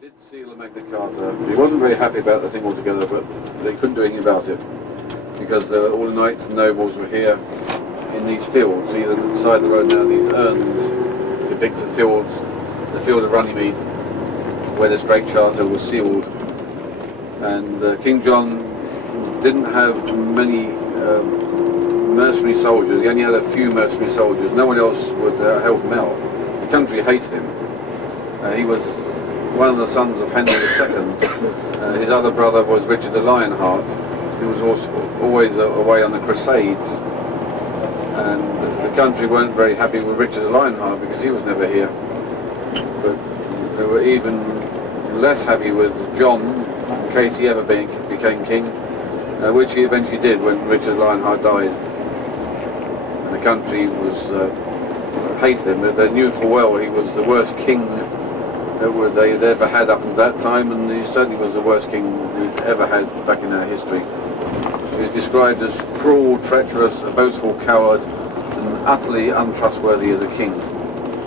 did seal Magna Carta. He wasn't very happy about the thing altogether, but they couldn't do anything about it because all the knights and nobles were here in these fields, either on the side of the road now, these urns depicts the field of Runnymede, where this Great Charter was sealed. And King John didn't have many mercenary soldiers. He only had a few mercenary soldiers. No one else would help him out. The country hated him. He was one of the sons of Henry II. His other brother was Richard the Lionheart, who was also always away on the Crusades. And the country weren't very happy with Richard the Lionheart because he was never here. But they were even less happy with John in case he ever became king, which he eventually did when Richard the Lionheart died. And the country was hated him. They knew full well he was the worst king that they'd ever had up until that time, and he certainly was the worst king we'd ever had back in our history. He was described as cruel, treacherous, a boastful coward, and utterly untrustworthy as a king.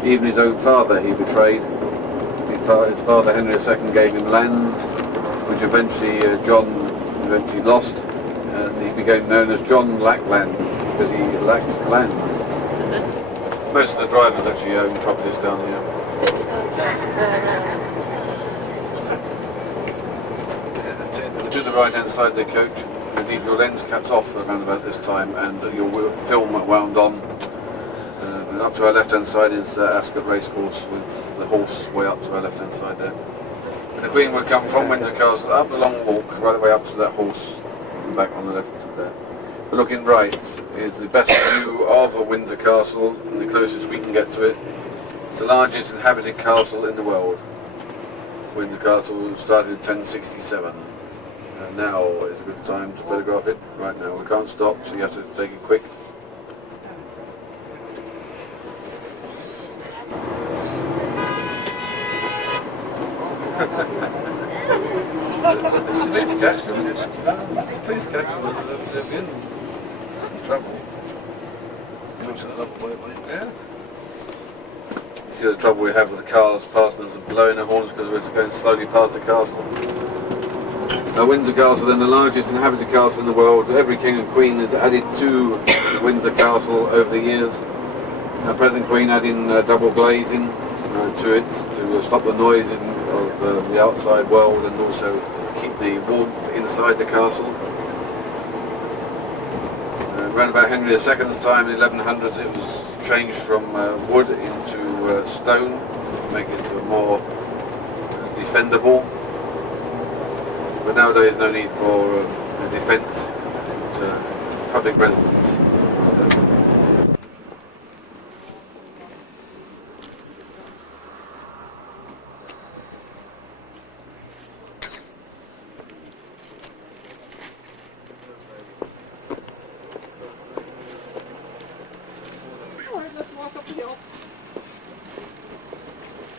Even his own father he betrayed. His father Henry II gave him lands, which eventually John lost, and he became known as John Lackland because he lacked lands. Most of the drivers actually own properties down here. To the right hand side of the coach, you leave your lens caps off around about this time, and your film wound on. Up to our left hand side is Ascot Racecourse, with the horse way up to our left hand side there. And the Queen would come from Windsor Castle up the long walk right the way up to that horse and back on the left there. But looking right is the best view of Windsor Castle, and the closest we can get to it. It's the largest inhabited castle in the world. Windsor Castle started in 1067, and now is a good time to photograph it. Right now, we can't stop, so you have to take it quick. Please catch them. Please catch them. They're in trouble. Yeah. See the trouble we have with the cars passing us and blowing their horns because we're just going slowly past the castle. Windsor Castle, then the largest inhabited castle in the world. Every king and queen has added to Windsor Castle over the years. The present queen adding double glazing to it to stop the noise of the outside world and also keep the warmth inside the castle. Around about Henry II's time in the 1100s, it was changed from wood into stone to make it more defendable. But nowadays, no need for defence to public residence.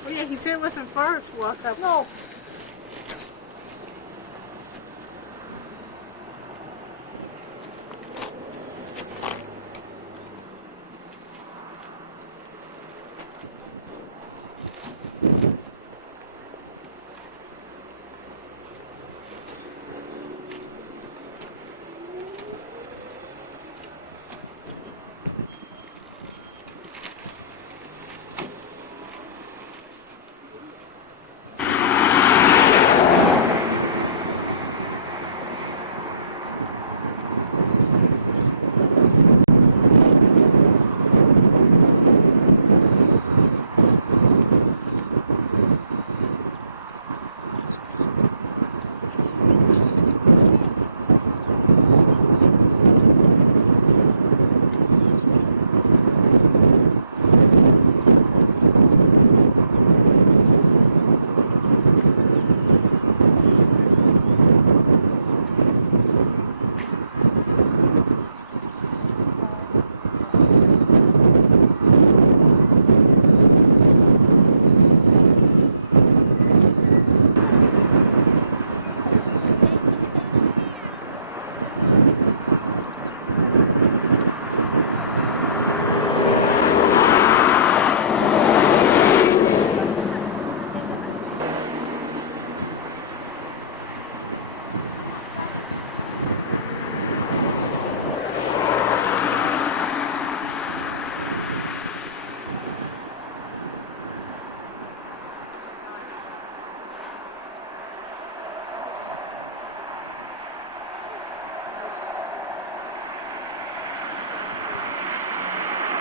Oh yeah, he said it wasn't far to walk up. No.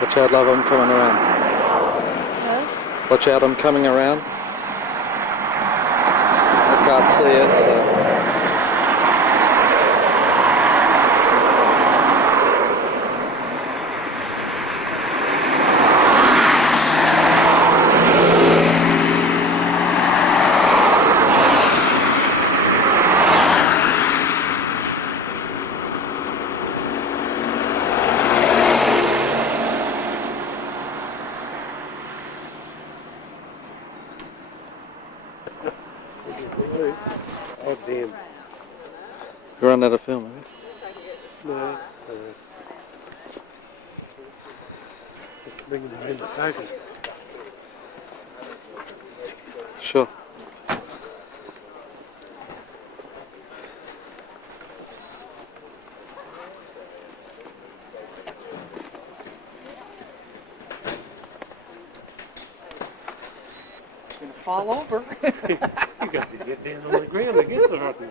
Watch out, love, I'm coming around. Huh? Watch out, I'm coming around. I can't see it, so... Oh damn. You run out of film, have you? No. It's bringing the rain focus. Sure. Gonna fall over. You got to get down on the ground to get there.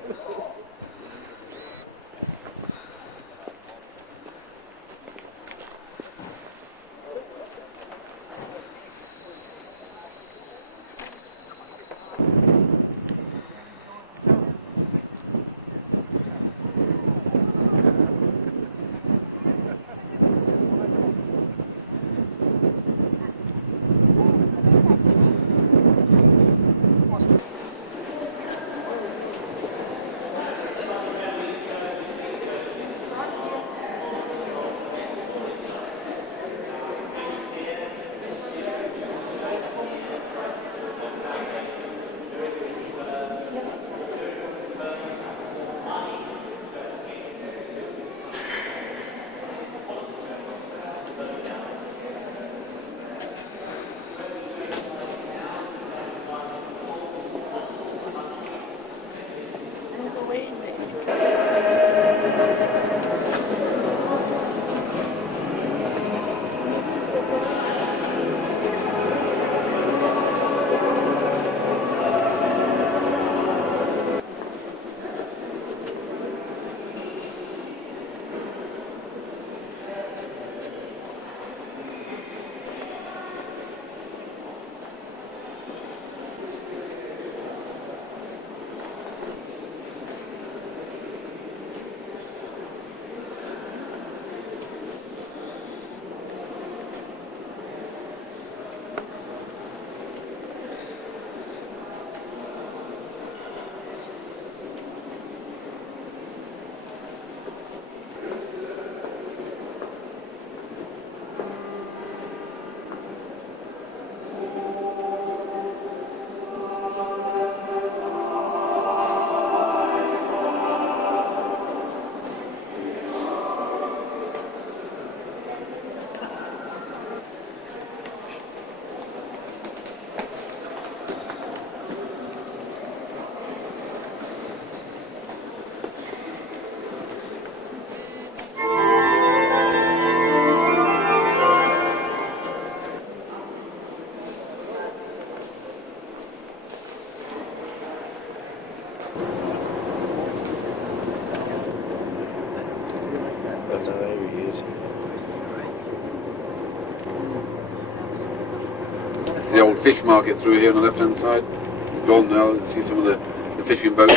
It's the old fish market through here on the left hand side. It's gone now. You see some of the fishing boats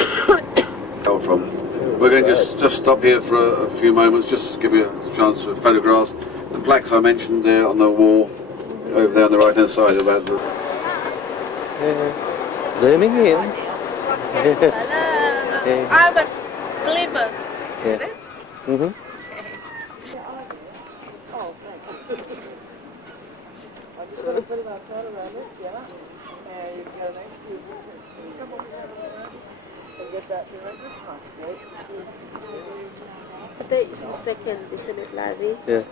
held from. We're going to just stop here for a few moments, just to give you a chance for photographs. The plaques I mentioned there on the wall over there on the right hand side about the Zooming in. I'm a flipper. Yeah. Mm-hmm. I'm just gonna put my phone around it, yeah. And you've got a nice view. Come over here and get that behind this house, right? Today is the second, isn't it, Larry? Yeah.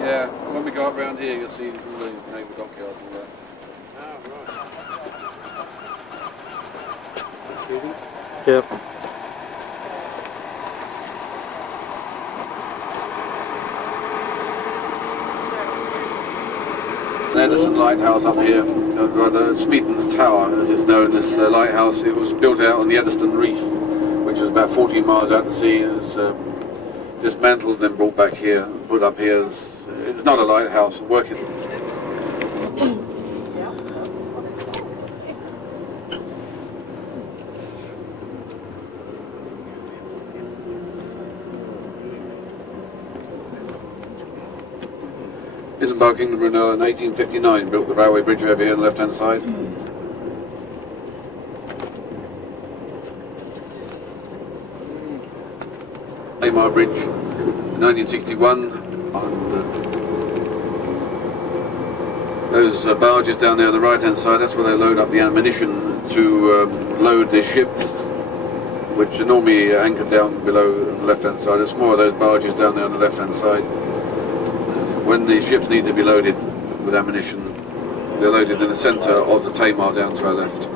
Yeah, when we go up round here, you'll see all the naval dockyards and that. Yep. Edison Lighthouse up here, rather Smeaton's Tower, as it's known. This lighthouse, it was built out on the Eddystone Reef, which is about 14 miles out to sea. It was dismantled and then brought back here, put up here. It's not a lighthouse working. Isambard Kingdom Brunel in 1859 built the railway bridge over here on the left hand side. Tamar Bridge in 1961. Those barges down there on the right hand side, that's where they load up the ammunition to load the ships, which are normally anchored down below on the left hand side. There's more of those barges down there on the left hand side. When the ships need to be loaded with ammunition, they're loaded in the centre of the Tamar down to our left.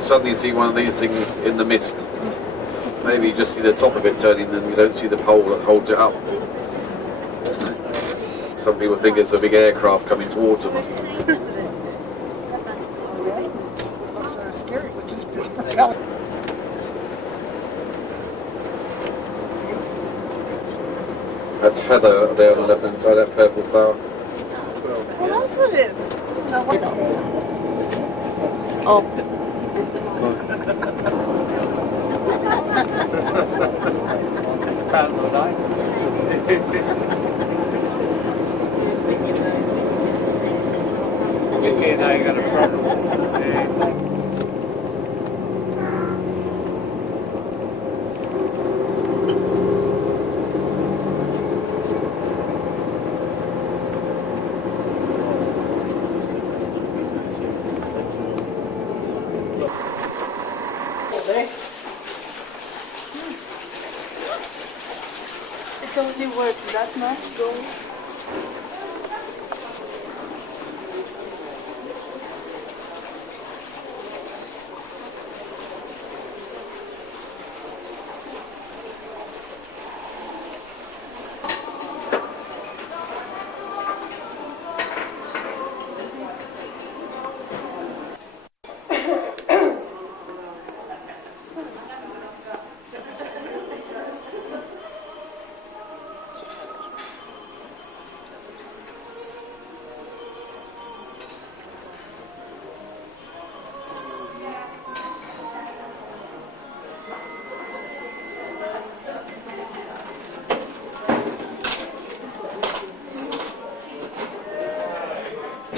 Suddenly you see one of these things in the mist. Maybe you just see the top of it turning and you don't see the pole that holds it up. Some people think it's a big aircraft coming towards them. Yeah, it looks sort of scary, which is propelling. That's heather there on the left hand side, that purple flower. Well, that's what it is. Now, what- Oh, Okay, now you got a problem. it's only worth that much gold.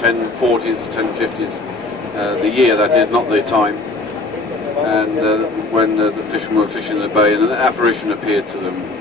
.1040s, 1050s, the year that is, not the time. And when the fishermen were fishing in the bay and an apparition appeared to them.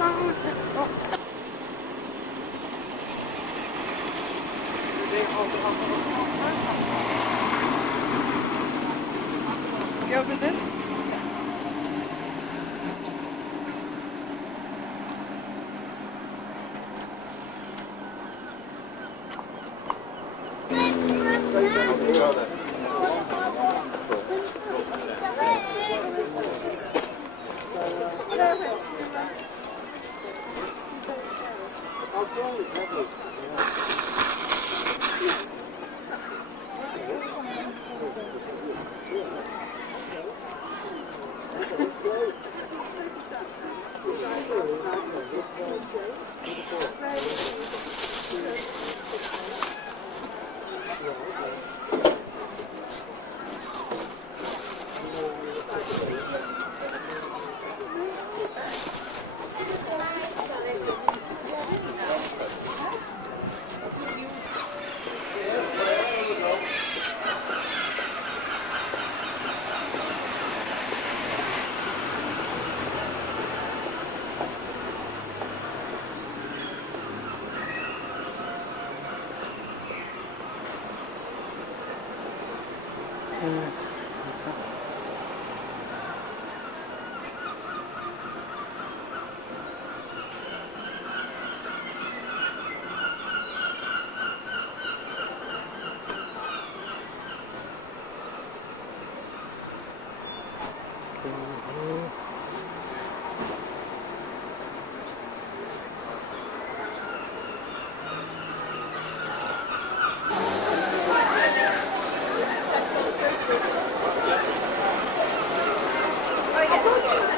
You open this?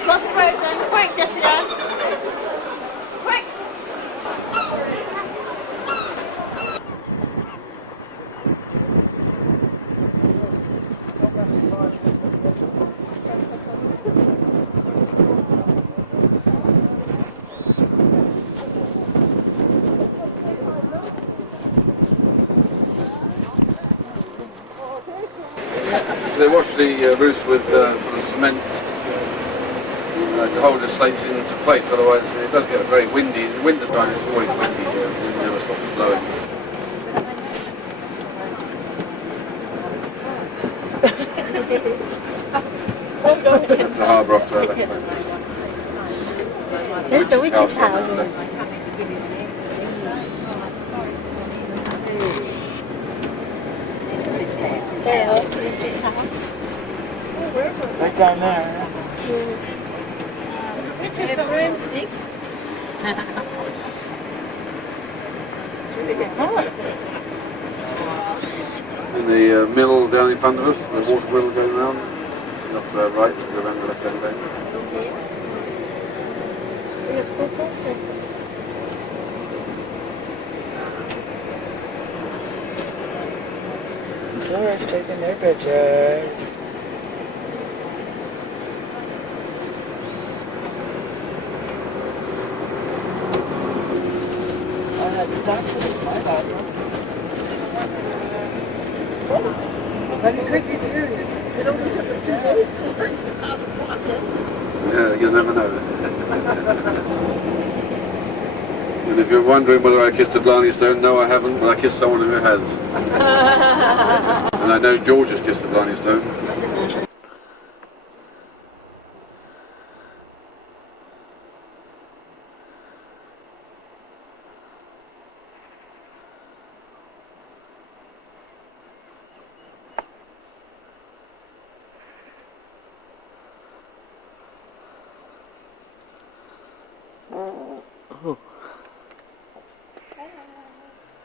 Cross the road then. Quick, Jessica. Quick. So they wash the roofs with sort of cement to hold the slates into place, otherwise it does get very windy. In the winter time it's always windy here, it never stops blowing. It's a harbour off to our left. There's the witch's house. There, the witch's house. Right down there. Witches for broomsticks. And the mill down in front of us, the water wheel going round. Off to the right, to go around the left hand lane. Tourists taking their pictures. I had stocks in my bathroom. But you could be serious. It only took us 2 days to learn to Yeah, you'll never know. And if you're wondering whether I kissed a Blarney Stone, no I haven't, but I kissed someone who has. And I know George has kissed a Blarney Stone.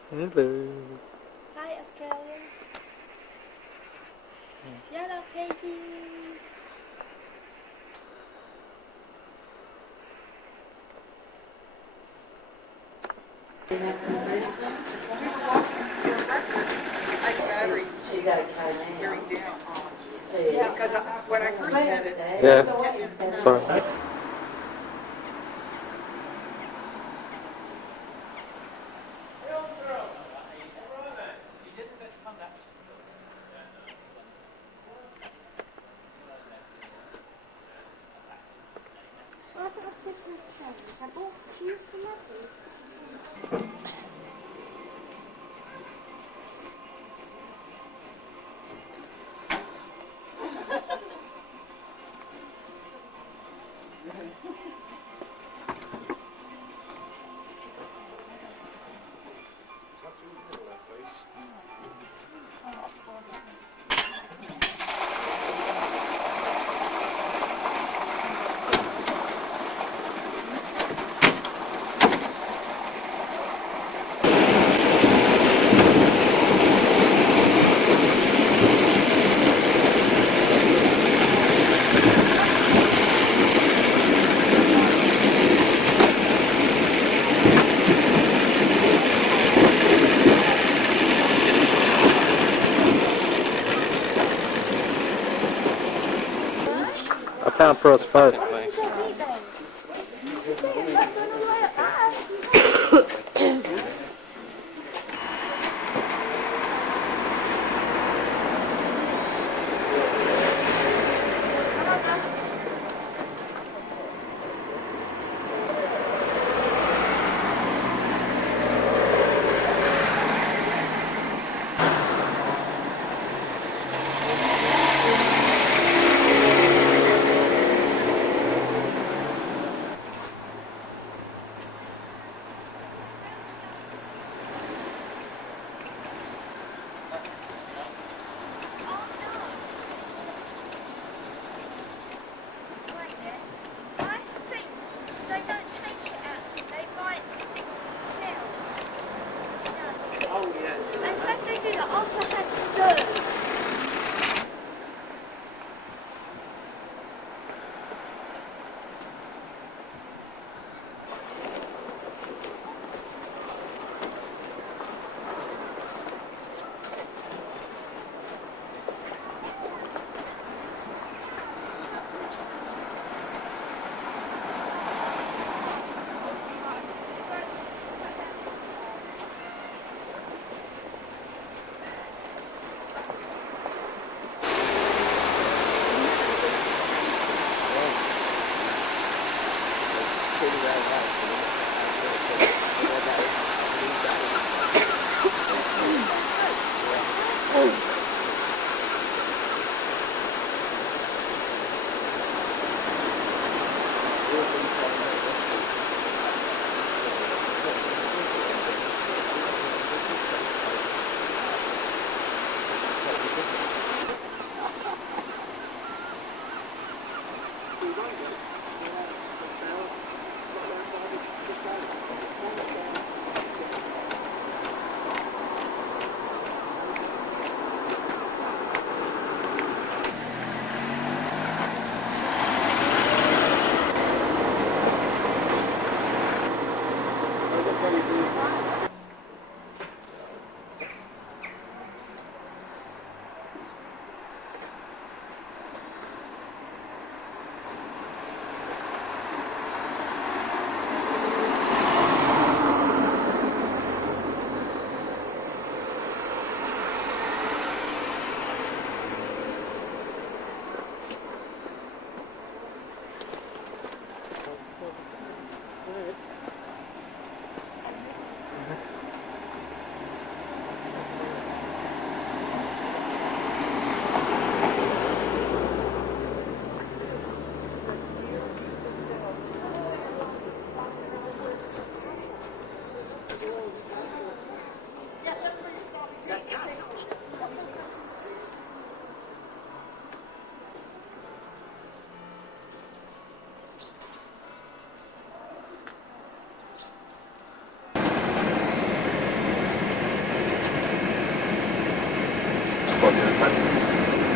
Hello. Hi, Australia. Yellow Casey. Because when I first said it, Yeah. Sorry. use the letters? £1 for us both. I think they don't take it out, they buy it themselves. Oh, yeah. And so if they do that, after I had stirred.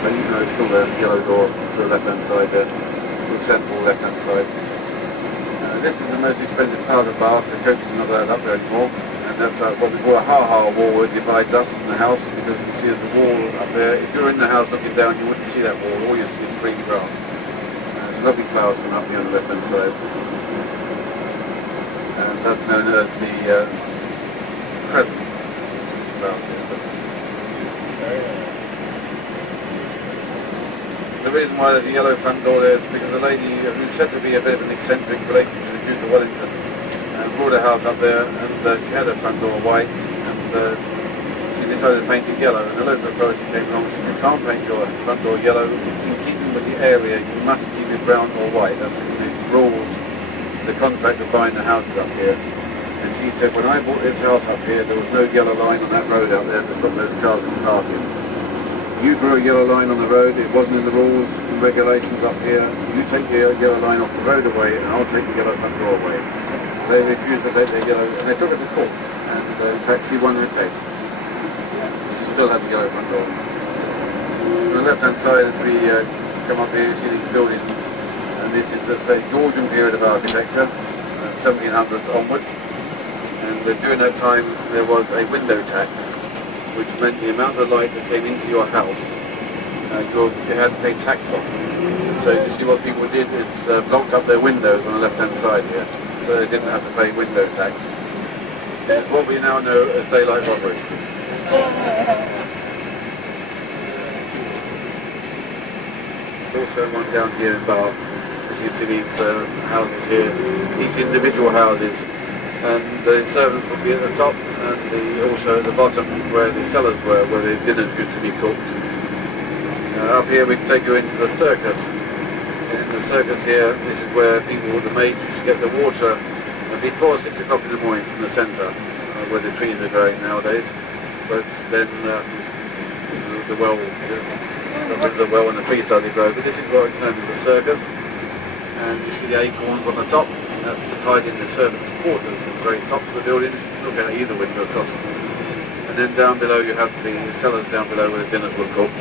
And you know, it's still the yellow door to the left-hand side there, to the central left-hand side. This is the most expensive part of Bath. The coach is not allowed up there anymore, and that's what we call a ha-ha wall that divides us and the house, because you can see the wall up there. If you're in the house looking down, you wouldn't see that wall. All you see is green grass. There's lovely flowers coming up here on the left-hand side, and that's known as the crescent flowers here. The reason why there's a yellow front door there is because the lady who's said to be a bit of an eccentric related to the Duke of Wellington bought a house up there, and she had her front door white, and she decided to paint it yellow. And the local authority came along and said, you can't paint your front door yellow. It's in keeping with the area. You must keep it brown or white. That's in the rules. The contract of buying the houses up here. And she said, when I bought this house up here, there was no yellow line on that road out there to stop those cars from parking. You drew a yellow line on the road, it wasn't in the rules and regulations up here. You take the yellow line off the road away, and I'll take the yellow front door away. They refused to take their yellow, and they took it to court. And in fact, she won her case. She still had the yellow front door. On the left-hand side, as we come up here, you see these buildings. And this is, let's say, Georgian period of architecture, 1700s onwards. And during that time there was a window tax, which meant the amount of light that came into your house, you had to pay tax on. So you see what people did is blocked up their windows on the left-hand side here, so they didn't have to pay window tax. It's what we now know as daylight robbery. Also one down here in Bath, as you see these houses here, each individual houses. And the servants would be at the top, and also at the bottom where the cellars were, where the dinners used to be cooked. Up here we can take you into the circus. In the circus here, this is where people, the maids, used to get the water before 6 o'clock in the morning from the centre, where the trees are growing nowadays. But then the well and the trees started to grow. But this is what is known as a circus. And you see the acorns on the top. That's tied in the servants' quarters at the very tops of the building. Look out either window across. And then down below you have the cellars down below where the dinners were cooked.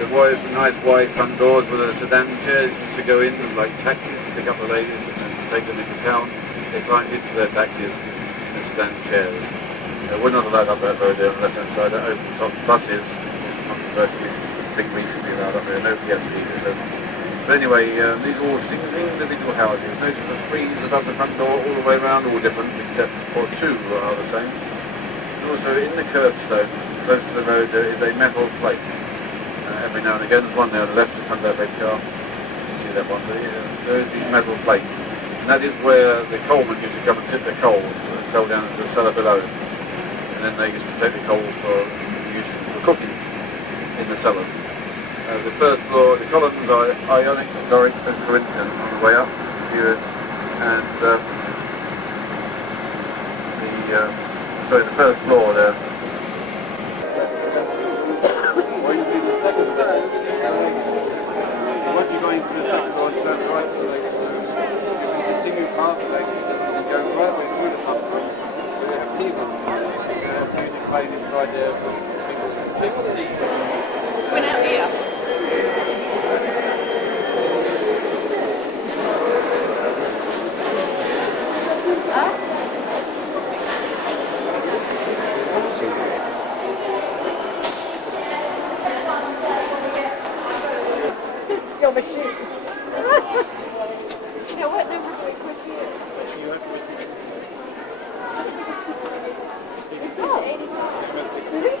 The nice wide front doors with the sedan chairs used to go in like taxis to pick up the ladies and take them into town. They climbed into their taxis in the sedan chairs. We're not allowed up that road there on the left hand side. That open top buses, controversially, big recently allowed up there. Nobody has visas. So. But anyway, these are all individual houses. Notice the frieze above the front door all the way around, all different, except for two are the same. And also in the curbstone, close to the road, there is a metal plate. Every now and again, there's one there on the left in front of that red car. You see that one there? There is these metal plates. And that is where the coalmen used to come and tip their coal and go down into the cellar below. And then they used to take the coal for use for cooking in the cellars. The first floor, the columns are Ionic, Doric and Corinthian on the way up, periods, and the first floor there. Once you're going to the second floor, turn right, if you continue past the lake, you go right way through the pub room, where they have tea rooms, they have music playing inside there for people taking tea. Went out here. Your machine. You know what number do we put here? Oh, 85. Really?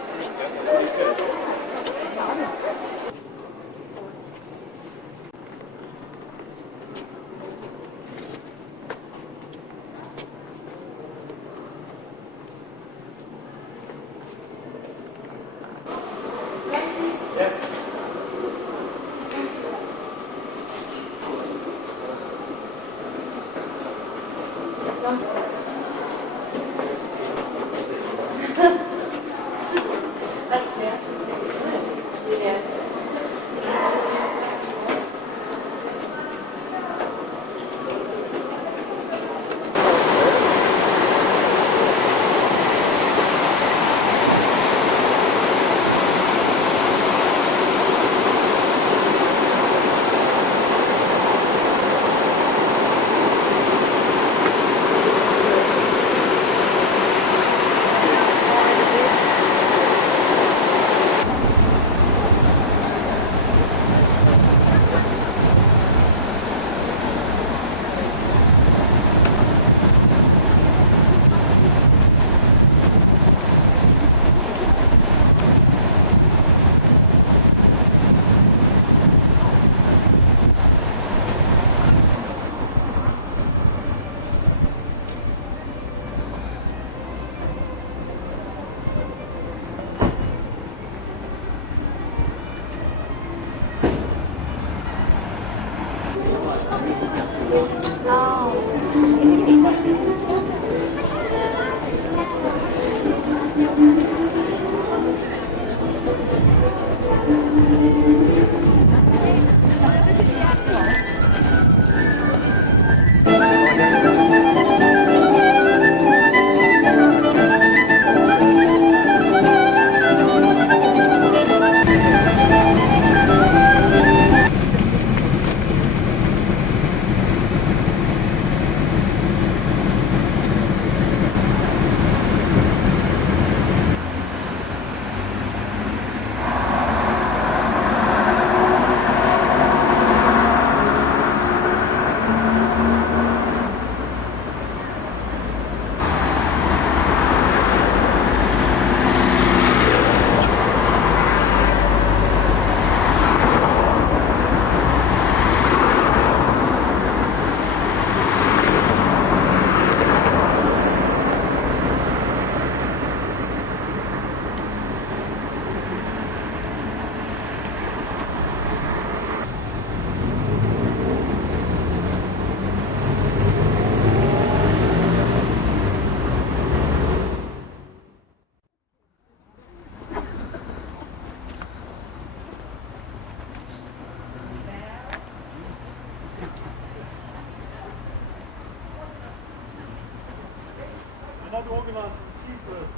Not organized tea first.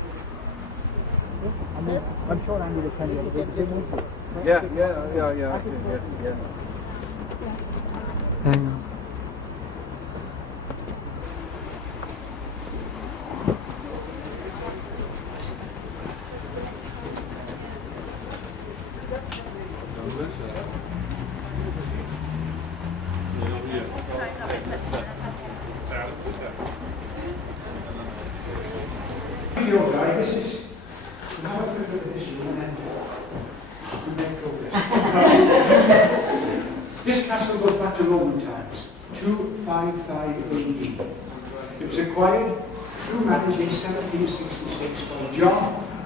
I'm sure Andy will tell you everything, won't he? Yeah, I see, yeah. Hang on. Your guy, this is now a quick look at this room and then progress. This castle goes back to Roman times, 255 AD. It was acquired through marriage in 1766 by John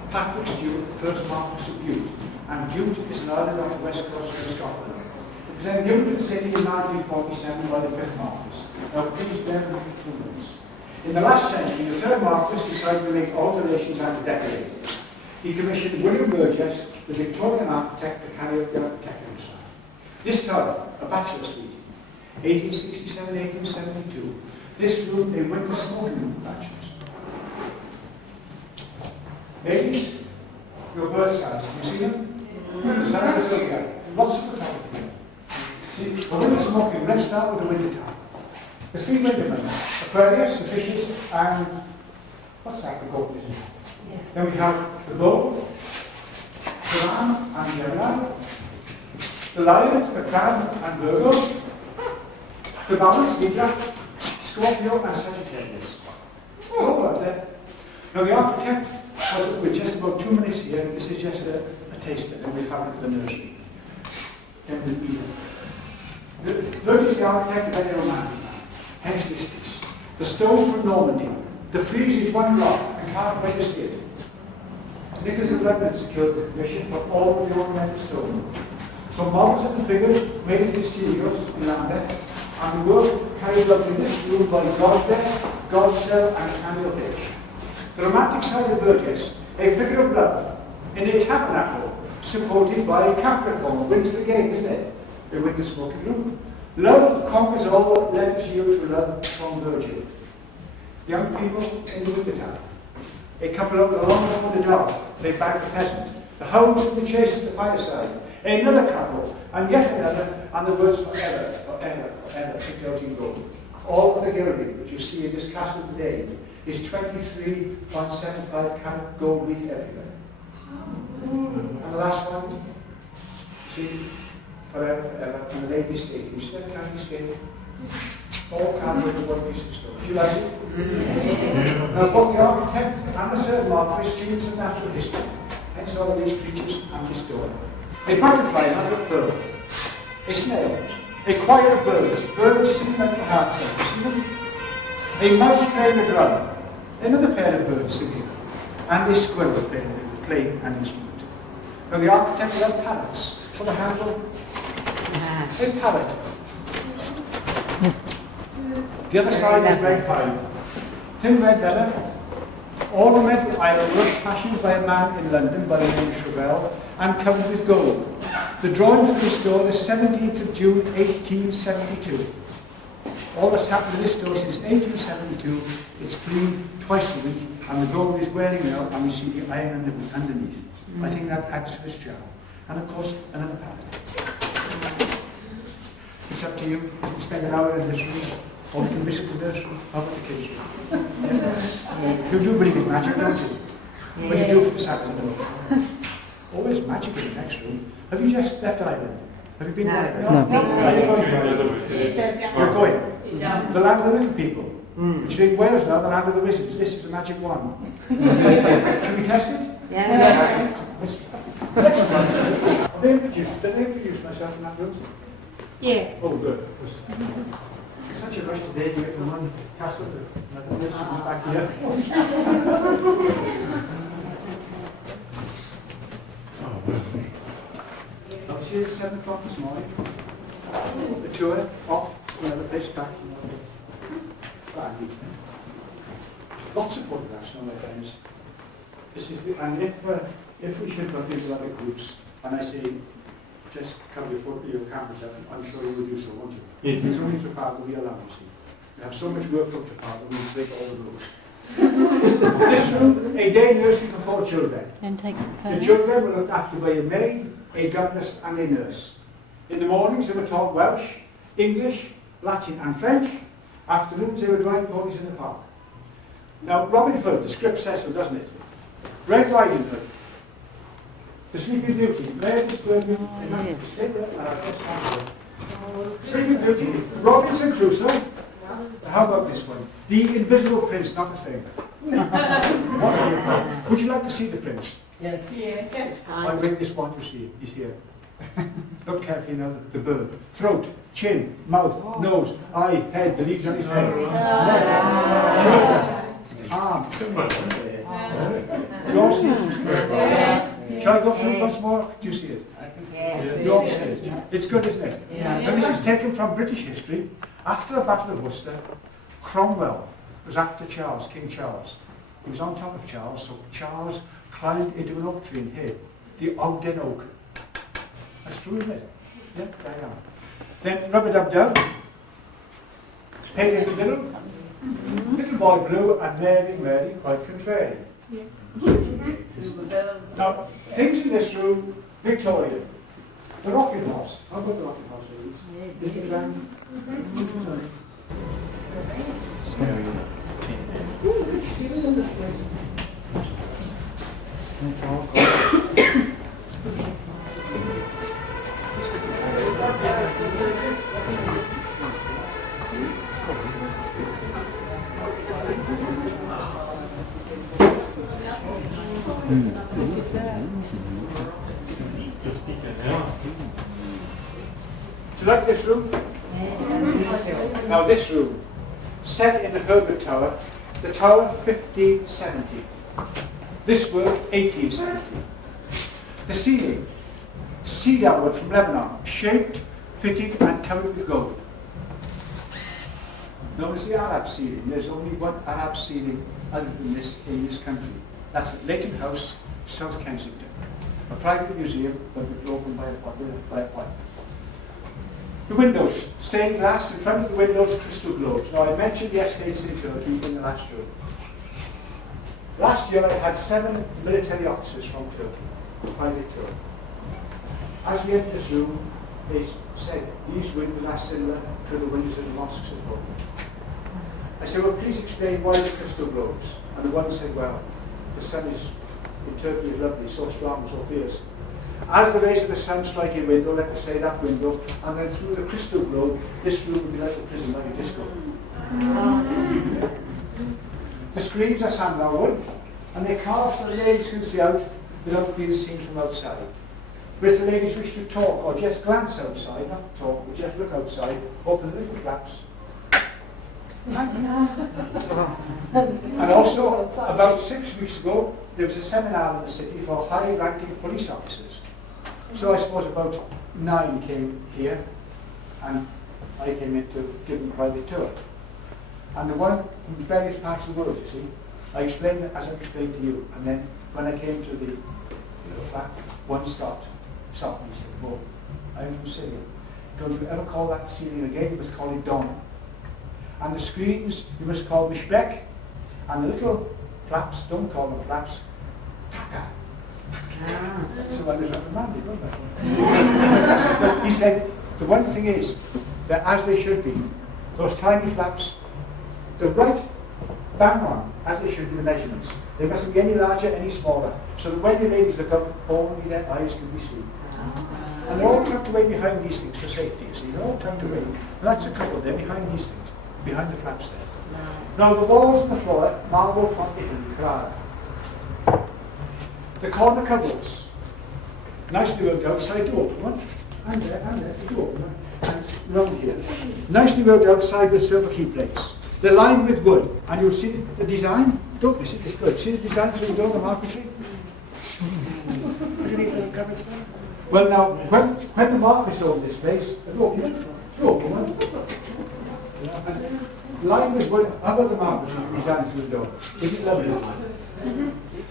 Patrick Stewart, the first Marquess of Bute, and Bute is an island off the west coast of Scotland. It was then given to the city in 1947 by the fifth Marquess. Now please bear with me 2 minutes. In the last century, the third Marquess decided to make alterations and decorate. He commissioned William Burgess, the Victorian architect, to carry out the architectural design. This tower, a bachelor suite, 1867-1872, this room a winter smoking room for bachelors. Ladies, your birth size, you see them? The size is okay. Lots of photography. See, the winter smoking, let's start with the winter time. The three wintermen, Aquarius, the fishes, and what's that, the goat, isn't it? Yeah. Then we have the bull, the ram, and the Gemini, the lion, the crab, and Virgo, the balance, Libra, Scorpio, and Sagittarius. All right there. Now the architect was with just about 2 minutes here. This is just a taster, and we have it at the nursery. Then we'll be there. Burgess, the architect, a very romantic man. Hence this piece. The stone from Normandy. The frieze is one block and carved by the skin. Nicholas of London secured the commission for all of the ornamental stone. Some models of the figures made in the studios in Lambeth, and the work carried out in this room by Godbeck, Godsell, and Samuel Hitch. The romantic side of Burgess, a figure of love in a tabernacle supported by a Capricorn, winter again, isn't it? A winter smoking room. Love conquers all, let us yield to love from Virgil. Young people in the winter time. A couple of along before the dog, they bag the peasant. The hounds in the chase at the fireside. Another couple, and yet another, and the words forever, forever, forever, picked out in gold. All of the gilding that you see in this castle today is 23.75 carat gold leaf everywhere. And the last one, see, forever, forever, and the lady's state. You see that candy state? All carved with one piece of stone. Do you like it? Now, both the architect and the third Marquess students of natural history, hence all these creatures and this story. A butterfly has a pearl, a snail, a choir of birds singing like the heart sound. See them? A mouse playing a drum, another pair of birds singing, and a squirrel playing an instrument. Now, the architect loved parrots, so the handle, a parrot. The other side is red pine. Thin red leather. Ornamental ironwork fashioned by a man in London by the name of Chauvel and covered with gold. The drawing for this door is 17th of June 1872. All that's happened to this door since 1872, it's cleaned twice a week and the gold is wearing out and we see the iron underneath. I think that adds to this job. And of course, another pallet. It's up to you. You can spend an hour in this room or you can visit the nursery or the kids' room. You do really good magic, don't you? When you do for this afternoon. Always magic in the next room. Have you just left Ireland? Have you been to Ireland? No. Are you going to Ireland? You're going? The land of the little people. Which is in Wales now, the land of the wizards. This is a magic wand. Should we test it? Yes. Did I introduce myself in that room? Yeah. Oh, good. It's such a rush today to get from one castle to another place and back here. I was here at 7 o'clock this morning. The tour off, another place back. Lots of photographs now, my friends. This is the, and if we should look into other groups, and I say, just come before your cameras up, I'm sure you will do so, won't you? Yes. It's only so far that we allow, you see. We have so much work for Trafalgar, we break all the rules. This room, a day nursery for 4 children. Then take some The photos. children were looked after by a maid, a governess and a nurse. In the mornings they were taught Welsh, English, Latin and French. Afternoons they were driving ponies in the park. Now Robin Hood, the script says so, doesn't it? Red Riding Hood, the Sleeping Beauty, Red is good, Sleeping Beauty, Robinson Crusoe. How about this one? The Invisible Prince, not the same. What are you called? Would you like to see the prince? Yes. Yes. I wave this one to see. He's here. Look carefully now, the bird. Throat, chin, mouth, nose, eye, head, the leaves on his head. Shoulder, arm. Do you all see it? Shall I go through it once more? Do you see it? Yes. You all see it? It's good, isn't it? And this is taken from British history. After the Battle of Worcester, Cromwell was after Charles, King Charles. He was on top of Charles, so Charles climbed into an oak tree and hid. The Ogden Oak. That's true, isn't it? Yeah, there you are. Then Rub-a-Dub-Dub. Paid in the middle. Little Boy Blue and Mary, quite contrary. Now, things in this room, Victorian. The rocking horse. How about the rocking horse, ladies? Is it around? Do you like this room? Now this room, set in the Herbert Tower, the tower 1570. This work 1870. The ceiling, cedar wood from Lebanon, shaped, fitted and covered with gold. Known as the Arab ceiling. There's only one Arab ceiling other than this in this country. That's at Leighton House, South Kensington. A private museum, but it's opened by a pipe. The windows, stained glass, in front of the windows, crystal globes. Now I mentioned the estates in Turkey in the last room. Last year I had 7 military officers from Turkey, private tour. As we entered this room, they said, these windows are similar to the windows of the mosques at home. I said, well, please explain why the crystal globes. And the one said, well, the sun is, in Turkey is lovely, so strong, so fierce. As the rays of the sun strike a window, let us say that window, and then through the crystal globe, this room would be like a prison, like a disco. The screens are sandalwood, and they carve so the ladies can see out without being seen from outside. But if the ladies wish to talk or just glance outside, not talk, but just look outside, open the little flaps. And also, about 6 weeks ago, there was a seminar in the city for high-ranking police officers. So I suppose about 9 came here, and I came in to give them a private tour. And the one from various parts of the world, you see, I explained it as I explained to you. And then when I came to the little flat, one stopped me and said, "Well, I'm from Syria. Don't you ever call that ceiling again? You must call it Dom. And the screens, you must call Mishbek. And the little flaps, don't call them flaps, Taka." So I was reprimanded, wasn't I? But he said, the one thing is that as they should be, those tiny flaps, they're right bang on, as they should be, the measurements. They mustn't be any larger, any smaller. So that when the ladies look up, only their eyes can be seen. And they're all tucked away behind these things for safety, you see. They're all tucked away. And that's a couple, they're behind these things, behind the flaps there. Now the walls and the floor, marble from Italy, Carrara. The corner cupboards, nicely worked outside to open one, and there, to open one, and round here. Nicely worked outside with silver key plates. They're lined with wood, and you'll see the design. Don't miss it, it's good. See the design through the door, the marquetry? What are these little cupboards for? Well now, when the Marquis owned this place, open one. And lined with wood, how about the marquetry design through the door? Isn't it lovely?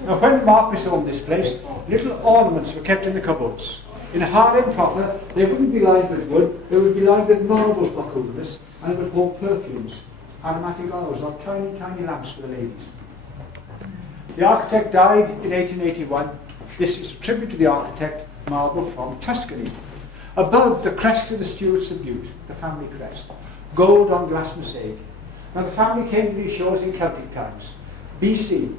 Now when the Marquis owned this place, little ornaments were kept in the cupboards. In a harem proper, they wouldn't be lined with wood, they would be lined with marble for coolness, and it would hold perfumes, aromatic oils, or tiny, tiny lamps for the ladies. The architect died in 1881. This is a tribute to the architect, marble from Tuscany. Above, the crest of the Stuarts of Bute, the family crest, gold on glass mosaic. Now the family came to these shores in Celtic times, BC,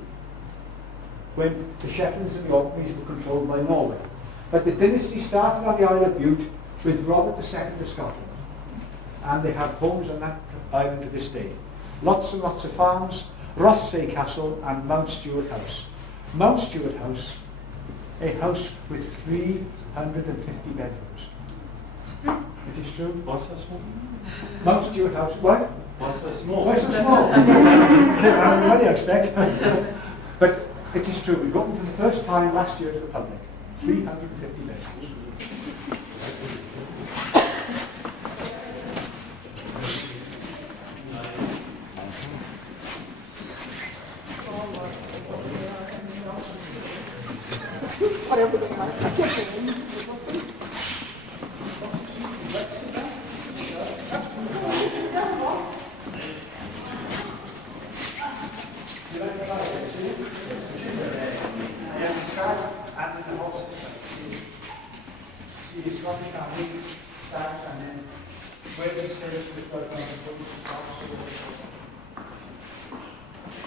when the Shetlands and the Orkneys were controlled by Norway. But the dynasty started on the Isle of Bute with Robert II of Scotland. And they have homes on that island to this day. Lots and lots of farms, Rothsay Castle and Mount Stuart House. Mount Stuart House, a house with 350 bedrooms. It is true. Why so small? Mount Stuart House, what? Why so small? Why so small? What do you expect? But it is true. We've opened for the first time last year to the public. 350 bedrooms.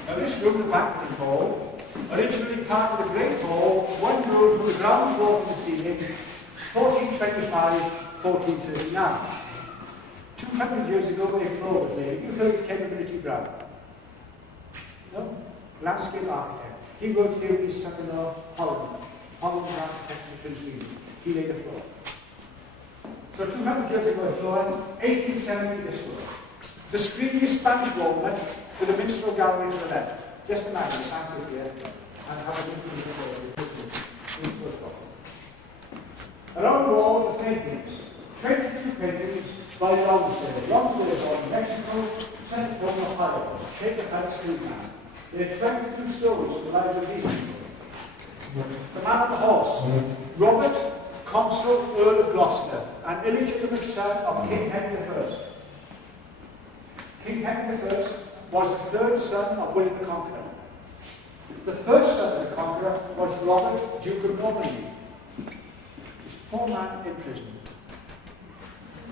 Now this room, the banqueting hall, originally part of the Great Hall, one room from the ground floor to the ceiling, 1425, 1439. 200 years ago, a floor was laid. You heard Capability Brown? No? Landscape architect. He worked here with his son-in-law, Holland. Holland's architect in Prince William. He laid a floor. So 200 years ago, a floor, 1870 this floor. The screen is Spanish walnut with a minstrel gallery to the left. Just imagine a sample here and have a look at the around the walls are paintings. 22 paintings by Lonsdale. Lonsdale is on Mexico, St. Paul, Ohio. Take a tight screen now. They have 22 stories for the lives of these people. The man on the horse, Robert, Consul, Earl of Gloucester, an illegitimate son of King Henry I. King Henry I was the third son of William the Conqueror. The first son of the Conqueror was Robert, Duke of Normandy. This poor man in prison.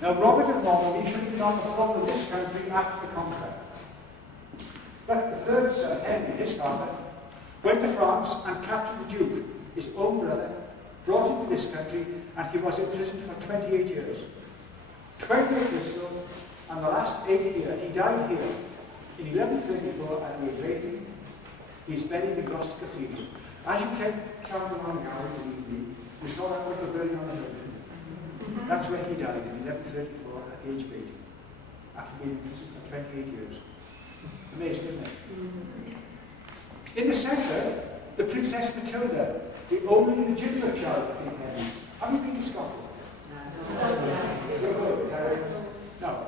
Now Robert of Normandy should have been on the throne of this country after the Conqueror. But the third son, Henry, his father, went to France and captured the Duke, his own brother, brought him to this country, and he was in prison for 28 years. 20 years Bristol, and the last 8 years, he died here in 1134 at the age 80. He's buried in Gloucester Cathedral. As you came traveling along now in the evening, we saw that little building on the hill. That's where he died in 1134 at the age of 80, after being in prison for 28 years. Amazing, isn't it? In the centre, the Princess Matilda, the only legitimate child of King Henry. Have you been to Scotland? No.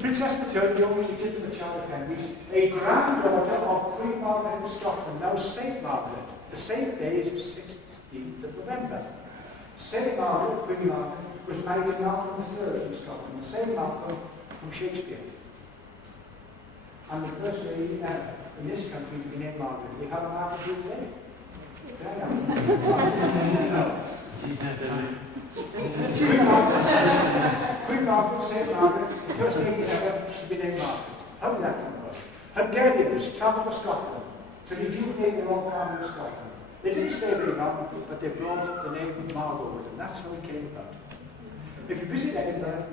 Princess Matilda, the only legitimate child of Henry's, a granddaughter of Queen Margaret of Scotland, now St. Margaret. The same day is the 16th of November. St. Margaret, Queen Margaret, was married to Malcolm III from Scotland, the same Malcolm from Shakespeare. And the first lady ever in this country to be named Margaret. We have a Margaret here today. Queen Margaret, St. Margaret, the first lady ever to be named Margaret. How did that come about? Hungarians travelled to Scotland to rejuvenate their own family in Scotland. They didn't stay very long, but they brought the name of Margot with them. That's how it came about. If you visit Edinburgh,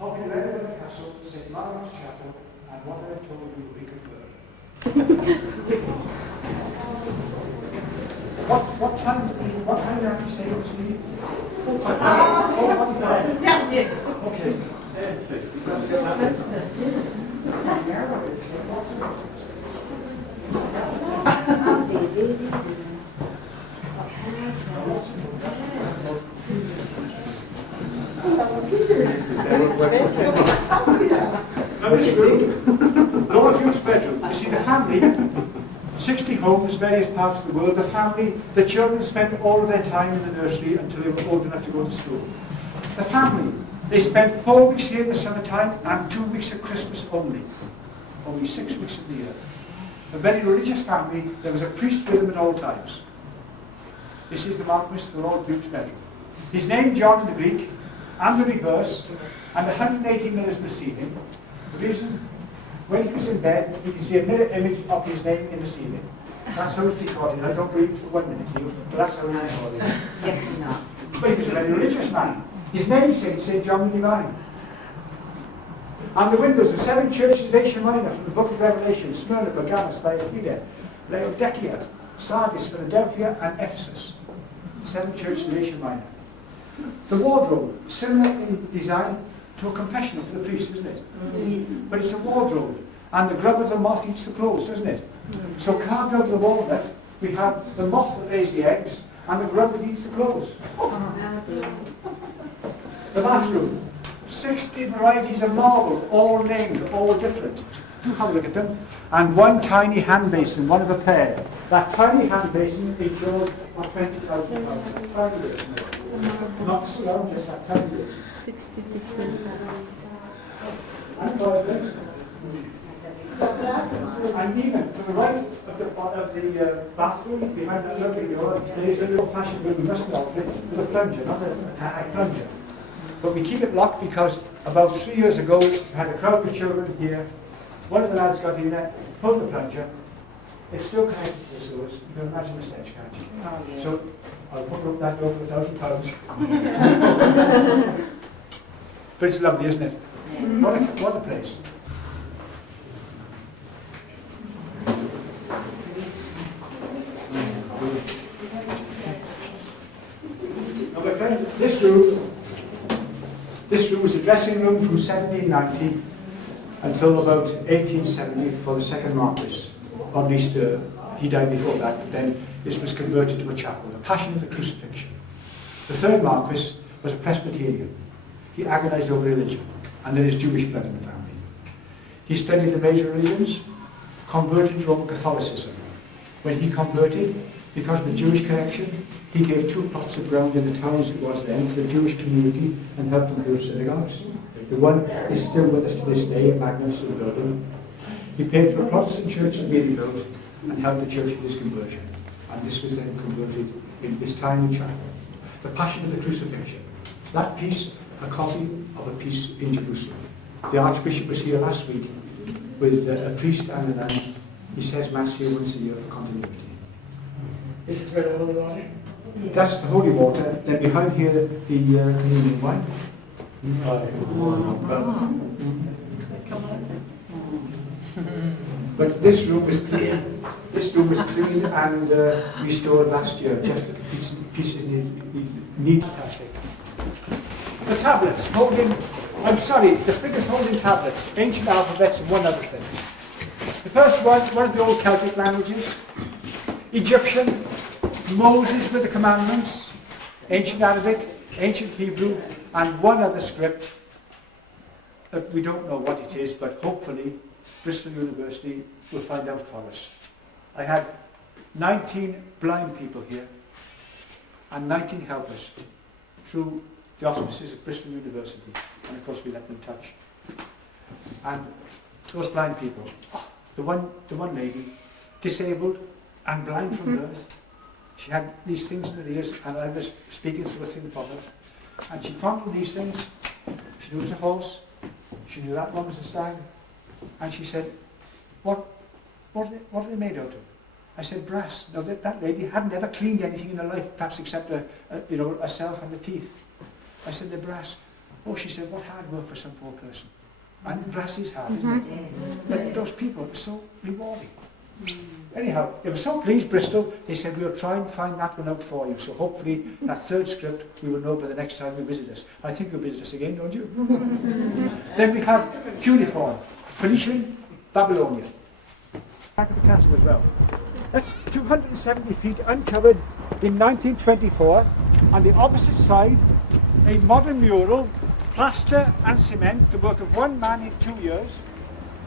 I'll be there in the castle, St. Margaret's Chapel, and what I've told you will be confirmed. What time did I say it was needed? Yeah. Yes. Okay. Now this room, Lordfield's bedroom. You see the family, 60 homes, various parts of the world. The family, the children spent all of their time in the nursery until they were old enough to go to school. The family, they spent 4 weeks here in the summertime and 2 weeks at Christmas only. Only 6 weeks of the year. A very religious family. There was a priest with them at all times. This is the Marquis, the Lord Duke's bedroom. He's named John in the Greek and the reverse, and 180 mirrors in the ceiling. The reason, when he was in bed, you can see a mirror image of his name in the ceiling. That's how it's recorded. I don't believe it for 1 minute, Neil, but that's how it's recorded. But he was a very religious man. His name is St. John the Divine. And the windows, the 7 churches of Asia Minor from the book of Revelation: Smyrna, Pergamos, Thyatira, Laodicea, Sardis, Philadelphia, and Ephesus. 7 churches of Asia Minor. The wardrobe, similar in design to a confessional for the priest, isn't it? Yes. But it's a wardrobe, and the grub of the moth eats the clothes, doesn't it? So carved over the walnut, we have the moth that lays the eggs, and the grub that eats the clothes. The bathroom, 60 varieties of marble, all named, all different. Have a look at them. And 1 tiny hand basin, one of a pair. That tiny hand basin is yours for £20,000. Tiny basin. Not slow, just that tiny basin. 60 different. And toilets. And even to the right of the bathroom, behind that lovely door, there is a little fashion room, we must alter it, with a plunger, not a plunger. But we keep it locked because about 3 years ago, we had a crowd of children here. One of the lads got in there, pulled the plunger. It's still connected to the sewers. You can imagine the stench, can't you? Oh, yes. So I'll put up that door for £1,000. But it's lovely, isn't it? What a place. Now, my friend, this room was a dressing room from 1790 until about 1870 for the second Marquis. Or at least he died before that, but then this was converted to a chapel, the Passion of the Crucifixion. The third Marquis was a Presbyterian. He agonized over religion, and there is Jewish blood in the family. He studied the major religions, converted to Roman Catholicism. When he converted, because of the Jewish connection, he gave 2 plots of ground in the town as it was then to the Jewish community and helped them build synagogues. The one is still with us to this day, a magnificent building. He paid for a Protestant church to be rebuilt and helped the church in his conversion. And this was then converted in this tiny chapel. The Passion of the Crucifixion. That piece, a copy of a piece in Jerusalem. The Archbishop was here last week with a priest and a nun. He says Mass here once a year for continuity. This is where the holy water? That's the holy water. Then behind here, the communion wine. But this room was clean. This room was cleaned and restored last year. Just the pieces need fantastic. The tablets holding, the figures holding tablets, ancient alphabets and one other thing. The first one of the old Celtic languages, Egyptian, Moses with the commandments, ancient Arabic, ancient Hebrew, and one other script. But we don't know what it is, but hopefully Bristol University will find out for us. I had 19 blind people here and 19 helpers through the auspices of Bristol University, and of course we let them touch. And those blind people, the one lady, disabled and blind from birth, she had these things in her ears, and I was speaking through a thing for her, and she pointed these things. She knew it was a horse, she knew that one was a stag, and she said, what are they made out of? I said, brass. Now that lady hadn't ever cleaned anything in her life, perhaps except herself and the teeth. I said, they're brass. Oh, she said, what hard work for some poor person. And brass is hard, isn't it? But those people are so rewarding. Anyhow, they were so pleased, Bristol, they said, we'll try and find that one out for you. So hopefully that third script we will know by the next time you visit us. I think you'll visit us again, don't you? Then we have cuneiform, Phoenician, Babylonian. Back of the castle as well. That's 270 feet uncovered in 1924. On the opposite side, a modern mural, plaster and cement, the work of one man in 2 years.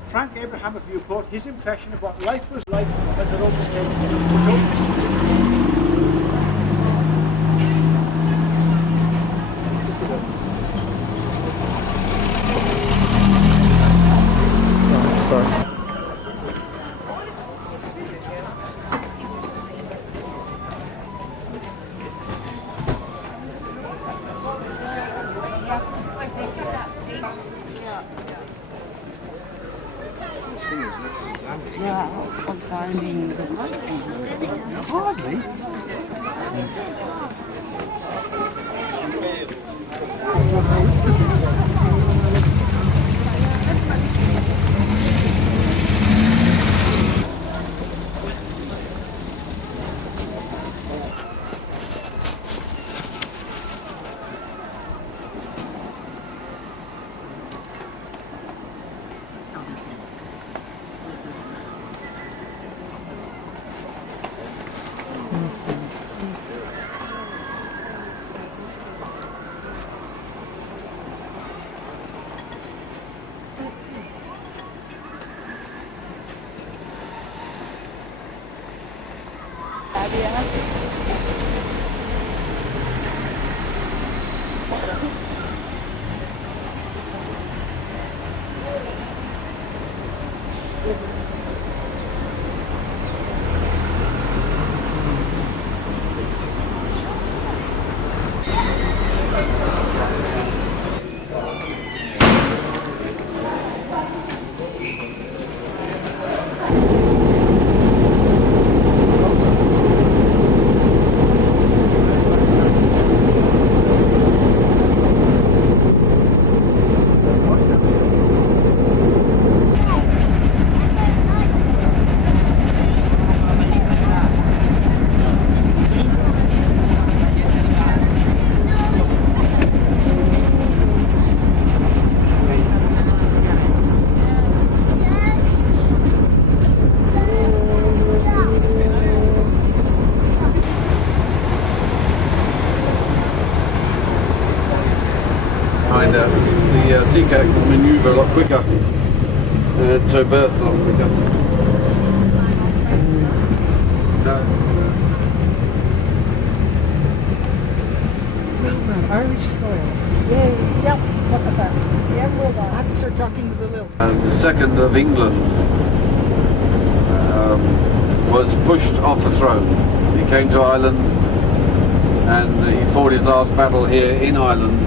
Frank Abraham of Newport, his impression of what life was like when the Romans came here. Don't miss this. Sorry. Hardly. The sea cat can manoeuvre a lot quicker, so bursts a lot quicker. Irish soil. Yeah, yep, look at that. Yeah, well, I have to start talking with the little. The second of England was pushed off the throne. He came to Ireland and he fought his last battle here in Ireland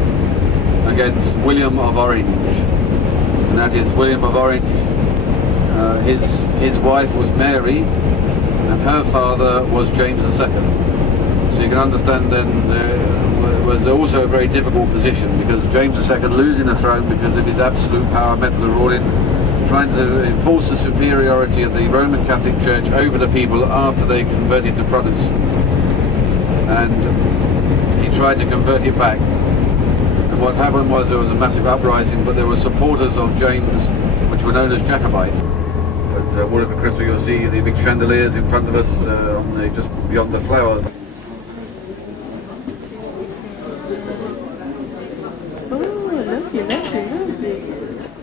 against William of Orange. And that is William of Orange. His wife was Mary and her father was James II. So you can understand then it was also a very difficult position because James II losing the throne because of his absolute power method of ruling, trying to enforce the superiority of the Roman Catholic Church over the people after they converted to Protestant. And he tried to convert it back. And what happened was there was a massive uprising, but there were supporters of James, which were known as Jacobite. At Woolwich and Crystal, you'll see the big chandeliers in front of us, just beyond the flowers. Oh, lovely, lovely, lovely.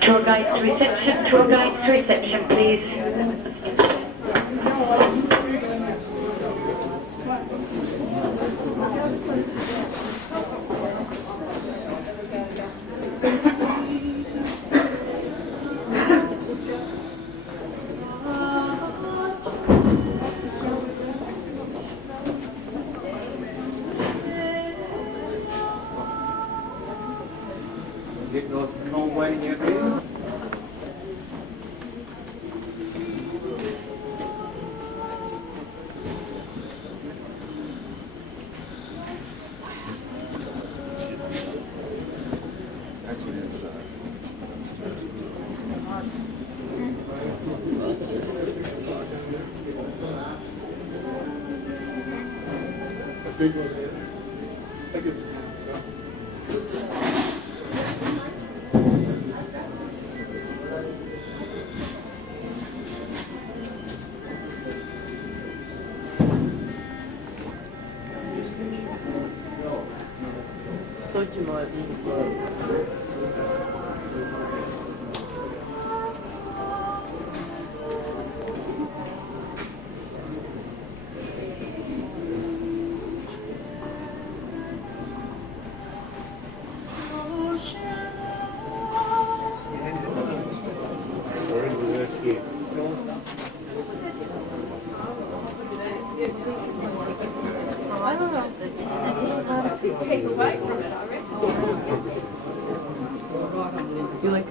Tour guide to reception, please. It goes no way near here. Actually, it's Thought you might be. We're in reverse here. Keep away from it, I reckon. You like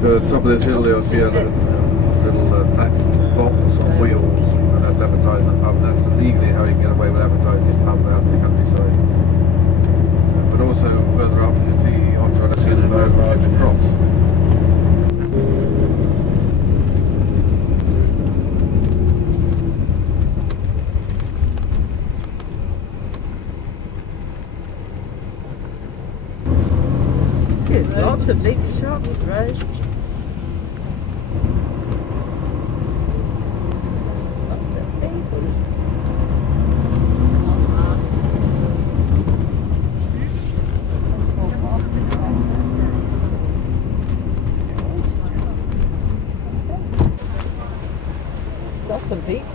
So at the top of this hill you'll see a little thatched box on wheels, and that's advertising a pub. That's legally how you can get away with advertising this pub out in the countryside. But also further up you see after a Ships Cross. There's lots of big shops, right? Lots of papers. Lots of beaks.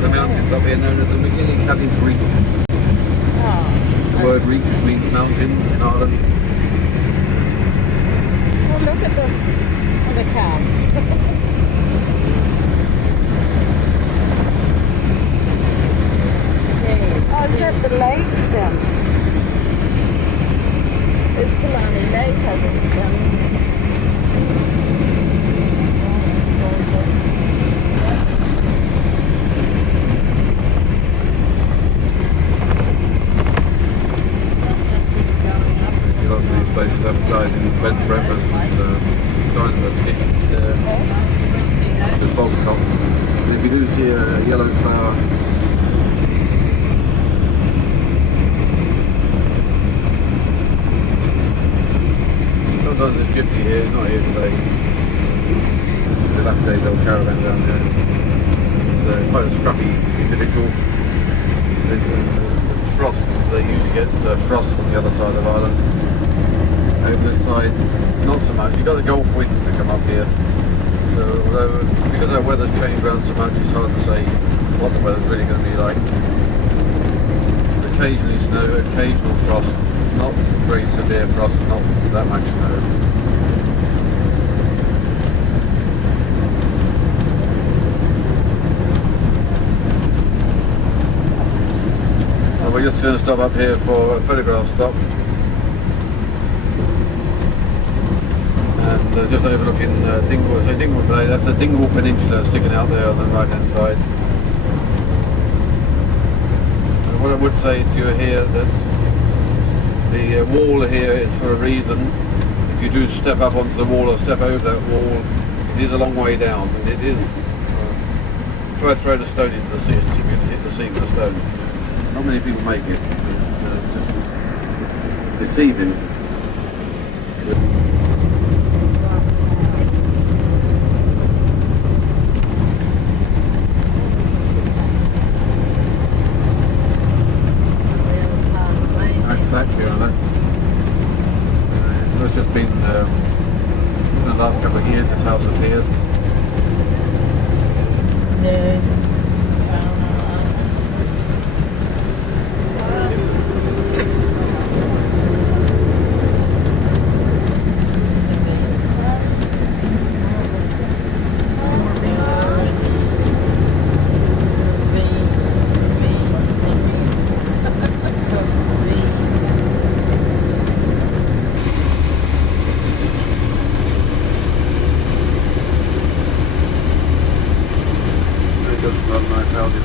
The mountains up here known as the McGillicuddy Reeks. The word Reeks means mountains in Ireland. Oh, look at the cow. Oh, is that the lakes then? It's Killarney Lake, I think. You see lots of these places advertising bed and breakfast and sign of a pitch the bog top. And if you do see a yellow flower, sometimes there's gypsy here, it's not here today. The last day old caravan down there. It's quite a scruffy individual. Frosts, they usually get frosts on the other side of Ireland. Over this side, not so much. You've got the Gulf winds that come up here. So although, because our weather's changed around so much, it's hard to say what the weather's really going to be like. Occasionally snow, occasional frost, not very severe frost, not that much snow. We're just going to stop up here for a photograph stop and just overlooking Dingwall. So Dingwall Bay, that's the Dingwall Peninsula sticking out there on the right hand side. And what I would say to you here that the wall here is for a reason. If you do step up onto the wall or step over that wall, it is a long way down and it is try to throw the stone into the sea and see if you can hit the sea with a stone. Not many people make it. It's deceiving. Nice statue on that. It's just been in the last couple of years this house appeared.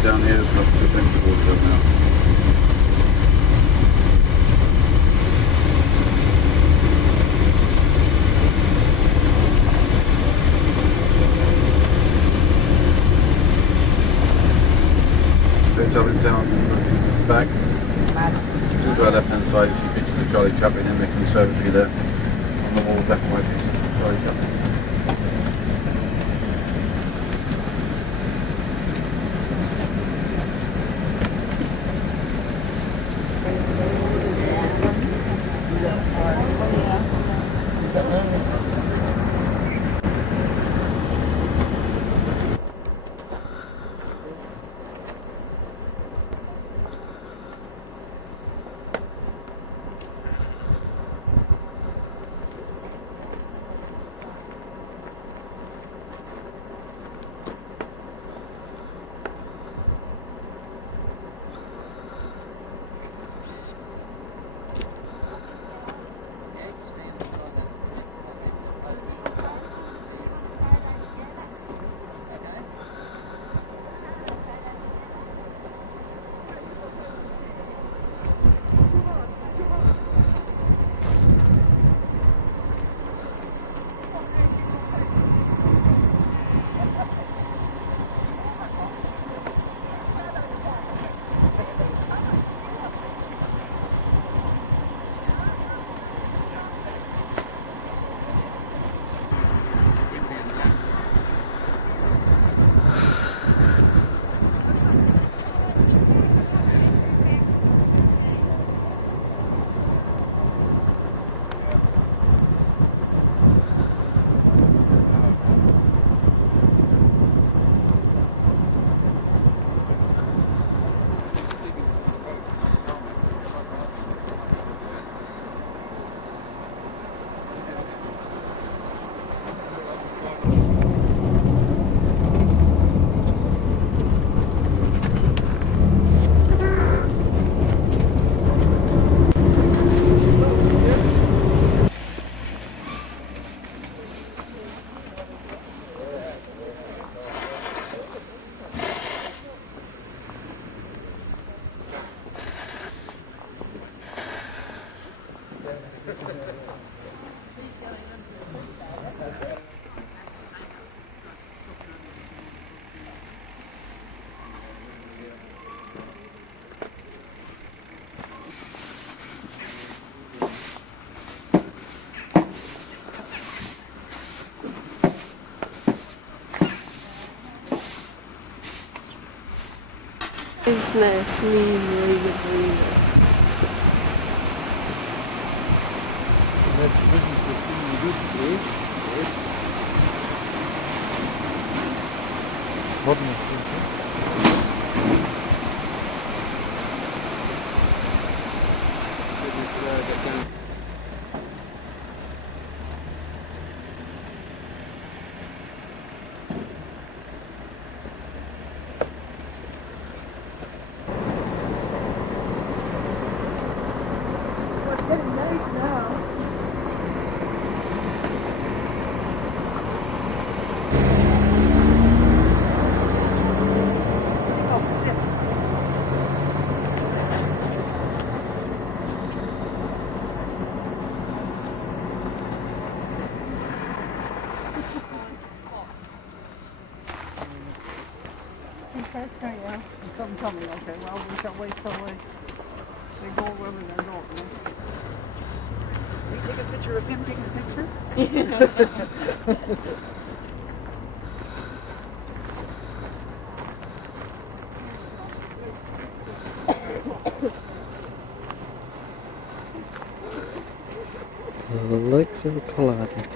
Down here has got some good things to walk up now. It's up in town, back to our left hand side, you see pictures of Charlie Chaplin in the conservatory there. On the wall, black and white pictures of Charlie Chaplin. Business leave. Well, it's getting nice now. I'll sit. Something told me, okay, well, we shall wait till they go wherever they're going. You take a picture of him taking a picture? The lakes are colliding.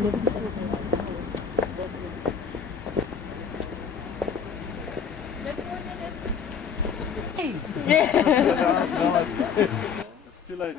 It's too late.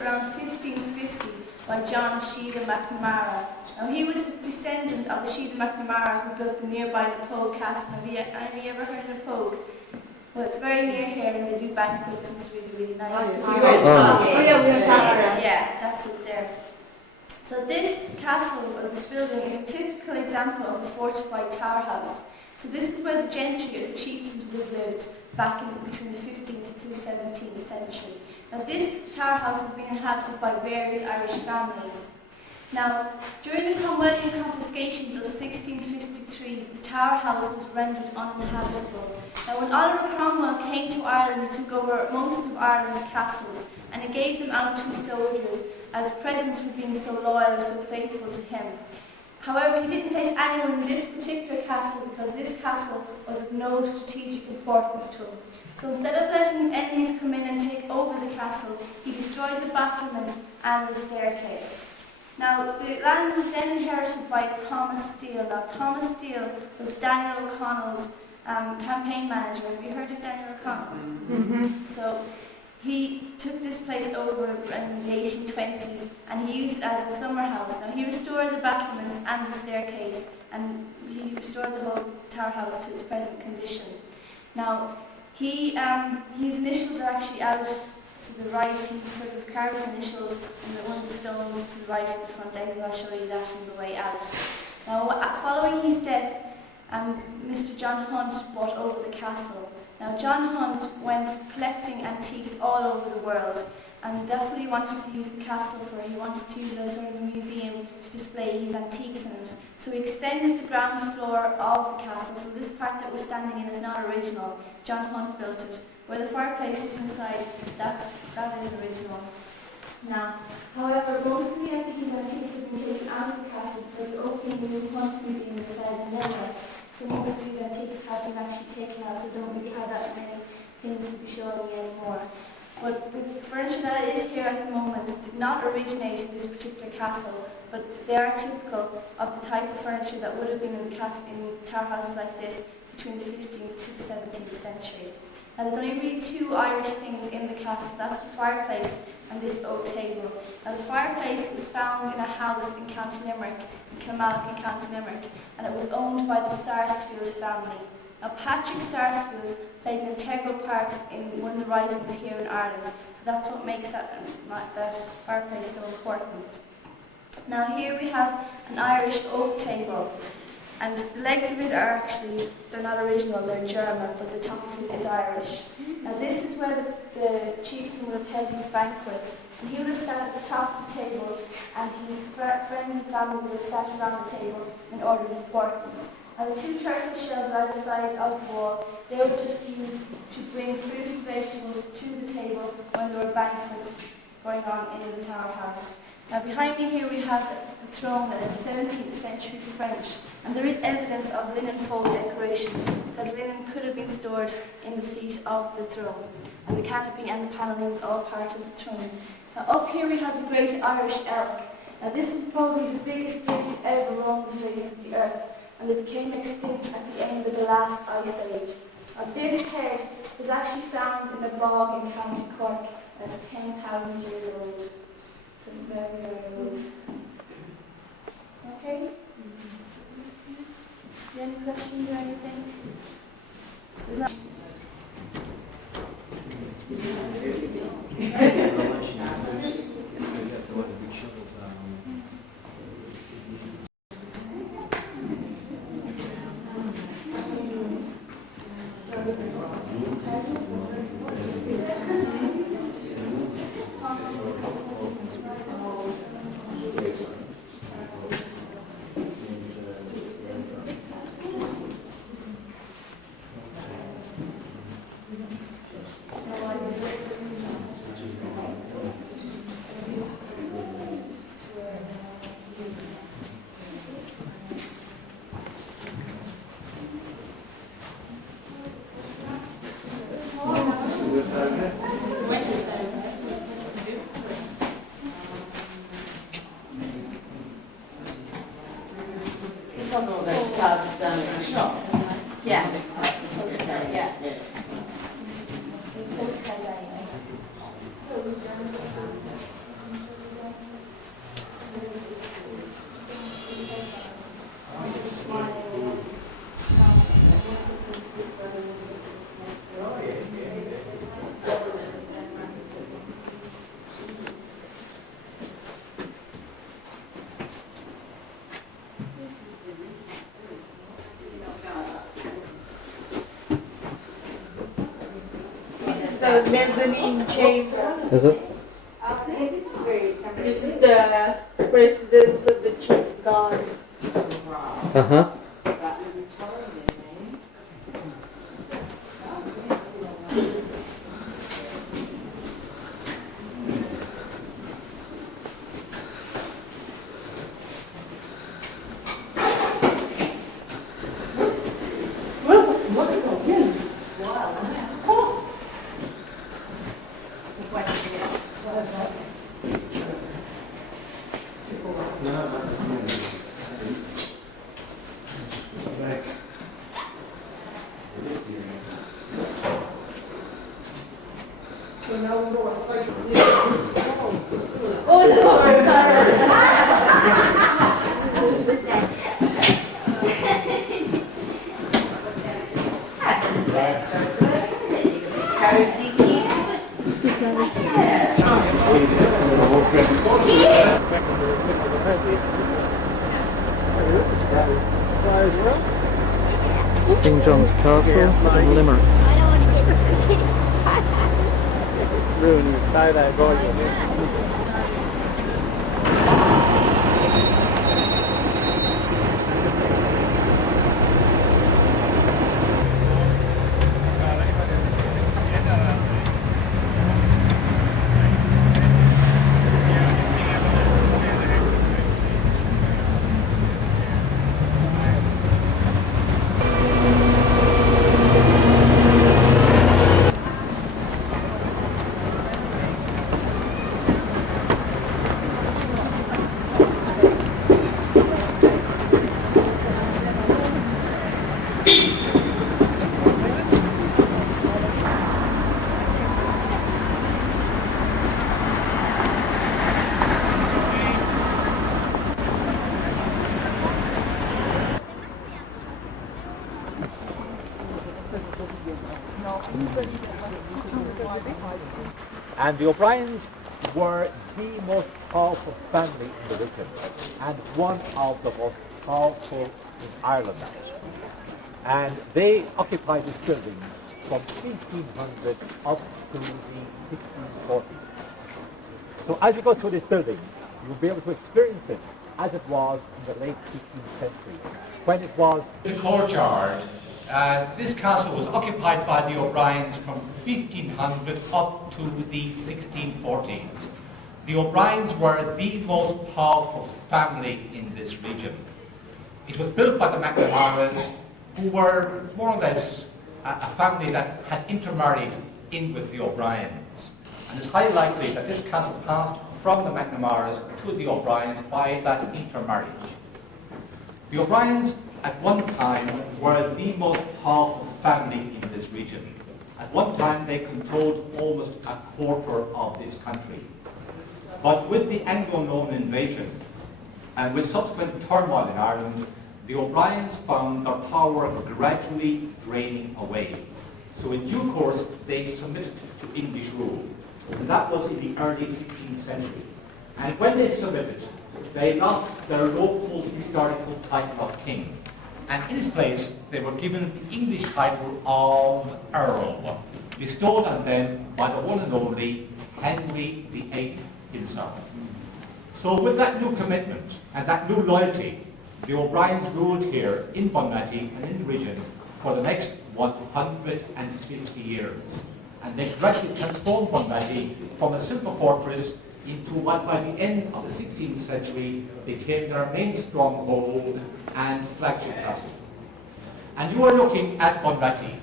Around 1550 by John Sheila McNamara. Now he was a descendant of the Sheila McNamara who built the nearby Napogue Castle. Have you ever heard of Napogue? Well, it's very near here and they do banquets and it's really, really nice. Yeah, that's it there. So this castle, or this building, is a typical example of a fortified tower house. So this is where the gentry or the chieftains would have lived back in between the 15th to the 17th century. Now this tower house has been inhabited by various Irish families. Now, during the Cromwellian confiscations of 1653, the tower house was rendered uninhabitable. Now when Oliver Cromwell came to Ireland, he took over most of Ireland's castles and he gave them out to his soldiers as presents for being so loyal or so faithful to him. However, he didn't place anyone in this particular castle because this castle was of no strategic importance to him. So instead of letting his enemies come in and take over the castle, he destroyed the battlements and the staircase. Now, the land was then inherited by Thomas Steele. Now, Thomas Steele was Daniel O'Connell's campaign manager. Have you heard of Daniel O'Connell? Mm-hmm. So he took this place over in the 1820s and he used it as a summer house. Now, he restored the battlements and the staircase and he restored the whole tower house to its present condition. Now, his initials are actually out to the right. He sort of carved his initials in one of the stones to the right of the front exit. I'll show you that on the way out. Now, following his death, Mr. John Hunt bought over the castle. Now, John Hunt went collecting antiques all over the world, and that's what he wanted to use the castle for. He wanted to use it as sort of a museum to display his antiques in it. So he extended the ground floor of the castle, so this part that we're standing in is not original. John Hunt built it. Where the fireplace is inside, that is original. Now, however, most of the his antiques have been taken out of the castle because the opening new Hunt Museum inside the Limerick. So most of these antiques have been actually taken out, so don't really have that many things to be showing anymore. But the furniture that is here at the moment did not originate in this particular castle, but they are typical of the type of furniture that would have been in tower houses like this between the 15th to the 17th century. Now there's only really two Irish things in the castle. That's the fireplace and this oak table. Now the fireplace was found in a house in County Limerick, in Kilmallock in County Limerick, and it was owned by the Sarsfield family. Now Patrick Sarsfield played an integral part in one of the risings here in Ireland, so that's what makes that fireplace so important. Now here we have an Irish oak table. And the legs of it are actually, they're not original, they're German, but the top of it is Irish. Now this is where the chieftain would have held his banquets. And he would have sat at the top of the table, and his friends and family would have sat around the table in order of importance. Now the two turtle shells either side of the wall, they were just used to bring fruits and vegetables to the table when there were banquets going on in the tower house. Now behind me here we have the throne that is 17th century French, and there is evidence of linen fold decoration because linen could have been stored in the seat of the throne, and the canopy and the panelling is all part of the throne. Now up here we have the great Irish elk. Now this is probably the biggest thing to ever roam the face of the earth, and it became extinct at the end of the last ice age. Now this head was actually found in a bog in County Cork that's 10,000 years old. So it's very, very old. Okay? Any questions or anything? There's not. some of those cards down at the shop. Yeah. Yeah. Postcards anyway. This is the mezzanine chamber. Is it? This is the residence of the chief guard. Uh-huh. Oh no! Cozy cute. King John's Castle in Limerick. Ruin your tie-dye boy. And the O'Briens were the most powerful family in the region and one of the most powerful in Ireland. And they occupied this building from 1800 up to the 1640s. So as you go through this building, you'll be able to experience it as it was in the late 16th century, when it was the courtyard. This castle was occupied by the O'Briens from 1500 up to the 1640s. The O'Briens were the most powerful family in this region. It was built by the McNamaras, who were more or less a family that had intermarried in with the O'Briens. And it's highly likely that this castle passed from the McNamaras to the O'Briens by that intermarriage. The O'Briens at one time were the most powerful family in this region. At one time they controlled almost a quarter of this country. But with the Anglo-Norman invasion and with subsequent turmoil in Ireland, the O'Briens found their power gradually draining away. So in due course they submitted to English rule. And that was in the early 16th century. And when they submitted, they lost their local historical title of king. And in its place, they were given the English title of Earl, bestowed on them by the one and only Henry VIII himself. So with that new commitment and that new loyalty, the O'Briens ruled here in Bunratty and in the region for the next 150 years. And they gradually transformed Bunratty from a simple fortress into what by the end of the 16th century became their main stronghold and flagship castle. And you are looking at Bunratty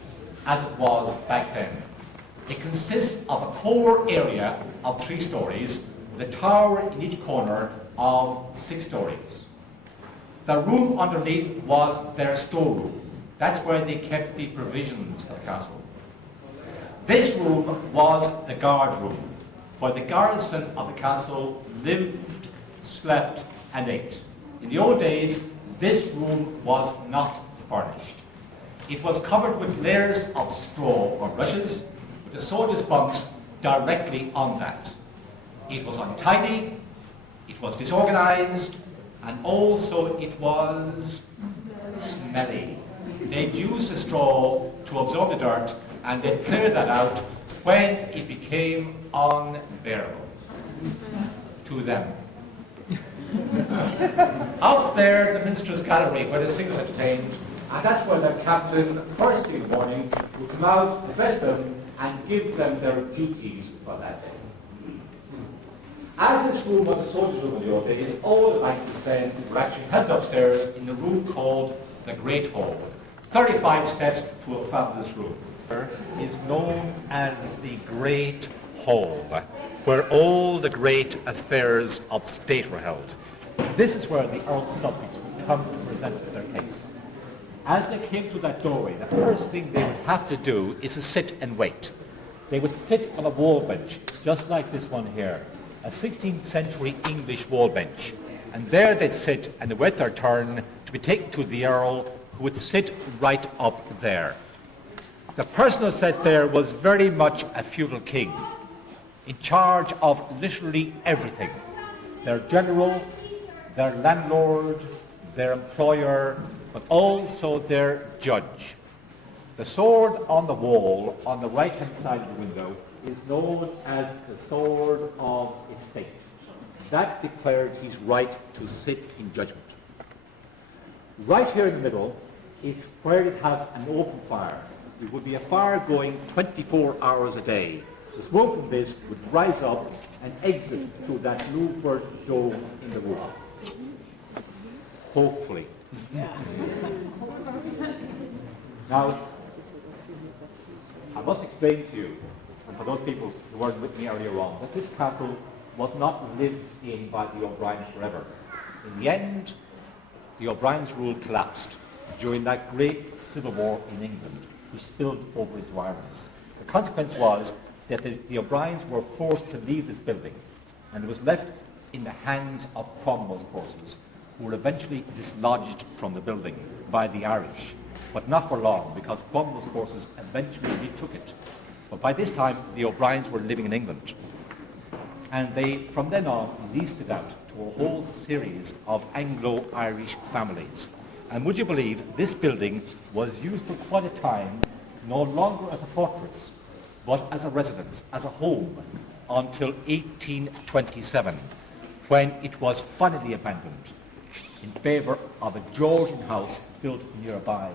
as it was back then. It consists of a core area of 3 stories with a tower in each corner of 6 stories. The room underneath was their storeroom. That's where they kept the provisions for the castle. This room was the guard room, where the garrison of the castle lived, slept, and ate. In the old days, this room was not furnished. It was covered with layers of straw or rushes, with the soldiers' bunks directly on that. It was untidy, it was disorganized, and also it was smelly. They'd use the straw to absorb the dirt, and they'd clear that out when it became unbearable to them. Up there, the minstrel's gallery, where the singers entertained, and that's where the captain, first thing in the morning, would come out, address them, and give them their duties for that day. As this room was a soldier's room in the old days, all the banquets then were actually held upstairs in the room called the Great Hall. 35 steps to a fabulous room. Is known as the Great Hall, where all the great affairs of state were held. This is where the Earl's subjects would come to present their case. As they came to that doorway, the first thing they would have to do is to sit and wait. They would sit on a wall bench, just like this one here, a 16th century English wall bench. And there they'd sit and wait their turn to be taken to the Earl, who would sit right up there. The person who sat there was very much a feudal king, in charge of literally everything. Their general, their landlord, their employer, but also their judge. The sword on the wall on the right-hand side of the window is known as the sword of estate. That declared his right to sit in judgment. Right here in the middle is where it had an open fire. It would be a fire going 24 hours a day. The smoke from this would rise up and exit through that louvered dome in the roof. Hopefully. Now, I must explain to you, and for those people who weren't with me earlier on, that this castle was not lived in by the O'Briens forever. In the end, the O'Briens' rule collapsed during that great civil war in England, which spilled over into Ireland. The consequence was that the O'Briens were forced to leave this building, and it was left in the hands of Cromwell's forces, who were eventually dislodged from the building by the Irish, but not for long, because Cromwell's forces eventually retook it. But by this time, the O'Briens were living in England, and they, from then on, leased it out to a whole series of Anglo-Irish families. And would you believe, this building was used for quite a time, no longer as a fortress, but as a residence, as a home, until 1827, when it was finally abandoned in favour of a Georgian house built nearby.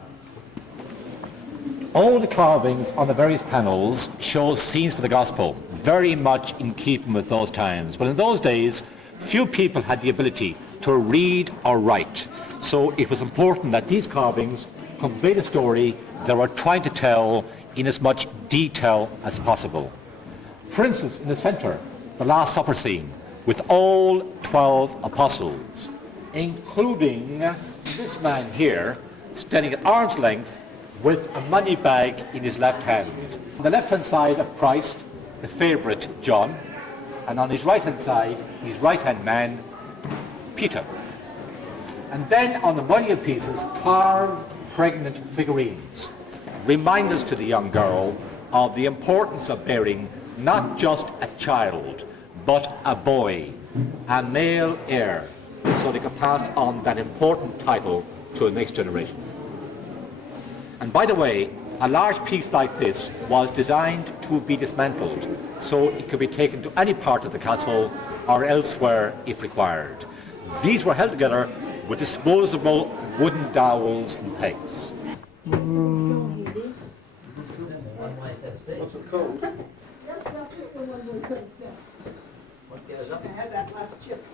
All the carvings on the various panels show scenes for the gospel, very much in keeping with those times. But in those days, few people had the ability to read or write. So it was important that these carvings conveyed a story they were trying to tell in as much detail as possible. For instance, in the centre, the Last Supper scene, with all 12 apostles, including this man here, standing at arm's length with a money bag in his left hand. On the left-hand side of Christ, the favourite John, and on his right-hand side, his right-hand man, Peter. And then on the money pieces, carved pregnant figurines, reminders to the young girl of the importance of bearing not just a child, but a boy, a male heir, so they could pass on that important title to the next generation. And by the way, a large piece like this was designed to be dismantled, so it could be taken to any part of the castle or elsewhere if required. These were held together with disposable wooden dowels and pegs. What's it called? What goes up? I had that last chip.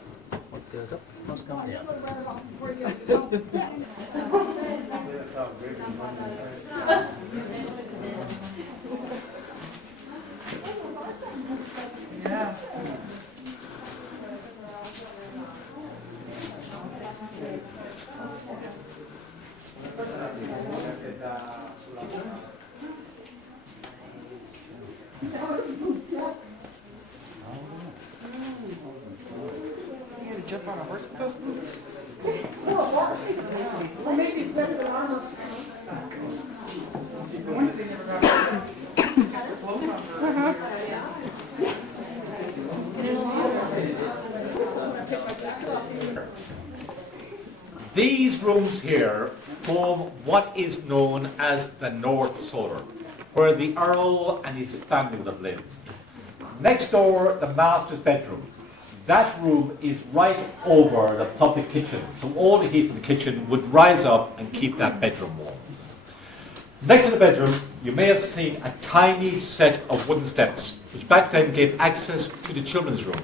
What goes up must come down. Yeah. jump on a horse with those boots? Well, maybe it's better than ours. These rooms here form what is known as the North Solar, where the Earl and his family would have lived. Next door, the master's bedroom. That room is right over the public kitchen, so all the heat from the kitchen would rise up and keep that bedroom warm. Next to the bedroom, you may have seen a tiny set of wooden steps, which back then gave access to the children's room.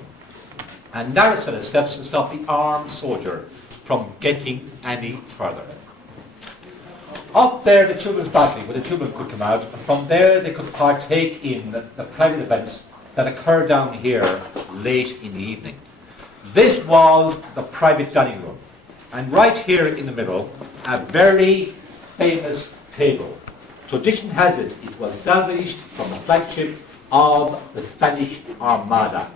A narrow set of steps to stop the armed soldier from getting any further. Up there, the children's balcony, where the children could come out, and from there they could partake in the private events that occur down here late in the evening. This was the private dining room. And right here in the middle, a very famous table. Tradition has it, it was salvaged from the flagship of the Spanish Armada.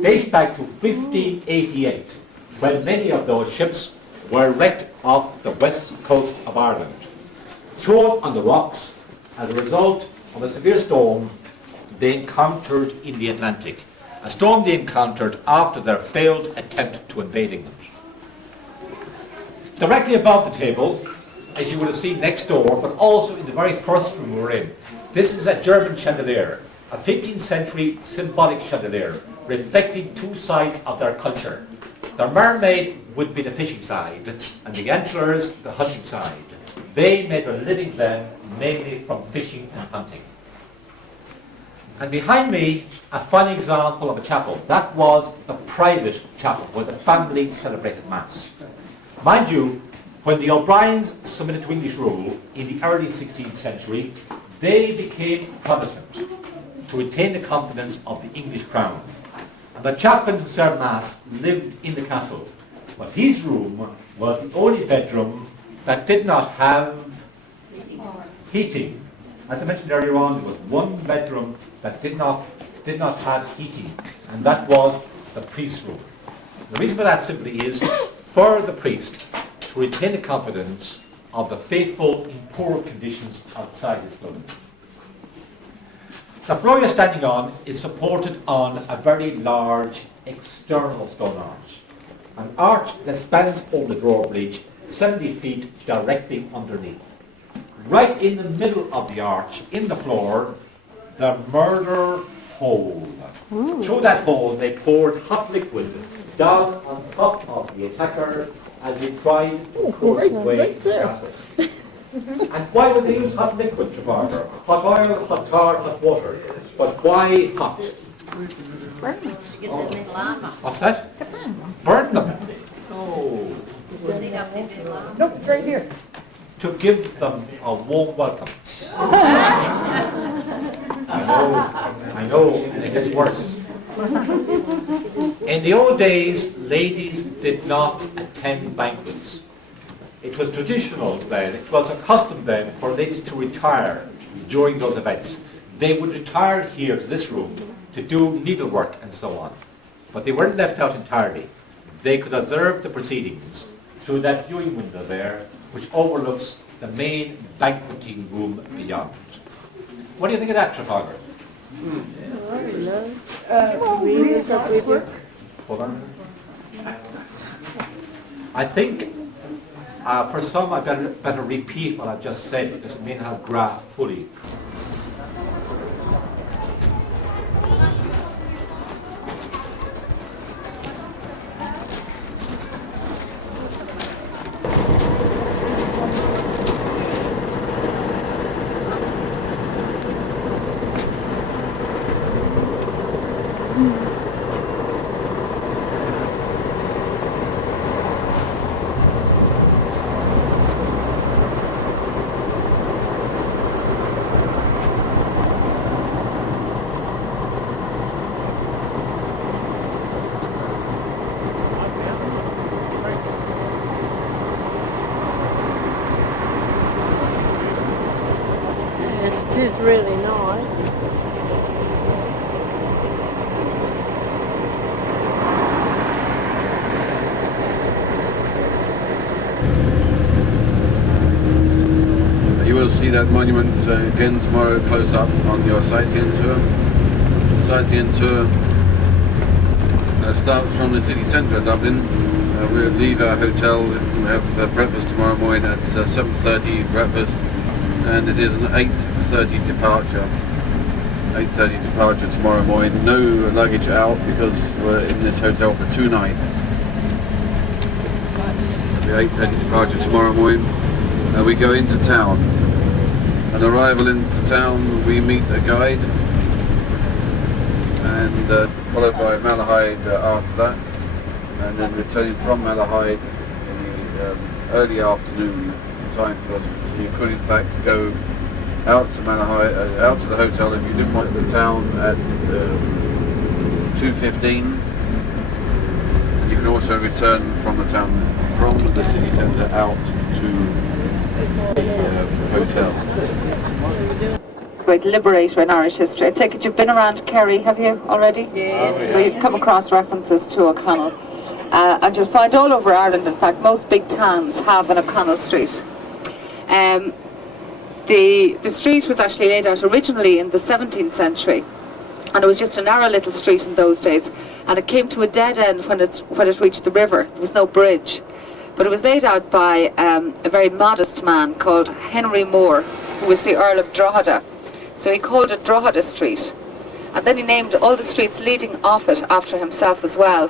Dates back to 1588, when many of those ships were wrecked off the west coast of Ireland, thrown on the rocks as a result of a severe storm they encountered in the Atlantic, a storm they encountered after their failed attempt to invade England. Directly above the table, as you would have seen next door, but also in the very first room we were in, this is a German chandelier, a 15th century symbolic chandelier, reflecting two sides of their culture. The mermaid would be the fishing side, and the antlers the hunting side. They made a living then mainly from fishing and hunting. And behind me, a fine example of a chapel. That was the private chapel where the family celebrated Mass. Mind you, when the O'Briens submitted to English rule in the early 16th century, they became Protestant to retain the confidence of the English crown. And the chaplain who served Mass lived in the castle, but his room was the only bedroom that did not have heating. As I mentioned earlier on, there was one bedroom that did not have heating, and that was the priest's room. The reason for that simply is for the priest to retain the confidence of the faithful in poor conditions outside his building. The floor you're standing on is supported on a very large external stone arch. An arch that spans over the drawbridge 70 feet directly underneath. Right in the middle of the arch, in the floor, the murder hole. Through that hole they poured hot liquid down on top of the attacker as he tried to force his way into the castle. And why would they use hot liquid, Trafalgar? Hot oil, hot tar, hot water. But why hot? Burn them. Get them in lava. What's that? To burn them. Burn them. Oh. They got them in lava. Nope, it's right here. To give them a warm welcome. I know, and it gets worse. In the old days, ladies did not attend banquets. It was traditional then, it was a custom then for ladies to retire during those events. They would retire here to this room to do needlework and so on. But they weren't left out entirely. They could observe the proceedings through that viewing window there, which overlooks the main banqueting room beyond. What do you think of that, Trafalgar? Please, God's work. Hold on. I think for some I better repeat what I've just said because it may not have grasped fully. Yes, it is really nice. that monument again tomorrow close up on your sightseeing tour. The sightseeing tour starts from the city centre of Dublin. We'll leave our hotel, we have breakfast tomorrow morning at 7:30 breakfast, and it is an 8:30 departure. 8:30 departure tomorrow morning. No luggage out because we're in this hotel for 2 nights. So the 8:30 departure tomorrow morning. We go into town. On arrival into town, we meet a guide, and followed by Malahide after that, and then returning from Malahide in the early afternoon time for us. So you could in fact go out to Malahide, out to the hotel if you didn't want the town at 2:15. And you can also return from the town, from the city centre out to the hotel. Great liberator in Irish history. I take it you've been around Kerry, have you already? Yes. So you've come across references to O'Connell. And you'll find all over Ireland, in fact, most big towns have an O'Connell Street. The street was actually laid out originally in the 17th century, and it was just a narrow little street in those days, and it came to a dead end when it reached the river. There was no bridge, but it was laid out by a very modest man called Henry Moore, who was the Earl of Drogheda. So he called it Drogheda Street, and then he named all the streets leading off it after himself as well.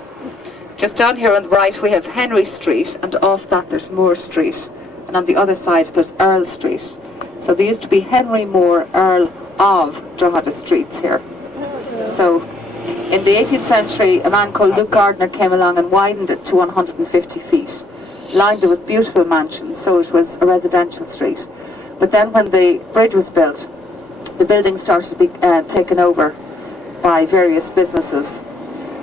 Just down here on the right we have Henry Street, and off that there's Moore Street, and on the other side there's Earl Street. So there used to be Henry Moore, Earl of Drogheda Streets here. So in the 18th century, a man called Luke Gardner came along and widened it to 150 feet, lined it with beautiful mansions, so it was a residential street. But then when the bridge was built, the building started to be taken over by various businesses.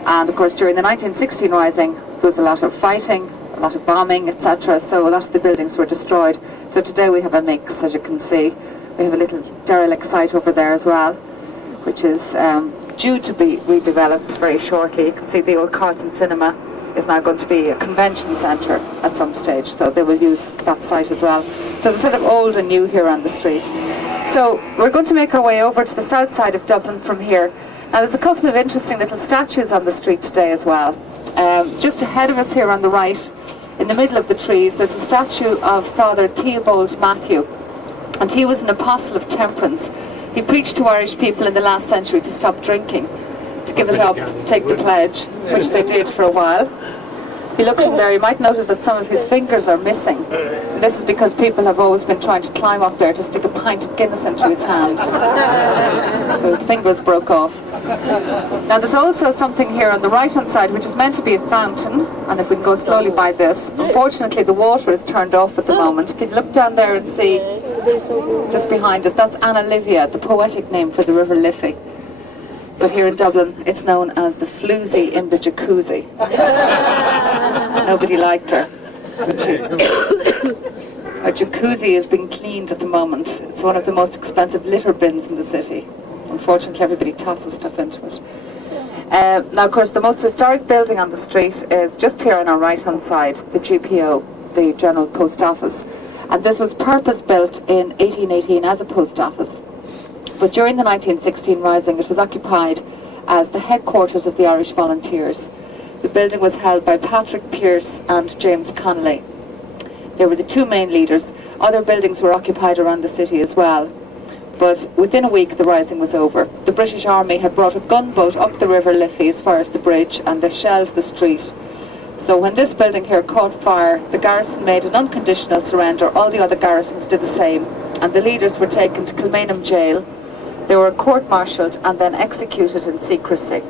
And of course during the 1916 rising, there was a lot of fighting, a lot of bombing, etc. So a lot of the buildings were destroyed. So today we have a mix, as you can see. We have a little derelict site over there as well, which is due to be redeveloped very shortly. You can see the old Carlton Cinema is now going to be a convention centre at some stage, so they will use that site as well. So there's sort of old and new here on the street. So we're going to make our way over to the south side of Dublin from here. Now there's a couple of interesting little statues on the street today as well. Just ahead of us here on the right, in the middle of the trees, there's a statue of Father Theobald Matthew, and he was an apostle of temperance. He preached to Irish people in the last century to stop drinking, to give it up, take the pledge, which they did for a while. If you look at him there, you might notice that some of his fingers are missing. This is because people have always been trying to climb up there to stick a pint of Guinness into his hand. So his fingers broke off. Now there's also something here on the right hand side which is meant to be a fountain, and if we can go slowly by this, unfortunately the water is turned off at the moment. You can look down there and see, just behind us, that's Anna Livia, the poetic name for the River Liffey. But here in Dublin, it's known as the floozy in the jacuzzi. Nobody liked her. Our jacuzzi is being cleaned at the moment. It's one of the most expensive litter bins in the city. Unfortunately, everybody tosses stuff into it. Now, of course, the most historic building on the street is just here on our right-hand side, the GPO, the General Post Office. And this was purpose-built in 1818 as a post office. But during the 1916 rising, it was occupied as the headquarters of the Irish Volunteers. The building was held by Patrick Pearse and James Connolly. They were the two main leaders. Other buildings were occupied around the city as well. But within a week, the rising was over. The British Army had brought a gunboat up the River Liffey as far as the bridge, and they shelled the street. So when this building here caught fire, the garrison made an unconditional surrender. All the other garrisons did the same, and the leaders were taken to Kilmainham Jail. They were court-martialed and then executed in secrecy.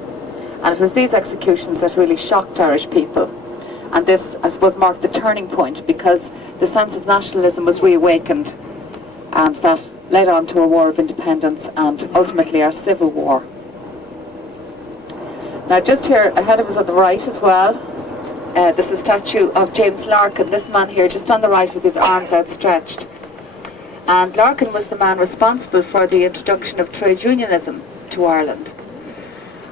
And it was these executions that really shocked Irish people. And this, I suppose, marked the turning point, because the sense of nationalism was reawakened, and that led on to a war of independence and ultimately our civil war. Now just here ahead of us on the right as well, this is a statue of James Larkin, this man here just on the right with his arms outstretched. And Larkin was the man responsible for the introduction of trade unionism to Ireland.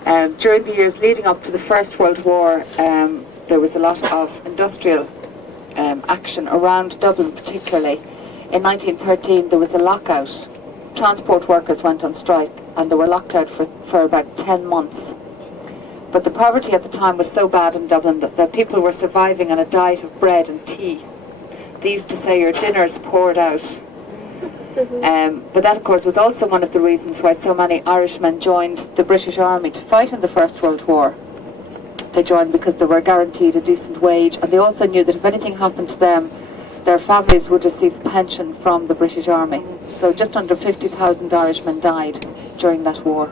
During the years leading up to the First World War, there was a lot of industrial action around Dublin particularly. In 1913 there was a lockout. Transport workers went on strike and they were locked out for about 10 months. But the poverty at the time was so bad in Dublin that people were surviving on a diet of bread and tea. They used to say your dinner's poured out. But that of course was also one of the reasons why so many Irishmen joined the British Army to fight in the First World War. They joined because they were guaranteed a decent wage, and they also knew that if anything happened to them, their families would receive a pension from the British Army. So just under 50,000 Irishmen died during that war.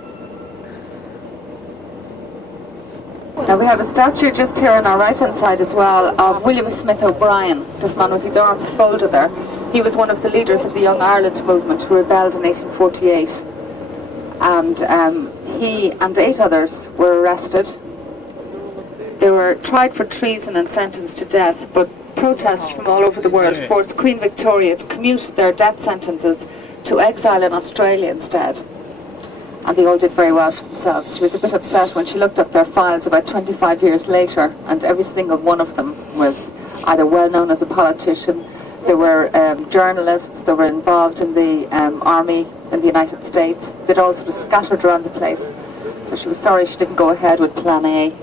Now we have a statue just here on our right hand side as well of William Smith O'Brien, this man with his arms folded there. He was one of the leaders of the Young Ireland movement who rebelled in 1848. And he and 8 others were arrested. They were tried for treason and sentenced to death, but protests from all over the world forced Queen Victoria to commute their death sentences to exile in Australia instead. And they all did very well for themselves. She was a bit upset when she looked up their files about 25 years later, and every single one of them was either well known as a politician, they were journalists, they were involved in the army in the United States. They'd all sort of scattered around the place. So she was sorry she didn't go ahead with Plan A.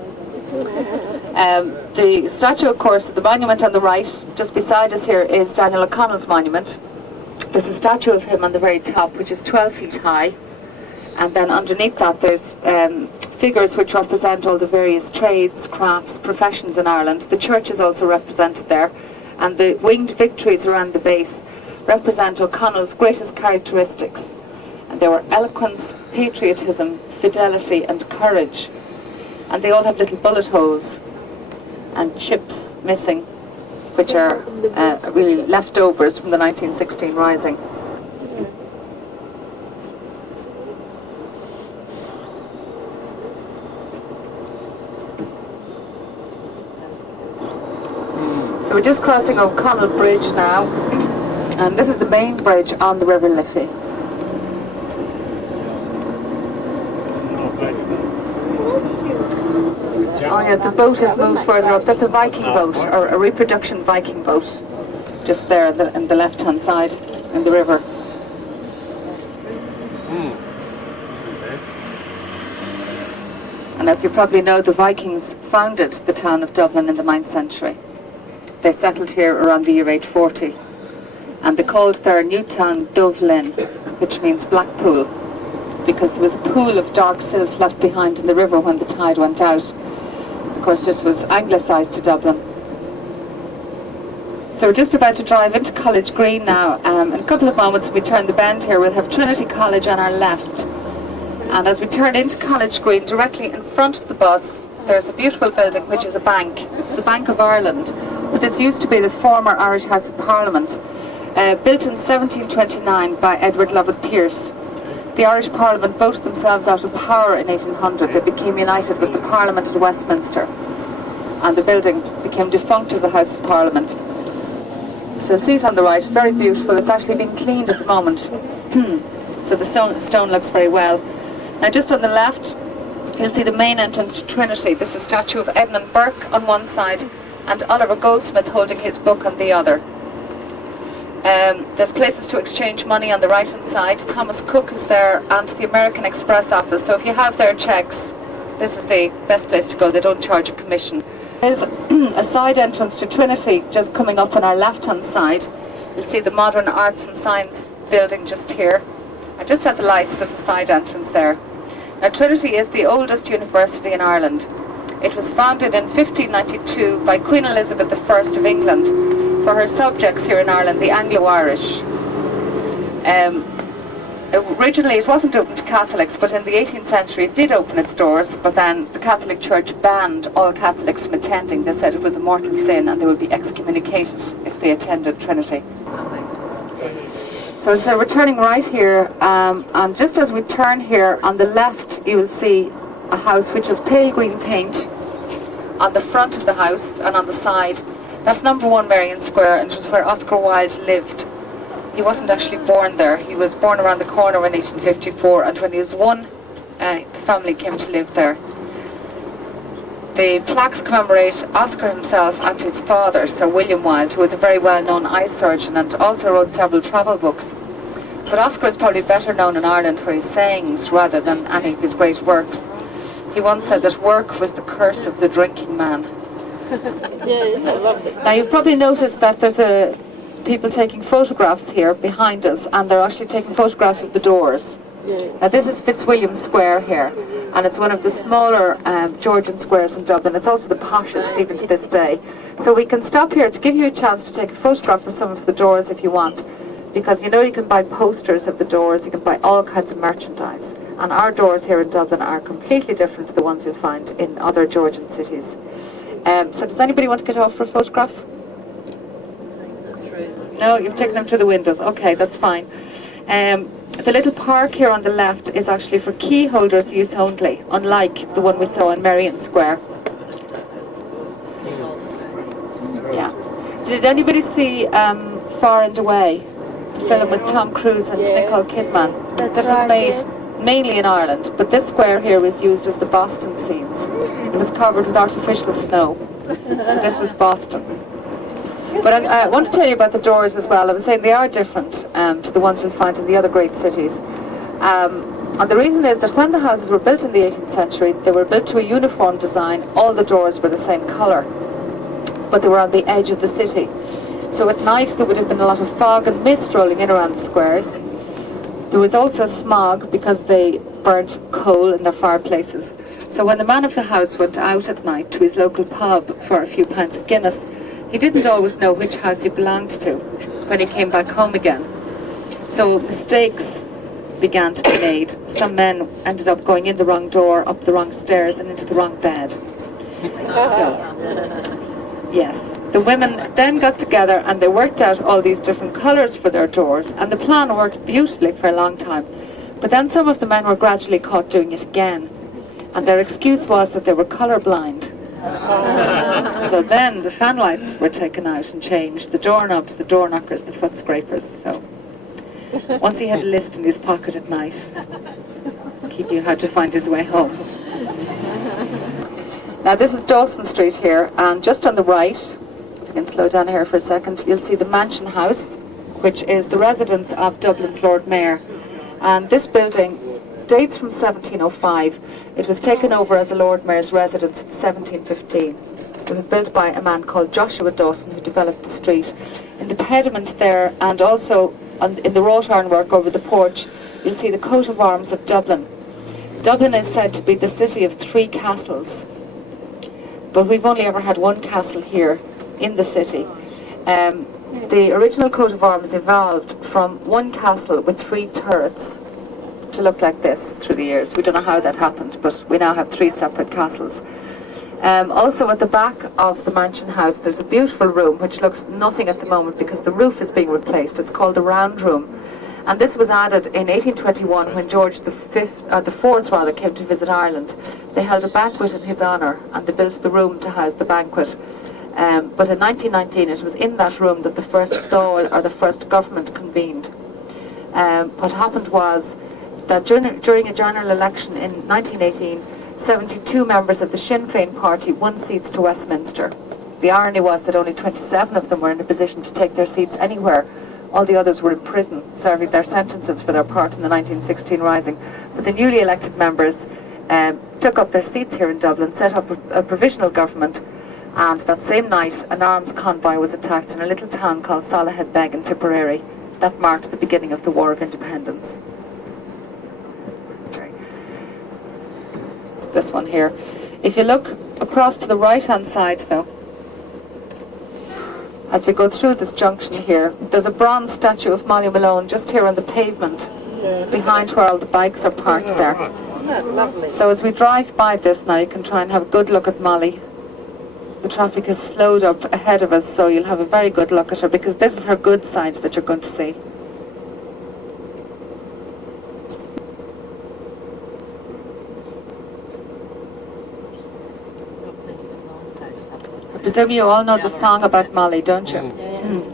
The statue, of course, the monument on the right, just beside us here, is Daniel O'Connell's monument. There's a statue of him on the very top, which is 12 feet high. And then underneath that there's figures which represent all the various trades, crafts, professions in Ireland. The church is also represented there. And the winged victories around the base represent O'Connell's greatest characteristics. And they were eloquence, patriotism, fidelity and courage. And they all have little bullet holes and chips missing, which are really leftovers from the 1916 Rising. So we're just crossing O'Connell Bridge now, and this is the main bridge on the River Liffey. Oh yeah, the boat has moved further up. That's a Viking boat, or a reproduction Viking boat, just there on the left-hand side in the river. And as you probably know, the Vikings founded the town of Dublin in the 9th century. They settled here around the year 840, and they called their new town Dovlin, which means black pool, because there was a pool of dark silt left behind in the river when the tide went out. Of course, this was anglicised to Dublin. So we're just about to drive into College Green now. In a couple of moments when we turn the bend here, we'll have Trinity College on our left. And as we turn into College Green, directly in front of the bus, there's a beautiful building which is a bank. It's the Bank of Ireland. But this used to be the former Irish House of Parliament, built in 1729 by Edward Lovett Pearce. The Irish Parliament voted themselves out of power in 1800. They became united with the Parliament at Westminster, and the building became defunct as a House of Parliament. So you'll see it on the right, very beautiful. It's actually being cleaned at the moment. So the stone looks very well. Now just on the left, you'll see the main entrance to Trinity. This is a statue of Edmund Burke on one side and Oliver Goldsmith holding his book on the other. There's places to exchange money on the right hand side. Thomas Cook is there, and the American Express office. So if you have their checks, this is the best place to go. They don't charge a commission. There's a side entrance to Trinity just coming up on our left hand side. You'll see the Modern Arts and Science building just here. And just at the lights there's a side entrance there. Now Trinity is the oldest university in Ireland. It was founded in 1592 by Queen Elizabeth I of England for her subjects here in Ireland, the Anglo-Irish. Originally it wasn't open to Catholics, but in the 18th century it did open its doors, but then the Catholic Church banned all Catholics from attending. They said it was a mortal sin and they would be excommunicated if they attended Trinity. So we're turning right here, and just as we turn here, on the left you will see a house which has pale green paint on the front of the house and on the side. That's number 1 Marion Square, and it was where Oscar Wilde lived. He wasn't actually born there. He was born around the corner in 1854, and when he was 1, the family came to live there. The plaques commemorate Oscar himself and his father, Sir William Wilde, who was a very well-known eye surgeon and also wrote several travel books. But Oscar is probably better known in Ireland for his sayings rather than any of his great works. He once said that work was the curse of the drinking man. Now you've probably noticed that there's people taking photographs here behind us, and they're actually taking photographs of the doors. Now this is Fitzwilliam Square here, and it's one of the smaller Georgian squares in Dublin. It's also the poshest even to this day. So we can stop here to give you a chance to take a photograph of some of the doors if you want, because you know you can buy posters of the doors, you can buy all kinds of merchandise. And our doors here in Dublin are completely different to the ones you'll find in other Georgian cities. So does anybody want to get off for a photograph? No, you've taken them through the windows. Okay, that's fine. The little park here on the left is actually for key holders use only, unlike the one we saw in Merrion Square. Yeah. Did anybody see Far and Away, the film with Tom Cruise and Nicole Kidman? That was made mainly in Ireland, but this square here was used as the Boston scenes. It was covered with artificial snow, so this was Boston. But I want to tell you about the doors as well. I was saying they are different to the ones you'll find in the other great cities. And the reason is that when the houses were built in the 18th century, they were built to a uniform design. All the doors were the same colour, but they were on the edge of the city. So at night there would have been a lot of fog and mist rolling in around the squares. There was also smog because they burnt coal in their fireplaces. So when the man of the house went out at night to his local pub for a few pints of Guinness, he didn't always know which house he belonged to when he came back home again. So mistakes began to be made. Some men ended up going in the wrong door, up the wrong stairs, and into the wrong bed. So, yes. The women then got together and they worked out all these different colours for their doors, and the plan worked beautifully for a long time. But then some of the men were gradually caught doing it again, and their excuse was that they were colour blind. So then the fan lights were taken out and changed, the doorknobs, the door knockers, the foot scrapers. So once he had a list in his pocket at night, he knew how to find his way home. Now this is Dawson Street here, and just on the right, if you can slow down here for a second, you'll see the Mansion House, which is the residence of Dublin's Lord Mayor. And this building dates from 1705. It was taken over as a Lord Mayor's residence in 1715. It was built by a man called Joshua Dawson, who developed the street. In the pediment there, and also in the wrought ironwork over the porch, you'll see the coat of arms of Dublin. Dublin is said to be the city of 3 castles, but we've only ever had 1 castle here in the city. The original coat of arms evolved from 1 castle with 3 turrets to look like this through the years. We don't know how that happened, but we now have 3 separate castles. Also at the back of the Mansion House there's a beautiful room which looks nothing at the moment because the roof is being replaced. It's called the Round Room, and this was added in 1821 when George the Fourth came to visit Ireland. They held a banquet in his honour and they built the room to house the banquet. But in 1919 it was in that room that the first Dáil, or the first government, convened. What happened was that during a general election in 1918, 72 members of the Sinn Féin party won seats to Westminster. The irony was that only 27 of them were in a position to take their seats anywhere. All the others were in prison, serving their sentences for their part in the 1916 Rising. But the newly elected members took up their seats here in Dublin, set up a provisional government, and that same night an arms convoy was attacked in a little town called Salahead in Tipperary. That marked the beginning of the War of Independence. This one here. If you look across to the right hand side though, as we go through this junction here, there's a bronze statue of Molly Malone just here on the pavement behind where all the bikes are parked there. So as we drive by this now, you can try and have a good look at Molly. The traffic is slowed up ahead of us, so you'll have a very good look at her because this is her good side that you're going to see. I presume you all know the song about Molly, don't you?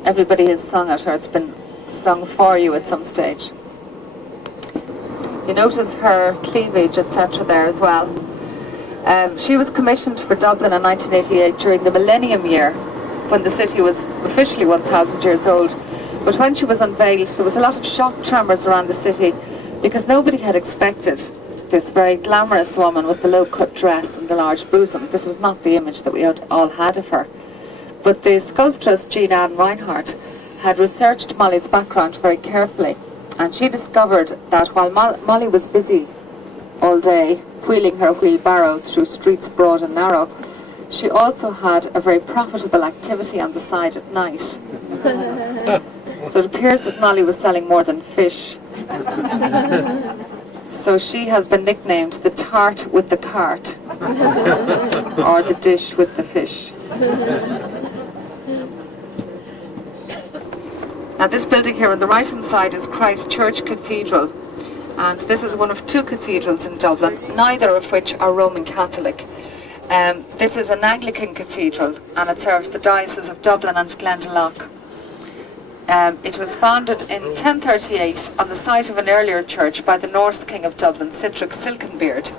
Everybody has sung it, or it's been sung for you at some stage. You notice her cleavage, etc. there as well. She was commissioned for Dublin in 1988 during the Millennium Year, when the city was officially 1,000 years old. But when she was unveiled, there was a lot of shock tremors around the city because nobody had expected this very glamorous woman with the low-cut dress and the large bosom. This was not the image that we all had of her. But the sculptress Jean Ann Reinhardt had researched Molly's background very carefully, and she discovered that while Molly was busy all day wheeling her wheelbarrow through streets broad and narrow, she also had a very profitable activity on the side at night. So it appears that Molly was selling more than fish. So she has been nicknamed the tart with the cart, or the dish with the fish. Now this building here on the right hand side is Christ Church Cathedral, and this is one of two cathedrals in Dublin, neither of which are Roman Catholic. This is an Anglican cathedral, and it serves the Diocese of Dublin and Glendalough. It was founded in 1038 on the site of an earlier church by the Norse king of Dublin, Sitric Silkenbeard.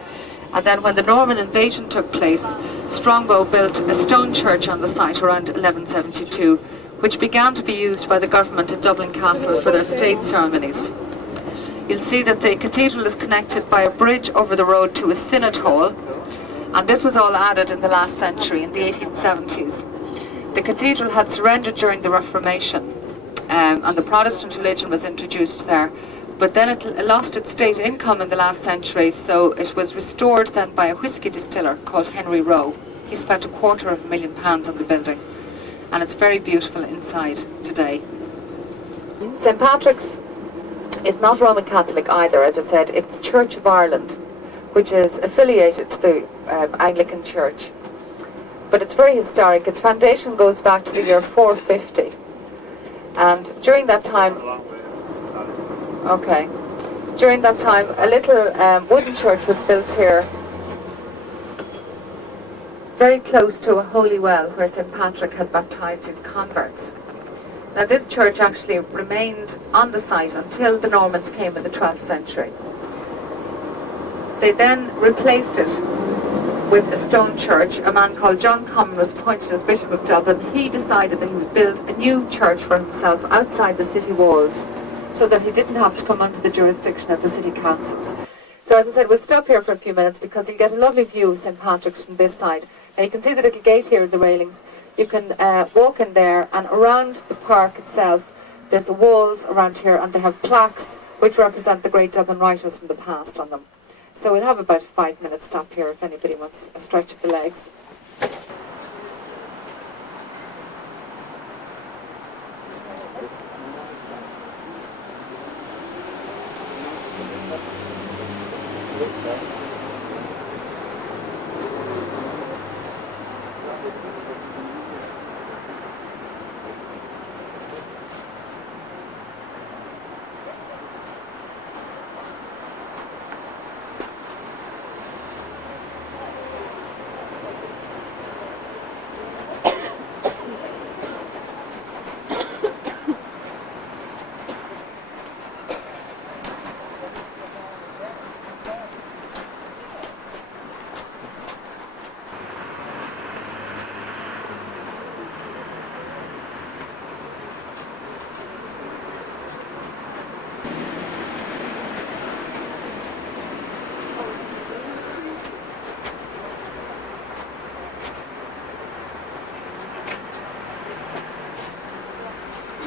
And then when the Norman invasion took place, Strongbow built a stone church on the site around 1172, which began to be used by the government at Dublin Castle for their state ceremonies. You'll see that the cathedral is connected by a bridge over the road to a synod hall, and this was all added in the last century, in the 1870s. The cathedral had surrendered during the Reformation, and the Protestant religion was introduced there. But then it lost its state income in the last century, so it was restored then by a whisky distiller called Henry Rowe. He spent £250,000 on the building, and it's very beautiful inside today. St. Patrick's is not Roman Catholic either, as I said. It's Church of Ireland, which is affiliated to the Anglican Church. But it's very historic. Its foundation goes back to the year 450. And during that time, a little wooden church was built here, very close to a holy well where St. Patrick had baptized his converts. Now this church actually remained on the site until the Normans came in the 12th century. They then replaced it with a stone church. A man called John Comyn was appointed as Bishop of Dublin. He decided that he would build a new church for himself outside the city walls, so that he didn't have to come under the jurisdiction of the city councils. So as I said, we'll stop here for a few minutes because you'll get a lovely view of St. Patrick's from this side. Now you can see the little gate here in the railings. You can walk in there, and around the park itself there's walls around here, and they have plaques which represent the great Dublin writers from the past on them. So we'll have about a 5-minute stop here if anybody wants a stretch of the legs.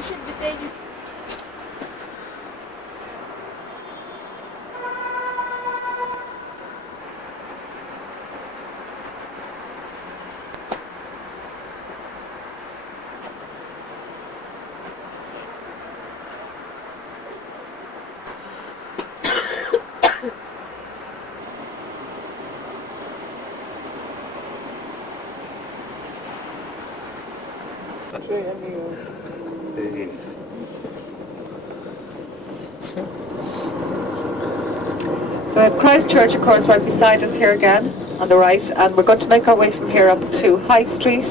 should be taking. So we have Christ Church, of course, right beside us here again, on the right, and we're going to make our way from here up to High Street.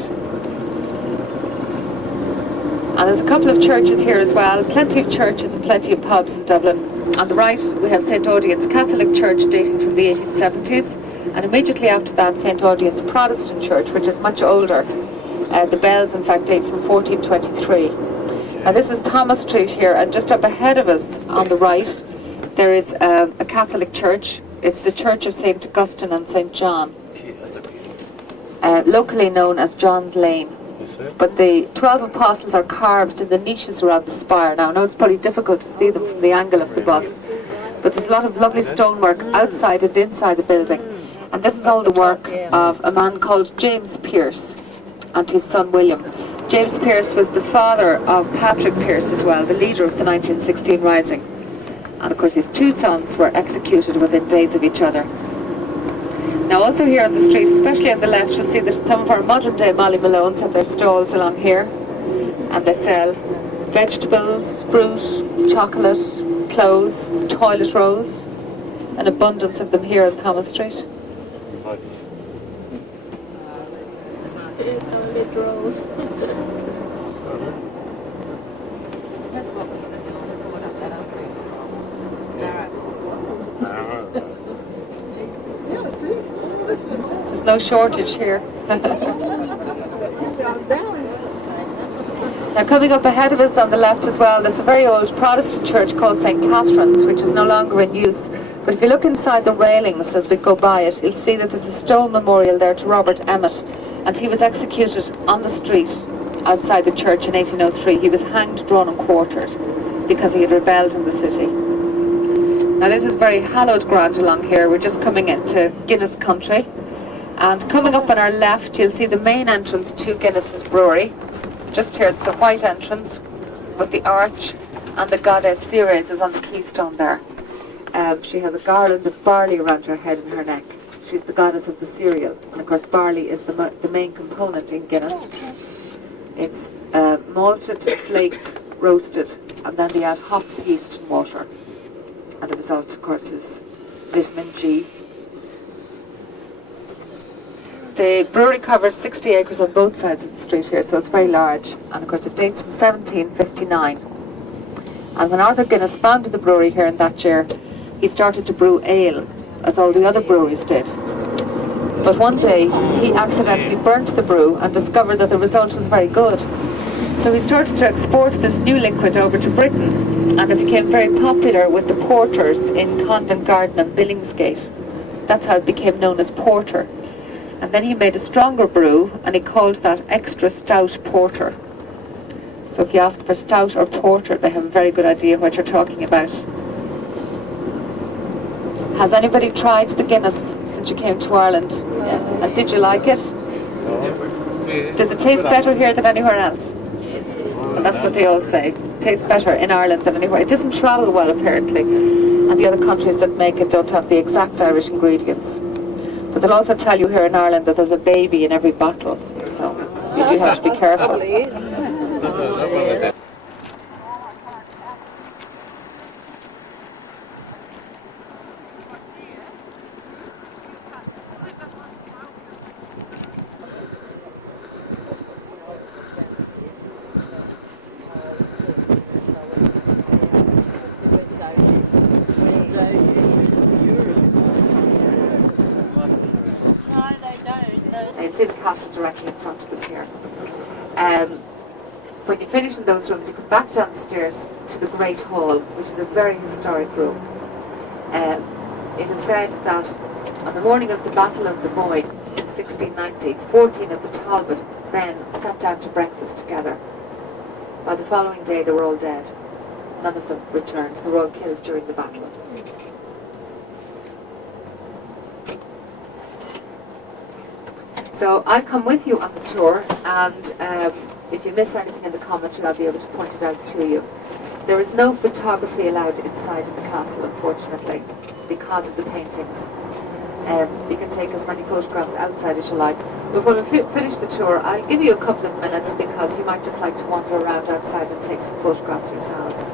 And there's a couple of churches here as well, plenty of churches and plenty of pubs in Dublin. On the right, we have St. Odian's Catholic Church dating from the 1870s, And immediately after that, St. Audien's Protestant Church, which is much older. The bells, in fact, date from 1423. Now this is Thomas Street here, and just up ahead of us on the right, there is a Catholic church. It's the Church of St. Augustine and St. John, locally known as John's Lane. But the 12 apostles are carved in the niches around the spire. Now I know it's probably difficult to see them from the angle of the bus, but there's a lot of lovely stonework outside and inside the building. And this is all the work of a man called James Pearse and his son William. James Pearse was the father of Patrick Pearse as well, the leader of the 1916 Rising. And of course his two sons were executed within days of each other. Now also here on the street, especially on the left, you'll see that some of our modern day Molly Malones have their stalls along here. And they sell vegetables, fruit, chocolate, clothes, toilet rolls. An abundance of them here on Thomas Street. There's no shortage here. Now coming up ahead of us on the left as well, there's a very old Protestant church called St. Catherine's, which is no longer in use. But if you look inside the railings as we go by it, you'll see that there's a stone memorial there to Robert Emmet, and he was executed on the street outside the church in 1803. He was hanged, drawn and quartered because he had rebelled in the city. Now this is very hallowed ground along here. We're just coming into Guinness country, and coming up on our left you'll see the main entrance to Guinness's brewery. Just here it's a white entrance with the arch, and the goddess Ceres is on the keystone there. She has a garland of barley around her head and her neck. She's the goddess of the cereal, and of course barley is the main component in Guinness. It's malted, flaked, roasted, and then they add hops, yeast and water. And the result, of course, is vitamin G. The brewery covers 60 acres on both sides of the street here, so it's very large. And of course it dates from 1759. And when Arthur Guinness founded the brewery here in that year, he started to brew ale, as all the other breweries did. But one day, he accidentally burnt the brew and discovered that the result was very good. So he started to export this new liquid over to Britain, and it became very popular with the porters in Covent Garden and Billingsgate. That's how it became known as porter. And then he made a stronger brew, and he called that extra stout porter. So if you ask for stout or porter, they have a very good idea what you're talking about. Has anybody tried the Guinness since you came to Ireland? Yeah. And did you like it? Does it taste better here than anywhere else? And that's what they all say. It tastes better in Ireland than anywhere. It doesn't travel well, apparently. And the other countries that make it don't have the exact Irish ingredients. But they'll also tell you here in Ireland that there's a baby in every bottle. So you do have to be careful. It's in the castle directly in front of us here. When you finish in those rooms, you come back down the stairs to the Great Hall, which is a very historic room. It is said that on the morning of the Battle of the Boyne in 1690, 14 of the Talbot men sat down to breakfast together. By the following day, they were all dead. None of them returned. They were all killed during the battle. So I've come with you on the tour, and if you miss anything in the commentary, I'll be able to point it out to you. There is no photography allowed inside in the castle, unfortunately, because of the paintings. You can take as many photographs outside as you like. But when we finish the tour, I'll give you a couple of minutes because you might just like to wander around outside and take some photographs yourselves.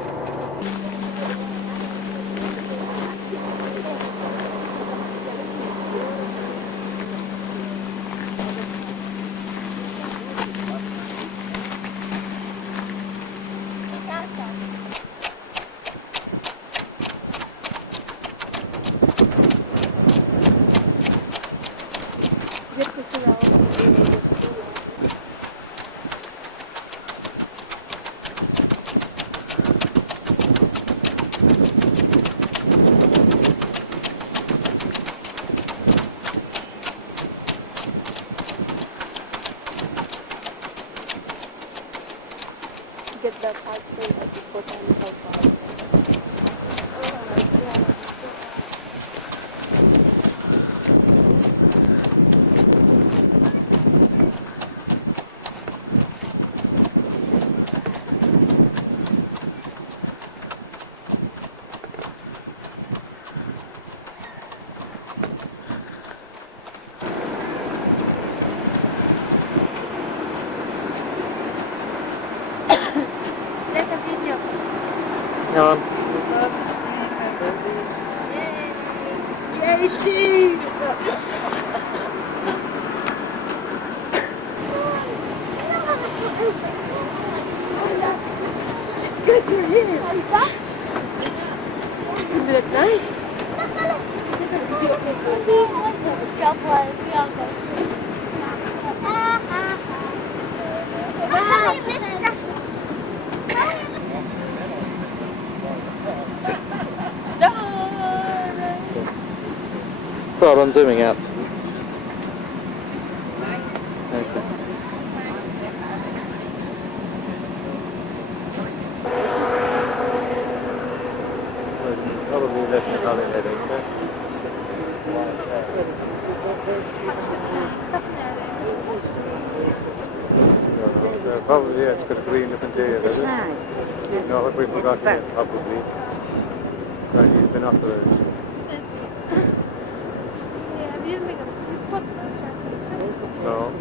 get that pipe thing that you put on the profile. Take a video. No, Yay, cheese! Good for you. You look nice. thought on zooming out. Okay. Probably less than nothing, I think so. So probably, yeah, it's got a green look interior, does it? No, we forgot it, probably. So he's been off the road. No.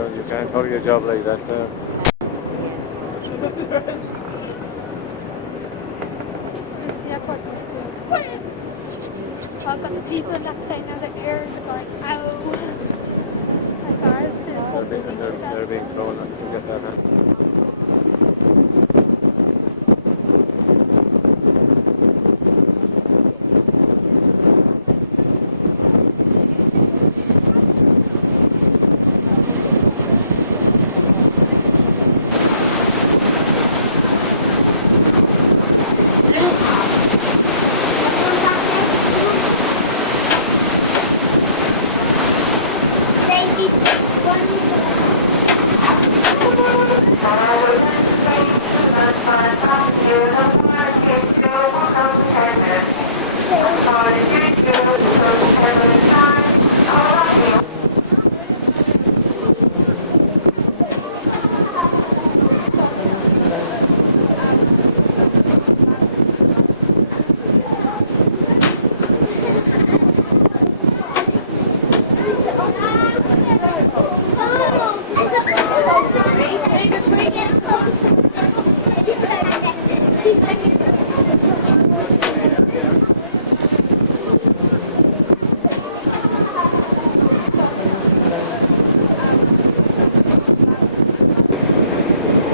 Oh, you can't hold your job like that. I've got the people in that plane now, the ears are going, ow. My car is They're being thrown up to get that hand.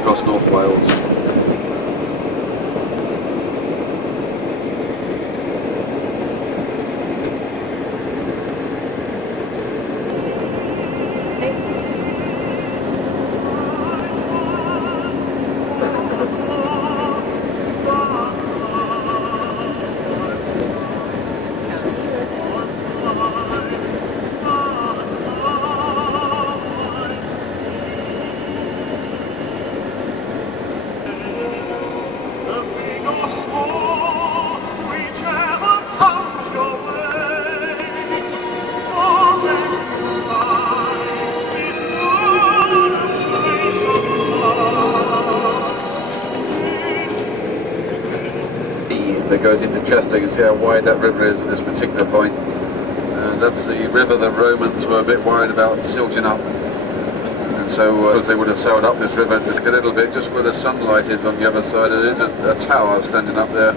Across North Wales. That goes into Chester. You can see how wide that river is at this particular point. And that's the river the Romans were a bit worried about silting up. And so they would have sailed up this river just a little bit, just where the sunlight is on the other side. There is a tower standing up there,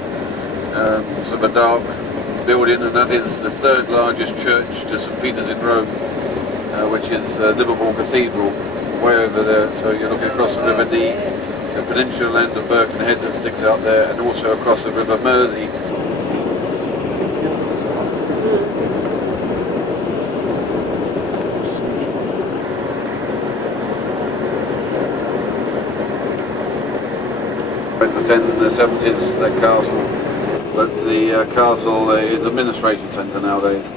sort of a dark building, and that is the third largest church to St. Peter's in Rome, which is Liverpool Cathedral, way over there. So you're looking across the River Dee, the peninsula land of Birkenhead that sticks out there, and also across the River Mersey. In the 10s and the 70s, that castle, but the castle is administration centre nowadays.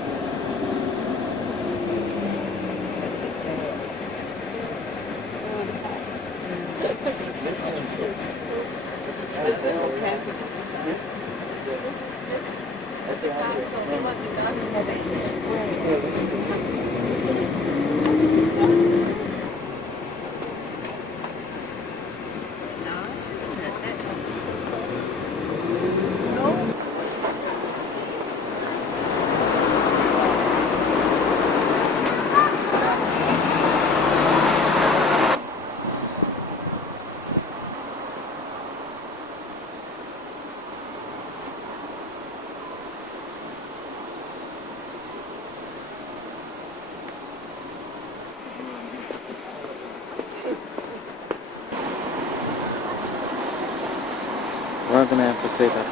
We're going to have to say that.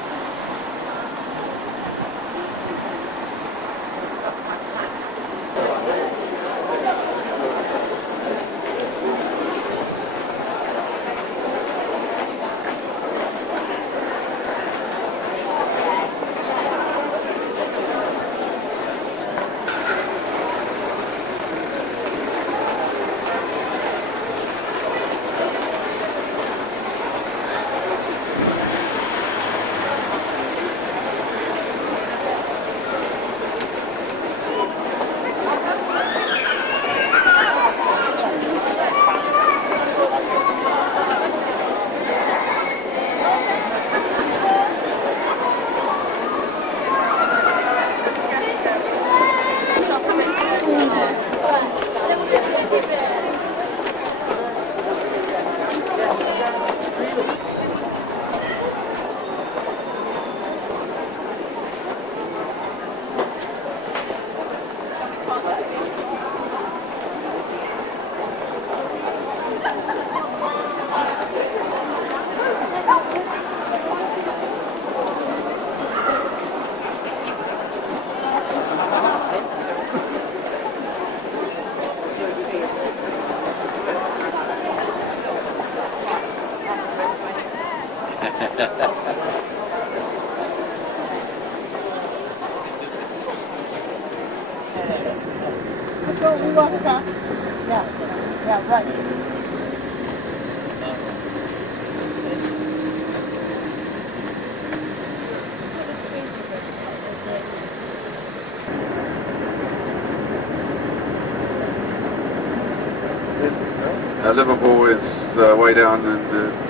We walk across. Yeah, yeah, right. Liverpool is way down to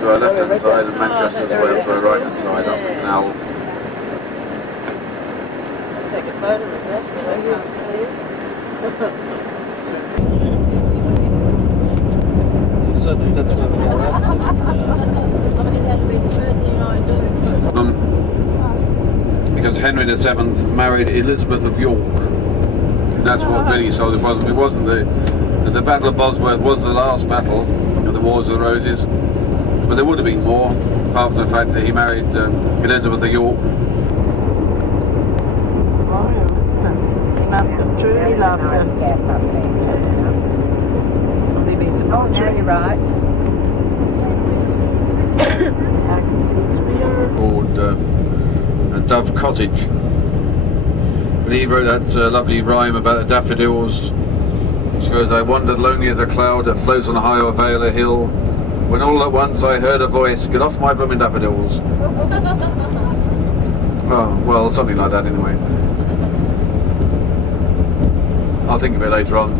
our left hand side, and Manchester is way up to our right hand side up the canal. Take a photo of that, but you can see it. Certainly, that's where we're at. Because Henry VII married Elizabeth of York. And that's what really sold it. It wasn't the Battle of Bosworth was the last battle of the Wars of the Roses, but there would have been more, apart from the fact that he married Elizabeth of York. He must have truly loved her. Probably be some more trees. Right. I can see it's weird. Called Dove Cottage. But he wrote that lovely rhyme about the daffodils. Which goes, I wandered lonely as a cloud that floats on high or vale a hill, when all at once I heard a voice, get off my blooming daffodils. Oh, well, something like that anyway. I'll think of it later on.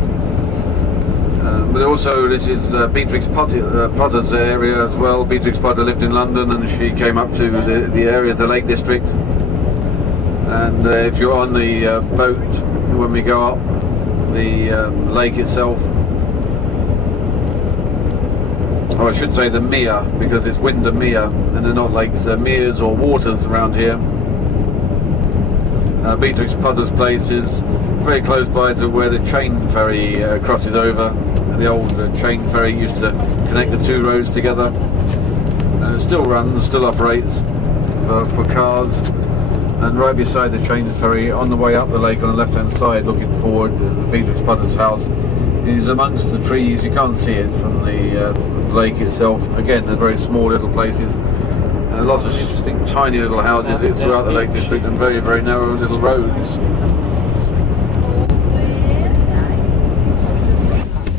But also, this is Beatrix Potter's area as well. Beatrix Potter lived in London, and she came up to the area of the Lake District. And if you're on the boat when we go up the lake itself, or I should say the mere, because it's Windermere, and they're not lakes, they're meres or waters around here. Beatrix Potter's place is very close by to where the chain ferry crosses over. The old chain ferry used to connect the two roads together. It still runs, still operates for cars. And right beside the chain ferry, on the way up the lake on the left hand side, looking forward, Beatrix Potter's house is amongst the trees. You can't see it from the lake itself. Again, they're very small little places. Lots of interesting tiny little houses throughout the Lake District, and very, very narrow little roads.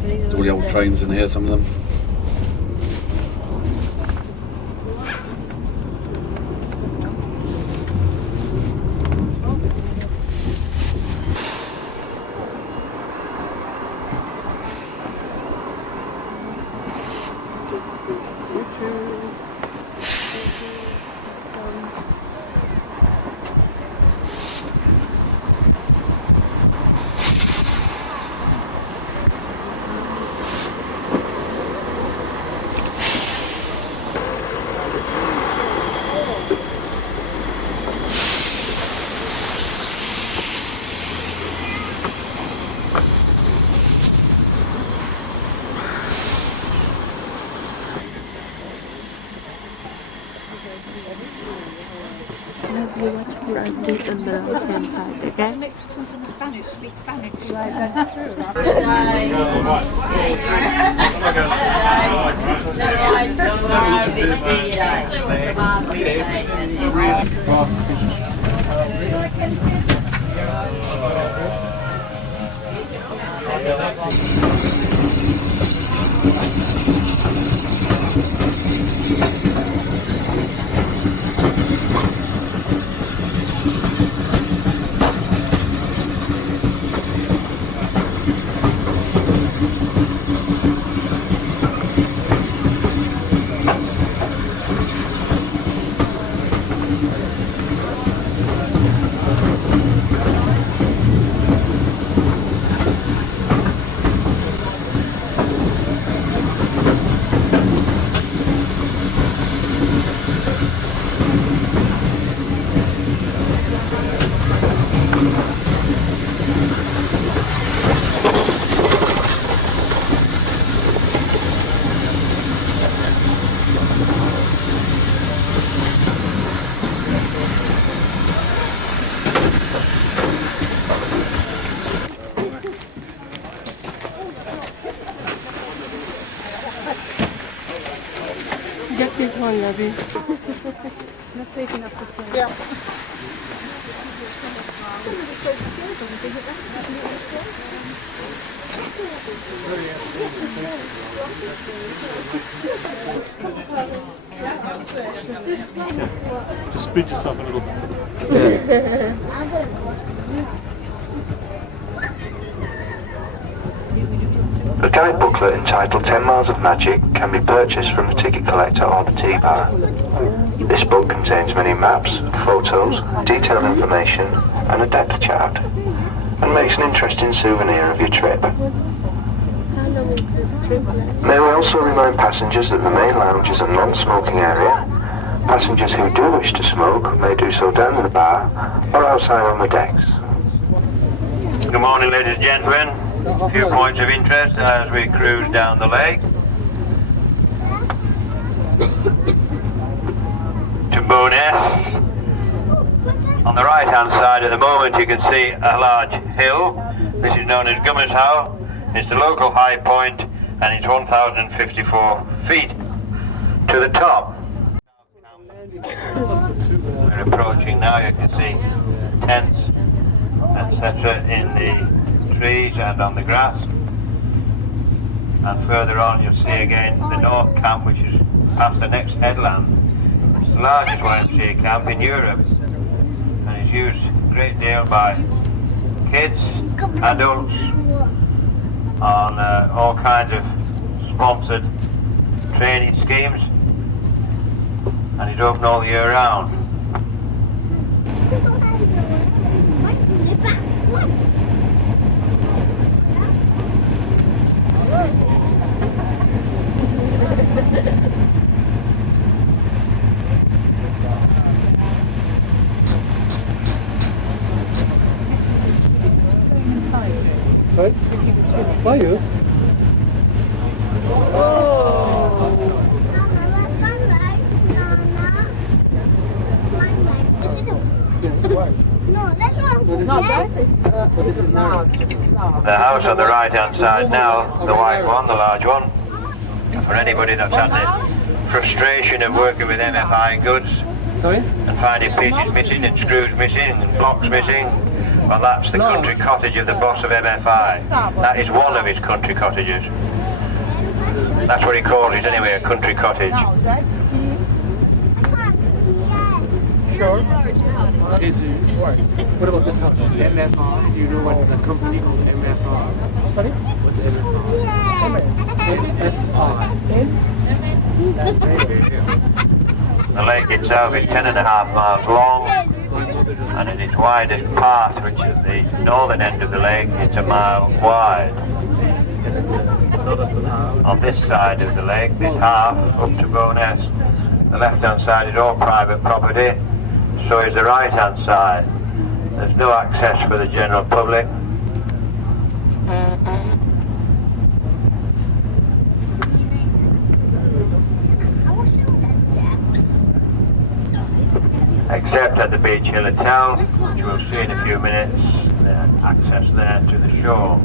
There's all the old trains in here, some of them. on the left-hand side, okay? Mexicans and Spanish speak Spanish. Get this one, Yabi. Not taking up the phone. Yeah. Just speed yourself a little bit. A guide booklet entitled 10 Miles of Magic can be purchased from the ticket collector or the T-Bar. This book contains many maps, photos, detailed information and a depth chart, and makes an interesting souvenir of your trip. May we also remind passengers that the main lounge is a non-smoking area. Passengers who do wish to smoke may do so down in the bar or outside on the decks. Good morning, ladies and gentlemen. A few points of interest as we cruise down the lake to Bowness. On the right hand side at the moment you can see a large hill. This is known as Gummershow. It's the local high point and it's 1,054 feet to the top. We're approaching now, you can see tents etc. in the trees and on the grass, and further on you'll see again the North Camp, which is past the next headland. It's the largest YMCA camp in Europe and is used a great deal by kids, adults on all kinds of sponsored training schemes, and it's open all year round. Right? Are you? The house on the right hand side now, the white one, the large one, for anybody that's had the frustration of working with MFI goods and finding pieces missing and screws missing and blocks missing. Well, that's the country cottage of the boss of MFI. That is one of his country cottages. That's what he calls it anyway, a country cottage. Sure. What about this house? MFR? Do you know what the company called MFR? Sorry? What's MFR? The lake itself is 10.5 miles long, and at its widest part, which is the northern end of the lake, it's 1 mile wide. On this side of the lake, this half, up to Bowness, the left-hand side is all private property, so is the right-hand side. There's no access for the general public. except at the Beach Hill Hotel, which we'll see in a few minutes, access there to the shore.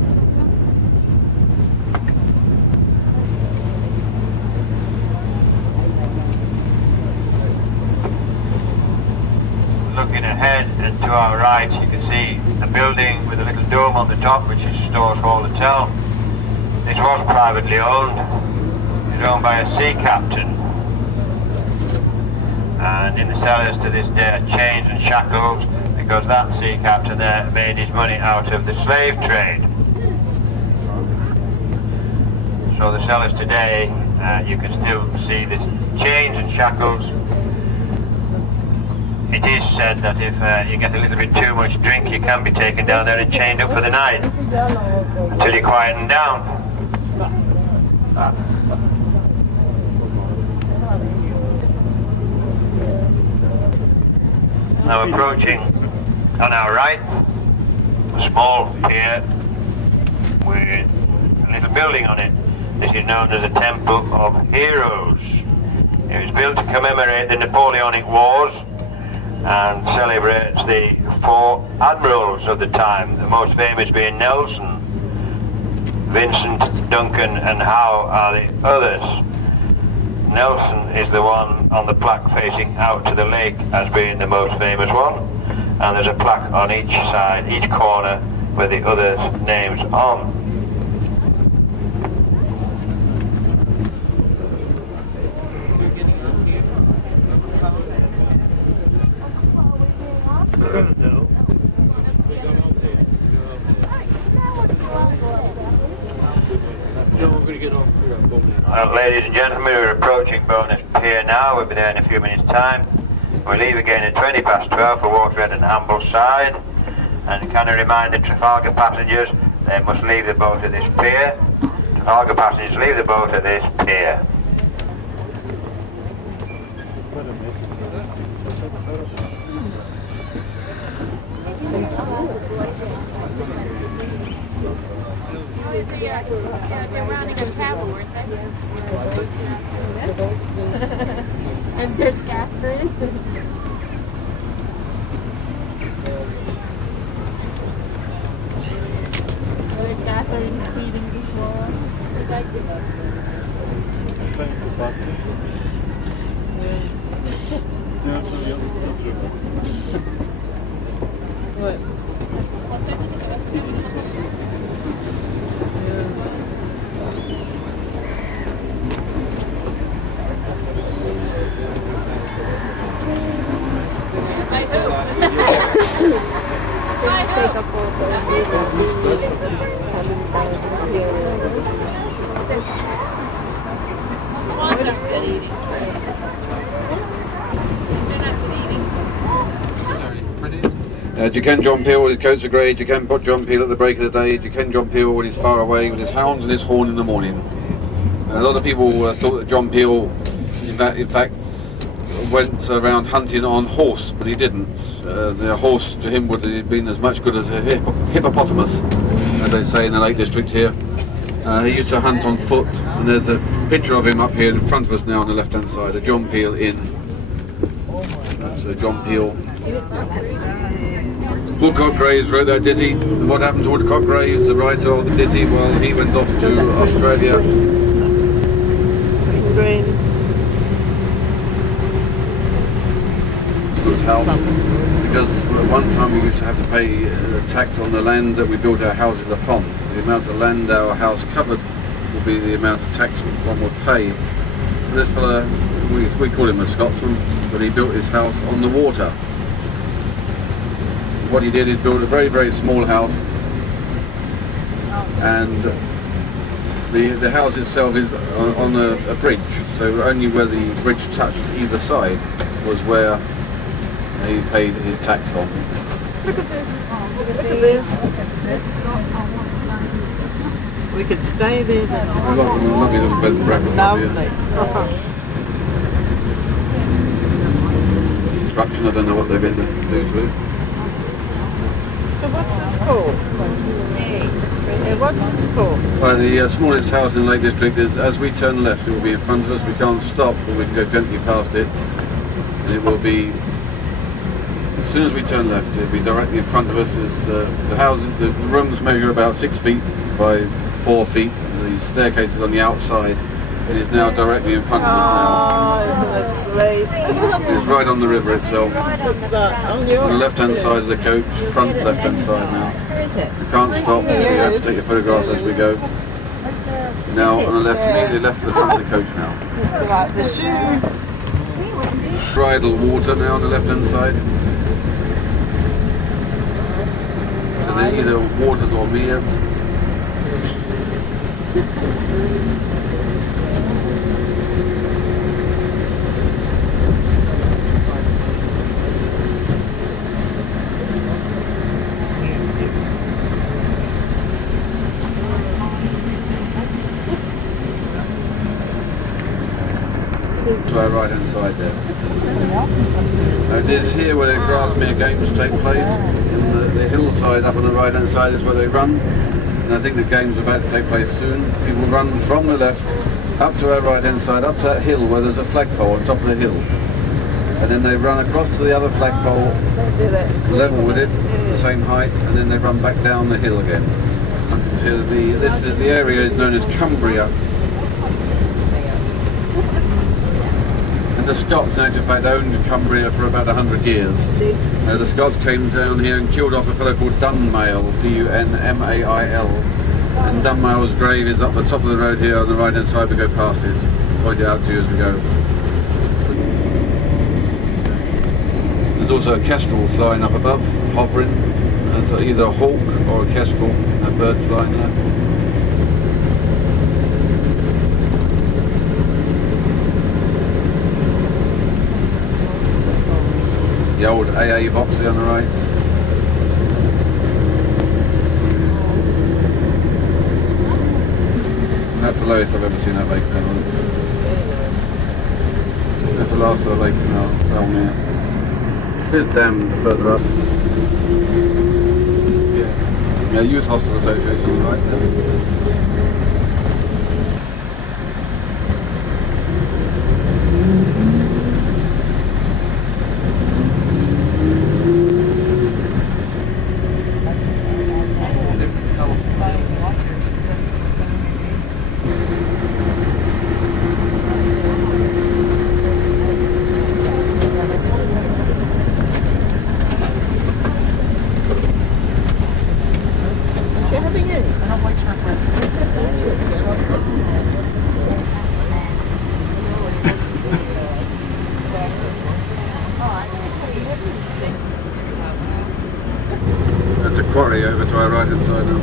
Looking ahead and to our right, you can see a building with a little dome on the top, which is Stores Hall Hotel. It was privately owned. It's owned by a sea captain. And in the cellars to this day are chains and shackles, because that sea captain there made his money out of the slave trade. So the cellars today, you can still see the chains and shackles. It is said that if you get a little bit too much drink, you can be taken down there and chained up for the night until you quieten down. Now approaching on our right, a small pier with a little building on it. This is known as the Temple of Heroes. It was built to commemorate the Napoleonic Wars and celebrates the 4 admirals of the time, the most famous being Nelson. Vincent, Duncan and Howe are the others. Nelson is the one on the plaque facing out to the lake as being the most famous one, and there's a plaque on each side, each corner, with the others' names on. Ladies and gentlemen, we're approaching Bowness Pier now. We'll be there in a few minutes' time. We'll leave again at 12:20 for Waterhead and Ambleside. And can I remind the Trafalgar passengers, they must leave the boat at this pier. Trafalgar passengers leave the boat at this pier. They're running a paddle, weren't they? And there's Catherine. Catherine's feeding the swan. What? Take a Swans are good eating. They're not good eating. Jacan John Peel with his coats of grey, Jacan Pot John Peel at the break of the day, Jacan John Peel when he's far away with his hounds and his horn in the morning. A lot of people thought that John Peel, in fact, went around hunting on horse, but he didn't. The horse to him would have been as much good as a hippopotamus, as they say in the Lake District here. He used to hunt on foot, and there's a picture of him up here in front of us now on the left-hand side, a John Peel Inn. That's John Peel. Woodcock Graves wrote that ditty. What happened to Woodcock Graves, the writer of the ditty? Well, he went off to Australia. Scott's house, because at one time we used to have to pay tax on the land that we built our houses upon. The amount of land our house covered would be the amount of tax one would pay. So this fella, we call him a Scotsman, but he built his house on the water. What he did is build a very, very small house, and the house itself is on a bridge, so only where the bridge touched either side was where he paid his tax on. Look at this. Look at this. We could stay there then. We've got some lovely little bed and breakfast up here. Construction, I don't know what they've been to do to it. So what's this called? Yeah, what's this called? Well, the smallest house in the Lake District is, as we turn left, it will be in front of us. We can't stop, but we can go gently past it. And it will be as soon as we turn left, it'll be directly in front of us. Is the houses, the rooms measure about 6 feet by 4 feet. The staircase is on the outside. It is now directly in front of us Oh, isn't it sweet? It's right on the river itself. What's that? On On your the left-hand side of the coach, front left-hand side now. You can't stop, so you have to take your photographs as we go. Now on the left, immediately left to the front of the coach now. like the shoe. Bridle water now on the left-hand side. So they're either waters or meres. To our right hand side there. Now it is here where the Grasmere Games take place. In the hillside up on the right hand side is where they run. And I think the games are about to take place soon. People run from the left up to our right hand side, up to that hill where there's a flagpole on top of the hill. And then they run across to the other flagpole, level with it, the same height, and then they run back down the hill again. The area is known as Cumbria. The Scots, in actual fact, owned Cumbria for about 100 years. The Scots came down here and killed off a fellow called Dunmail, D-U-N-M-A-I-L. And Dunmail's grave is up the top of the road here on the right hand side. We go past it. Point it out to you as we go. There's also a kestrel flying up above, hovering. There's either a hawk or a kestrel, a bird flying there. The old AA box there on the right. That's the lowest I've ever seen that lake now. That's the last of the lakes now, down there. There's dam further up. Yeah, Youth Hostel Association on the right there. That's a quarry over to our right hand side now.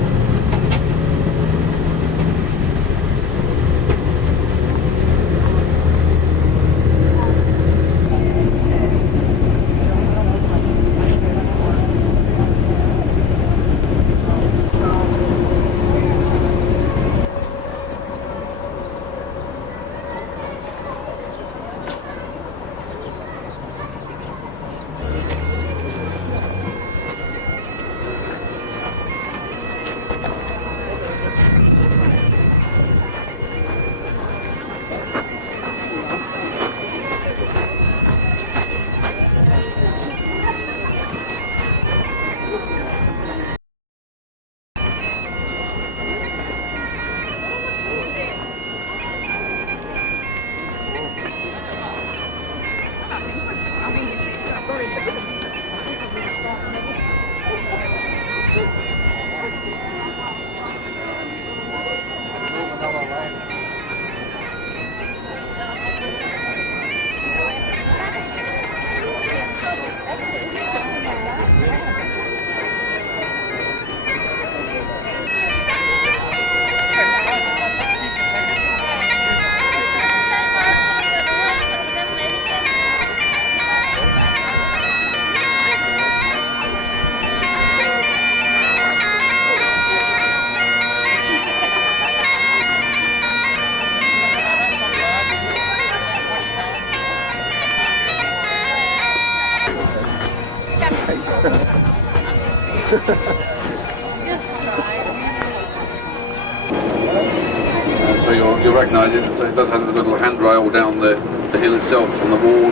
So you'll recognise it. So it does have a little handrail down the hill itself on the wall.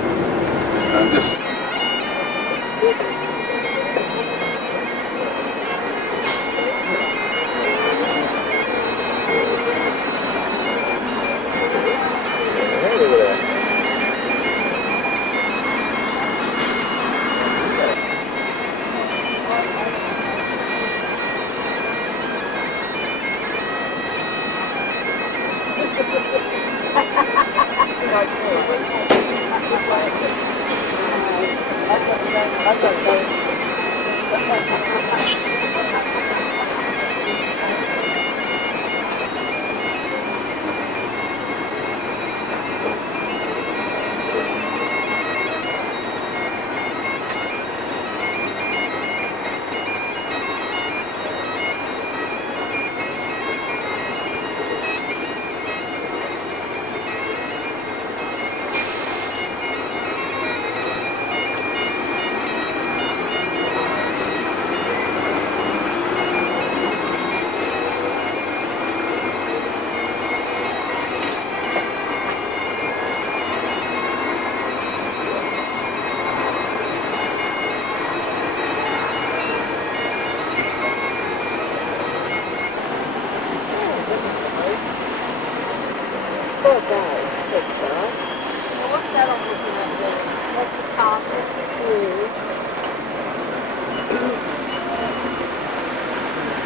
Just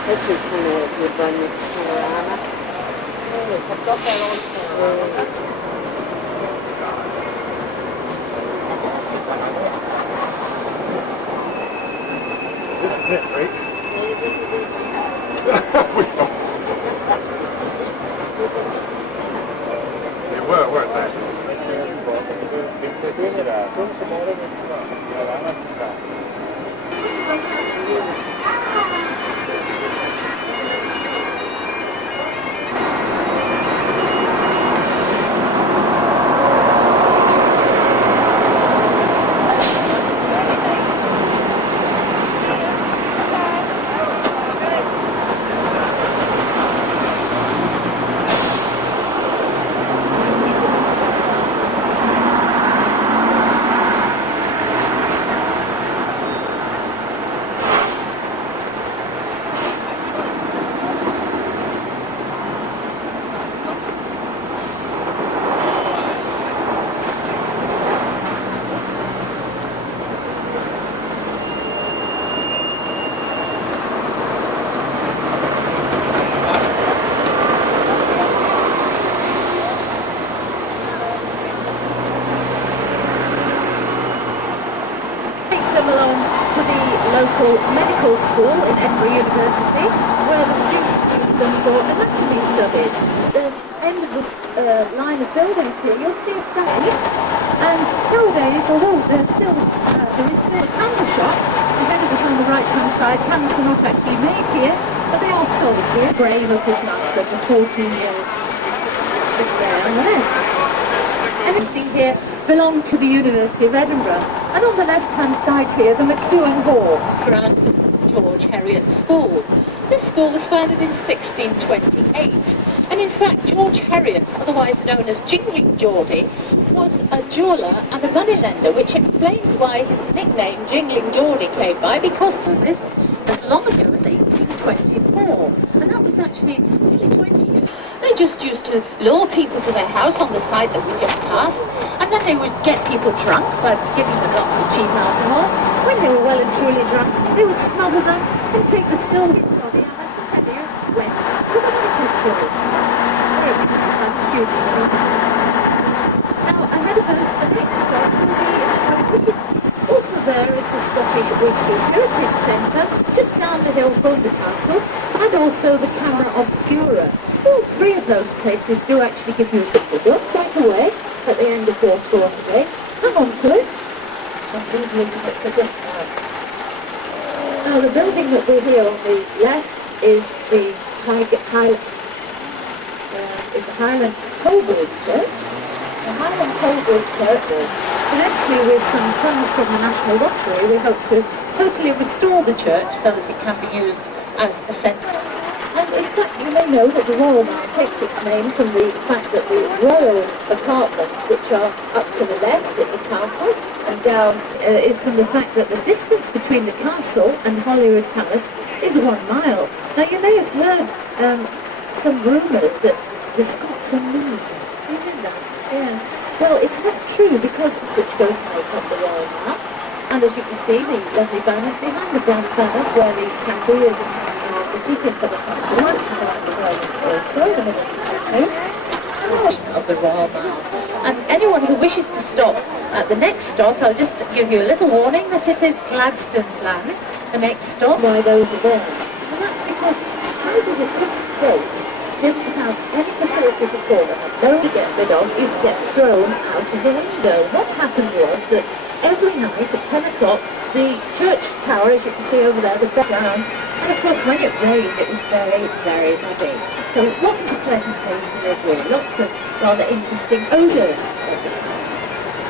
This is kind of your bunny panorama. This is it, right? They were, weren't they? local medical school in Edinburgh University, where the students use them for anatomy studies. The end of this line of buildings here, you'll see a statue, and nowadays, although there is still a camera shop, the vendors on the right-hand side, cameras are not actually made here, but they are sold here. Grave of his master for 14 years. There and there. And you see here, belong to the University of Edinburgh. And on the left-hand side here, the McEwen Hall, around George Heriot School. This school was founded in 1628. And in fact, George Heriot, otherwise known as Jingling Geordie, was a jeweller and a moneylender, which explains why his nickname Jingling Geordie came by, because of this as long ago as 1824. And that was actually nearly 20 years. They just used to lure people to their house on the side that we just passed, and then they would get people drunk by giving them lots of cheap alcohol. When they were well and truly drunk, they would smother them and take the still body and then went to the medical school. Now, ahead of us, the next stop will be British. Also there is the Scottish Whiskey Heritage Centre, just down the hill from the castle, and also the Camera Obscura. All three of those places do actually give you a picture book right away at the end of fourth quarter day. Hang on to it. Now the building that we're here on the left is the Highland Colbridge Church. The Highland Colbridge Church, and actually with some funds from the National Lottery, we hope to totally restore the church so that it can be used as a centre. And in fact, you may know that the Royal Mile takes its name from the fact that the royal apartments, which are up to the left in the castle, and down is from the fact that the distance between the castle and Holyrood Palace is 1 mile. Now, you may have heard some rumours that the Scots are mean. You know that? Yeah. Well, it's not true, because the switch goes to make up the Royal Mile. And as you can see, the lovely banners behind the grand banners where the tambour is the sequence of the castle of the Royal Mile. And anyone who wishes to stop At the next stop, I'll just give you a little warning that it is Gladstone's land. The next stop, why those are there. And that's because houses of this state didn't have any facilities at all. They had no to get rid of, you get thrown out of the window. What happened was that every night at 10 o'clock, the church tower, as you can see over there, was down. And of course, when it rained, it was very, very heavy. So it wasn't a pleasant place to live with. Lots of rather interesting odours at the time.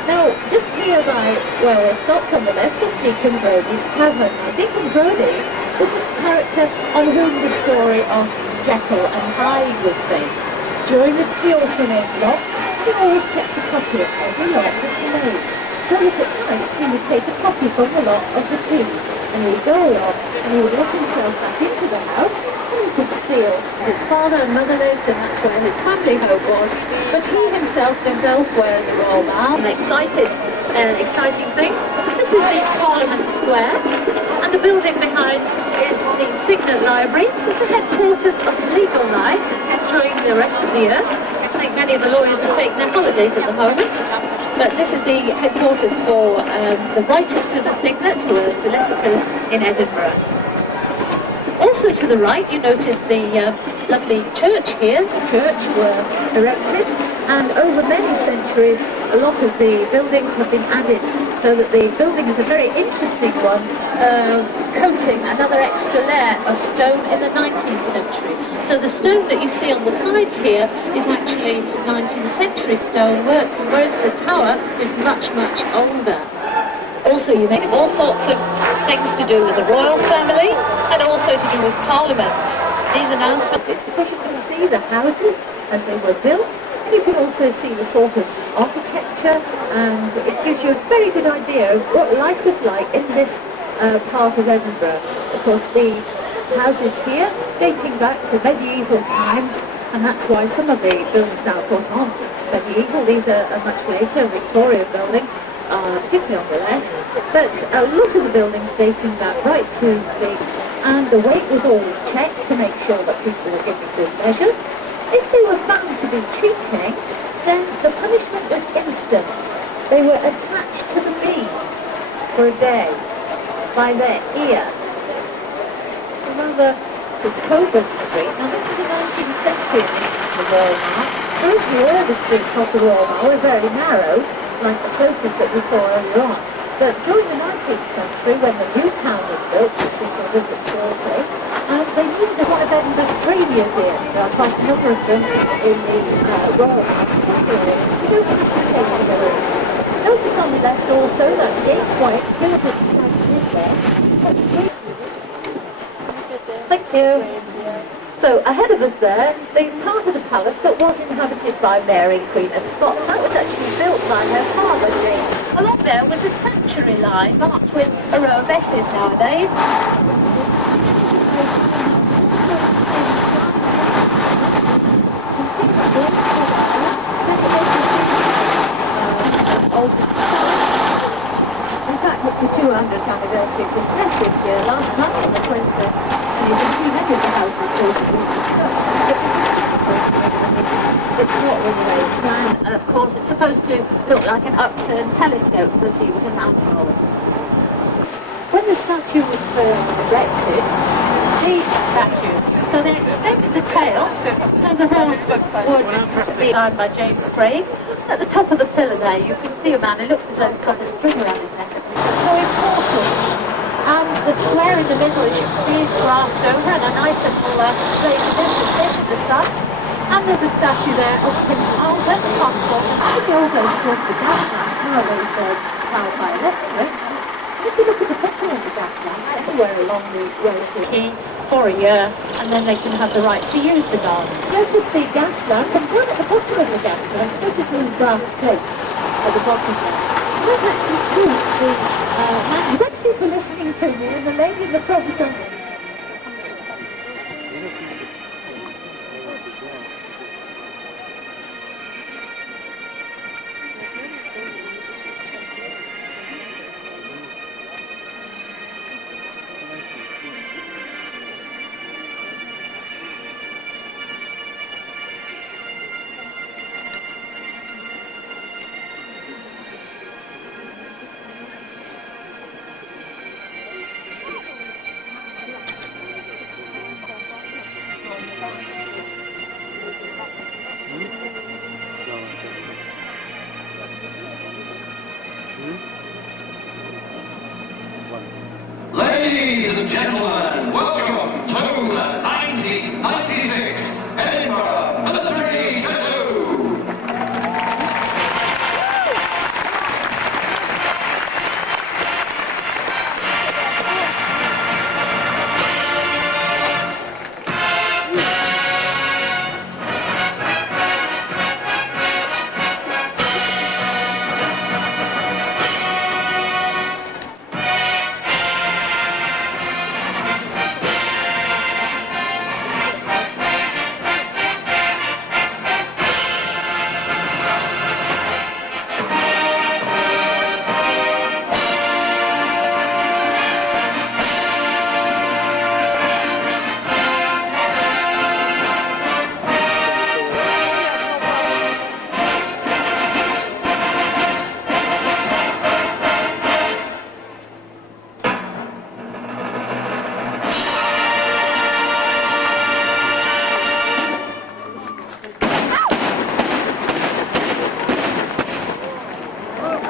Now, just nearby where we're stopped on the left is Deacon Brodie's Tavern. Now, Deacon Brodie was a character on whom the story of Jekyll and Hyde was based. During the he also made locks. He always kept a copy of every lock that he made. So that at night he would take a copy from the lock of the key, and he would go along and he would let himself back into the house and he could steal. His father and mother lived, and that's where his family home was. But he himself lived elsewhere in the Royal Mile. An exciting thing. This is the Parliament Square, and the building behind is the Signet Library. This is the headquarters of legal life, entering the rest of the earth. I think many of the lawyers are taking their holidays at the moment. But this is the headquarters for the writers to the Signet, who are solicitors in Edinburgh. Also to the right, you notice the lovely church here. The church were erected, and over many centuries, a lot of the buildings have been added, so that the building is a very interesting one, coating another extra layer of stone in the 19th century. So the stone that you see on the sides here is actually 19th century stonework, whereas the tower is much, much older. Also, you make all sorts of things to do with the royal family and also to do with Parliament. These announcements, because you can see the houses as they were built, and you can also see the sort of architecture, and it gives you a very good idea of what life was like in this part of Edinburgh. Of course, the houses here dating back to medieval times, and that's why some of the buildings now, of course, aren't medieval. These are much later, Victorian building, particularly on the left. But a lot of the buildings dating back right to the, and the weight was always checked to make sure that people were giving good measure. If they were found to be cheating, then the punishment was instant. They were attached to the beam for a day by their ear. Remember the Coburn Street. Now this is the 19th century edition of the Royal Mile. Those were the streets of the Royal Mile were very narrow, like the surface that we saw earlier on. But during the 19th century, when the new town was built, which we can visit shortly, they needed one of Edinburgh's trade museums. There are quite a number of them in the Royal Mile. Notice on the left also that the gateway still has is there. Thank you. So ahead of us there, the part of the palace that was inhabited by Mary, Queen of Scots. That was actually built by her father, James. Along there was a sanctuary line marked with a row of S's nowadays. In fact, it's the 200th anniversary of the test this year, last month on the 20th, and you can see many of the houses it's not really very planned, and of course it's supposed to look like an upturned telescope because he was an admiral. When the statue was first erected, so they extended the tail, so the horse would be designed by James Craig. At the top of the pillar there, you can see a man who looks as though he's got a string around his neck. It's so important. And the square in the middle, as you can see, is grassed over, and a nice little place of business in the sun. And there's a statue there of Prince Albert, the consul. If you all go towards the gas lamp, nowadays they're powered by electric. If you look at the picture of the gas lamps, everywhere along the road key for a year, and then they can have the right to use the garden. Notice the gas lamp, and down at the bottom of the gas lamp, notice the brass plate at the bottom there. That actually suits the man. Thank you for listening to me, and the lady in the front is on. gentlemen, welcome to 1996 Edinburgh 3-2.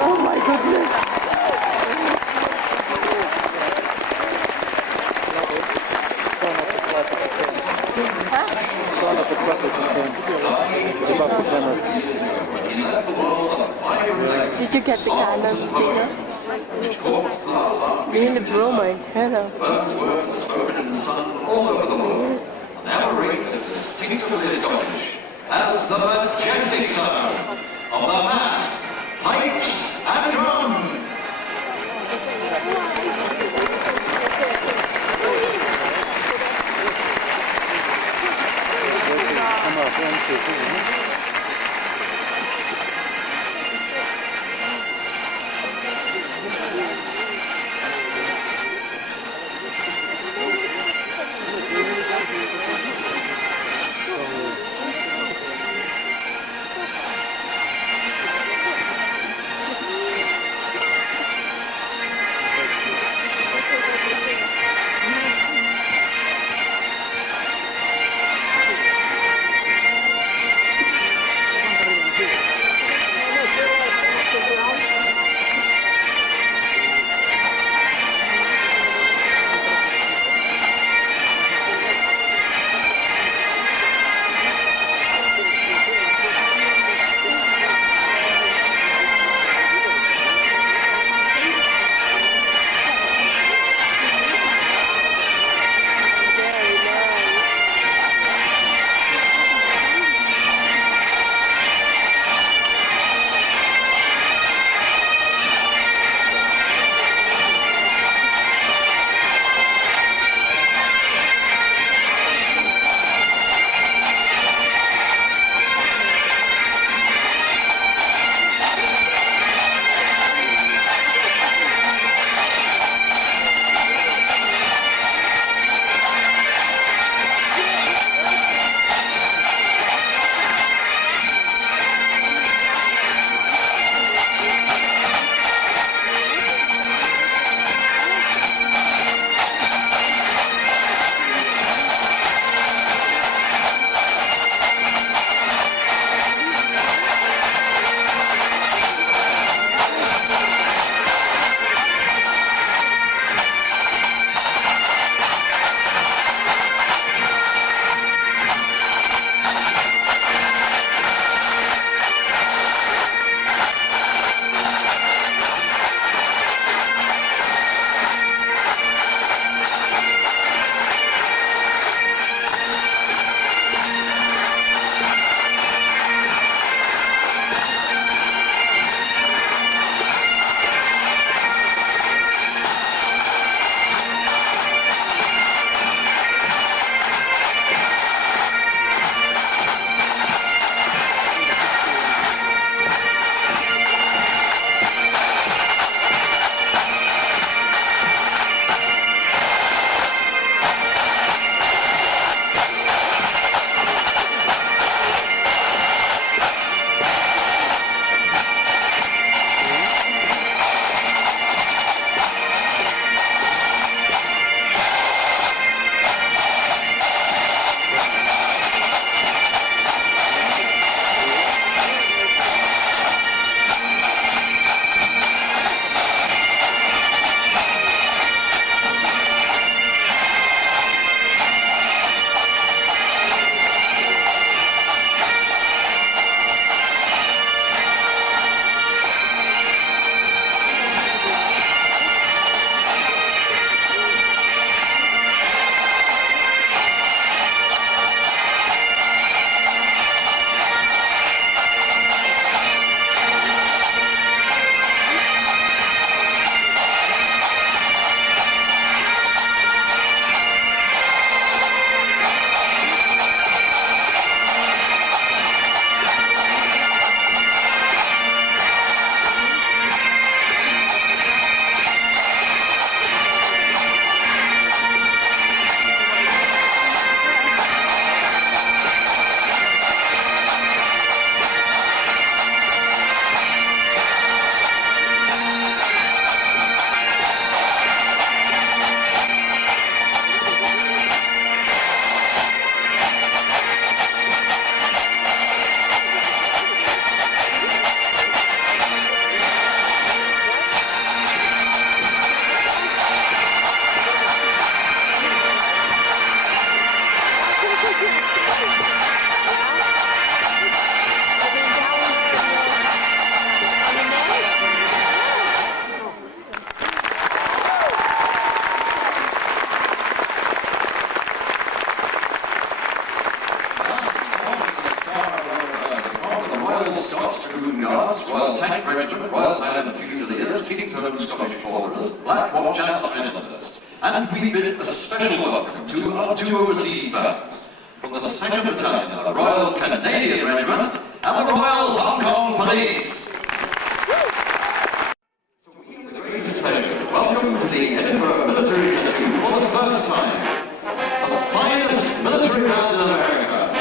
Oh my goodness. Did you get the cannon thing? Nearly blow my head off. All over the world, now ring as distinct of this college as the majestic sound of the massed pipes and drums. Royal Scots Dragoon Guards, Royal Tank Regiment, Royal Highland Fusiliers, Kingston Scottish Borderers, Black Watch and Islanders. And we bid a special welcome to our two overseas bands from the 2nd Battalion of the Royal Canadian Regiment and the Royal Hong Kong Police. So we have the greatest pleasure to welcome to the Edinburgh Military Tattoo for the first time the finest military band in America.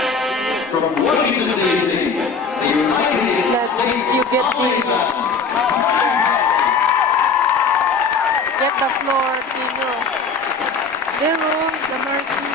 From Washington, D.C., the United States Army Band. Get the floor, Dino. They're all the Martins.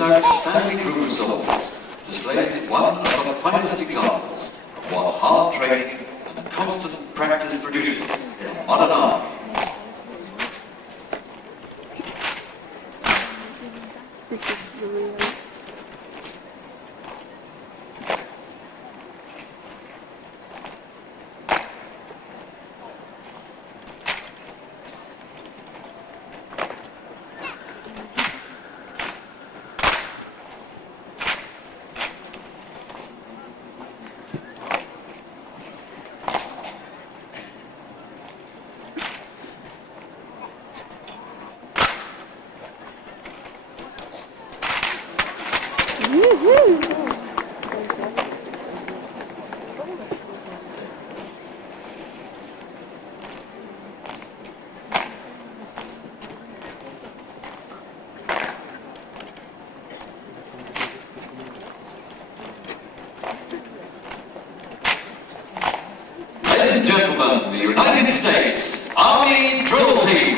This outstanding group of soldiers displays one of the finest examples of what hard training and constant practice produces in a modern army. This is the real. Ladies and gentlemen, the United States Army Drill Team.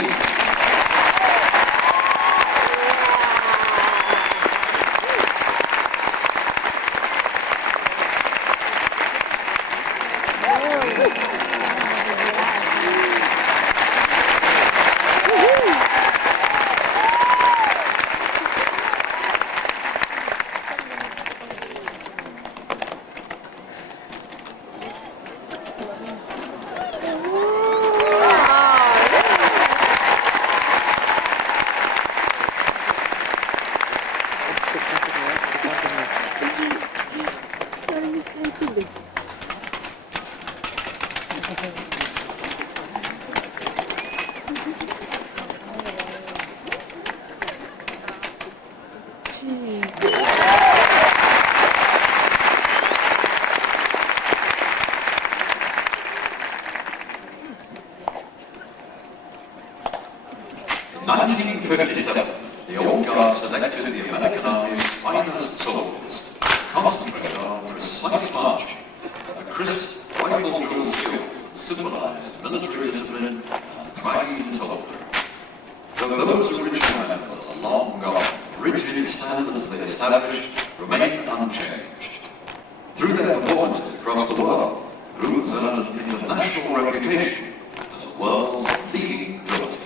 In 1957, the Old Guard selected the American Army's finest soldiers to concentrate on precise marching and the crisp rifle drill skills that symbolized military discipline and pride in soldier. Though those original members are long gone, rigid standards they established remain unchanged. Through their performances across the world, the group has earned an international reputation as the world's leading drill team.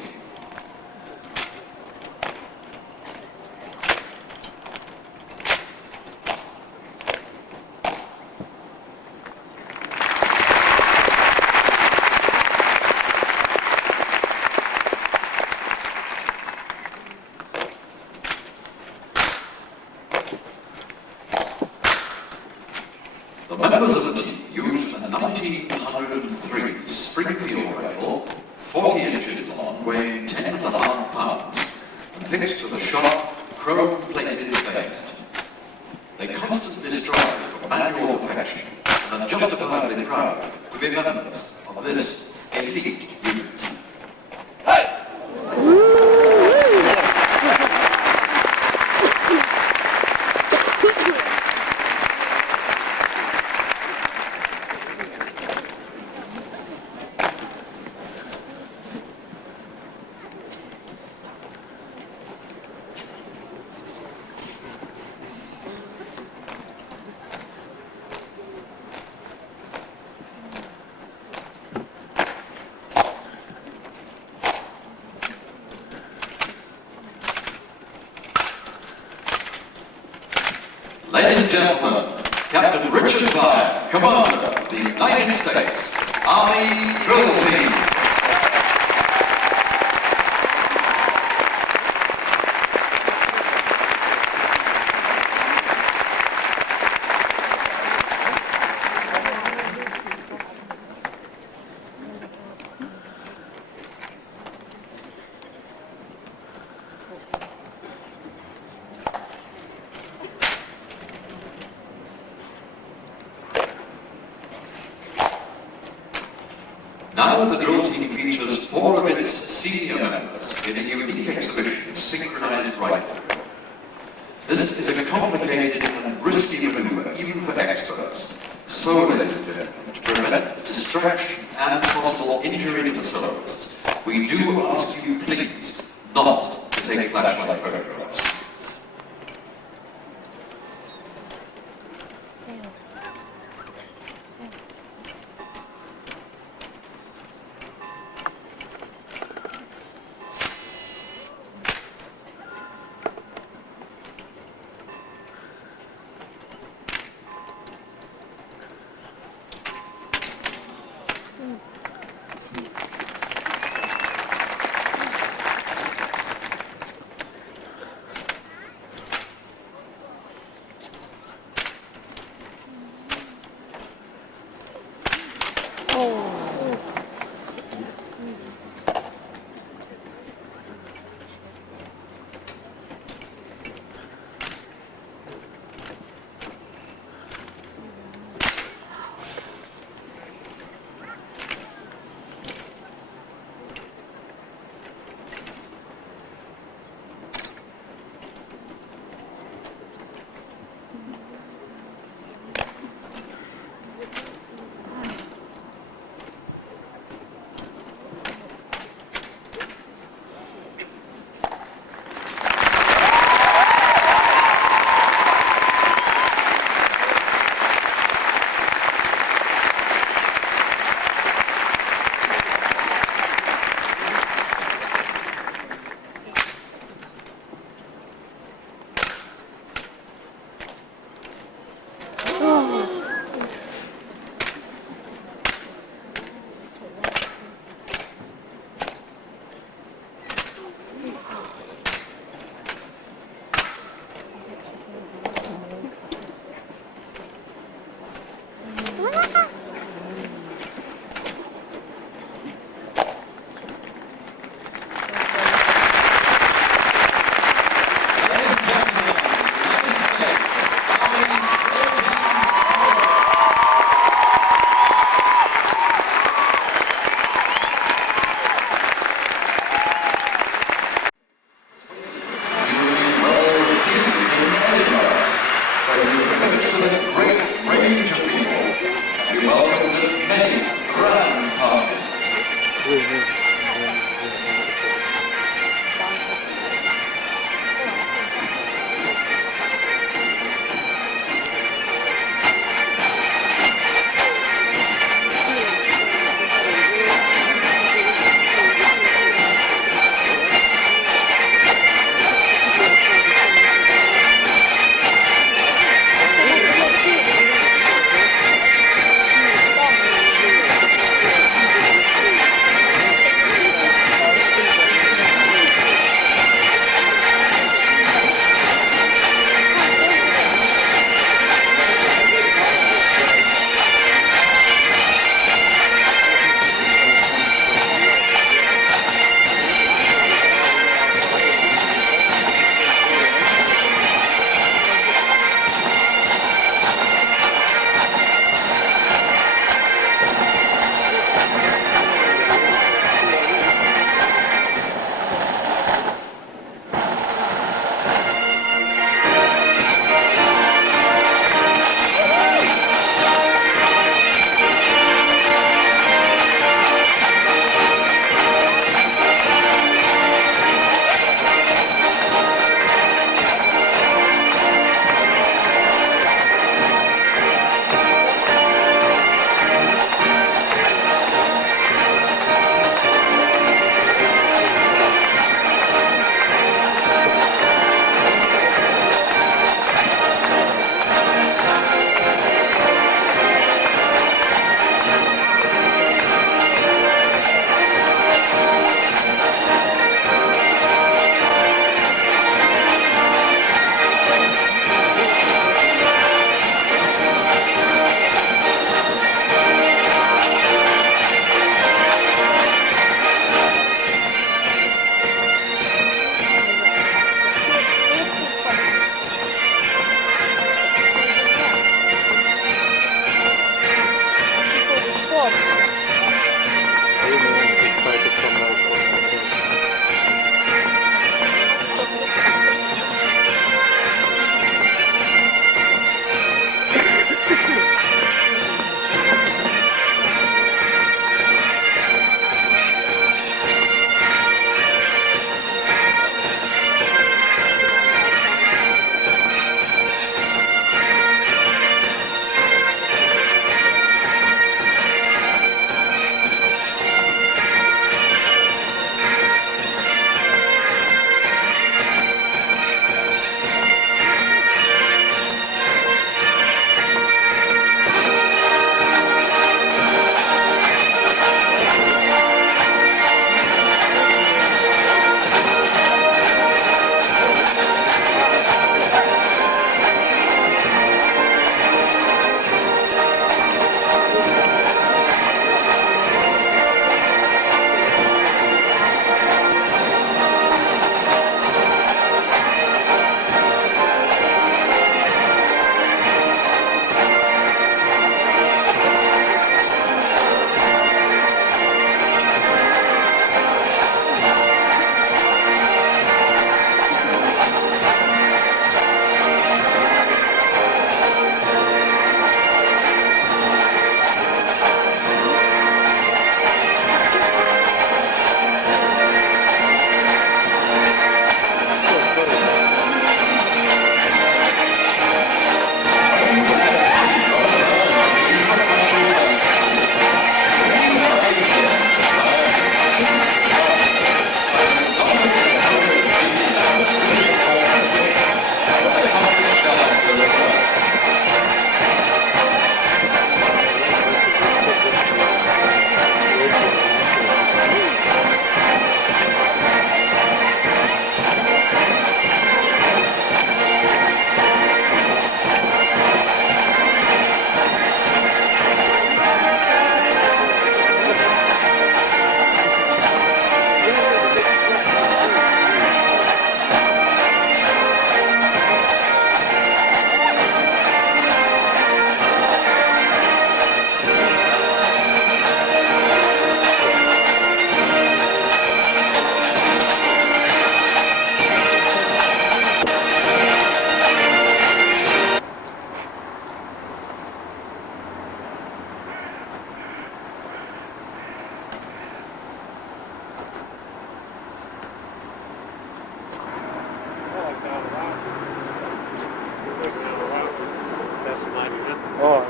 The members of the team used a 1903 Springfield rifle, 40 inches long, weighing 10.5 pounds, and fixed with a sharp, chrome-plated bayonet. They constantly strive for manual perfection and are justifiably proud to be members of this elite unit. Ladies and gentlemen, Captain Richard Byer, Commander of the United States Army Drill Team. Now the drill team features 4 of its senior members in a unique exhibition of synchronized rifle. This is a complicated and risky maneuver, even for experts. So, ladies and gentlemen, to prevent distraction and possible injury to the soloists, we do ask you please not to take flashlight photographs.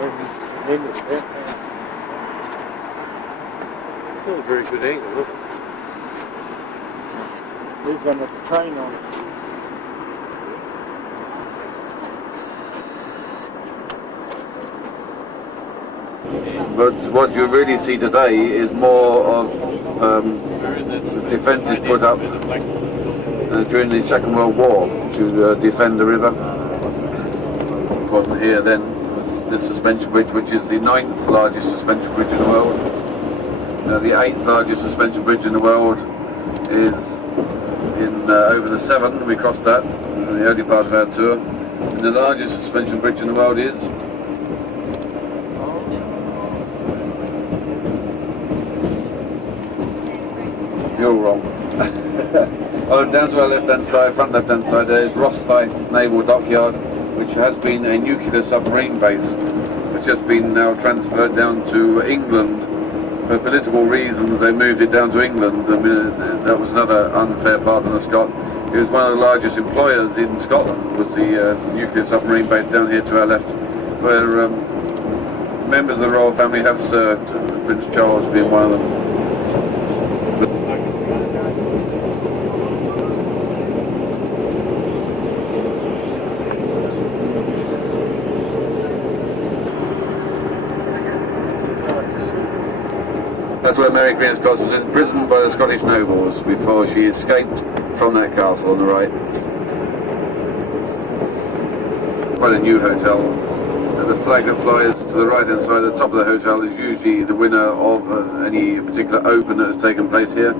in English there. It's not a very good angle, is it? There's one with the train on it. But what you really see today is more of defences put up during the Second World War to defend the river. It wasn't here then. It was this suspension bridge, which is the 9th largest suspension bridge in the world. The 8th largest suspension bridge in the world is in over the Severn. We crossed that in the early part of our tour. And the largest suspension bridge in the world is you're wrong. Oh, down to our left-hand side, front left-hand side, there is Rosyth Naval Dockyard, which has been a nuclear submarine base. It's just been now transferred down to England. For political reasons, they moved it down to England. I mean, that was another unfair part of the Scots. It was one of the largest employers in Scotland, was the nuclear submarine base down here to our left, where members of the royal family have served, Prince Charles being one of them. That's where Mary Queen of Scots was imprisoned by the Scottish nobles before she escaped from that castle on the right. Quite a new hotel. The flag that flies to the right hand side at the top of the hotel is usually the winner of any particular open that has taken place here.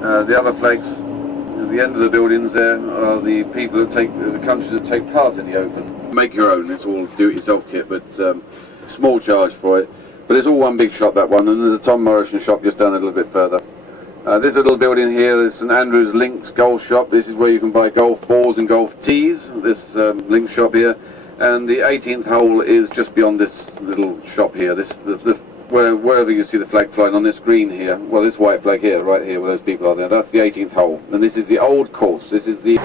The other flags at the end of the buildings there are the people that take, the countries that take part in the open. Make your own, it's all do-it-yourself kit, but small charge for it. But it's all one big shop, that one, and there's a Tom Morrison shop just down a little bit further. This little building here is St Andrew's Links Golf Shop. This is where you can buy golf balls and golf tees, this Links shop here. And the 18th hole is just beyond this little shop here. Wherever you see the flag flying on this green here, well, this white flag here, right here, where those people are there, that's the 18th hole. And this is the old course. This is the...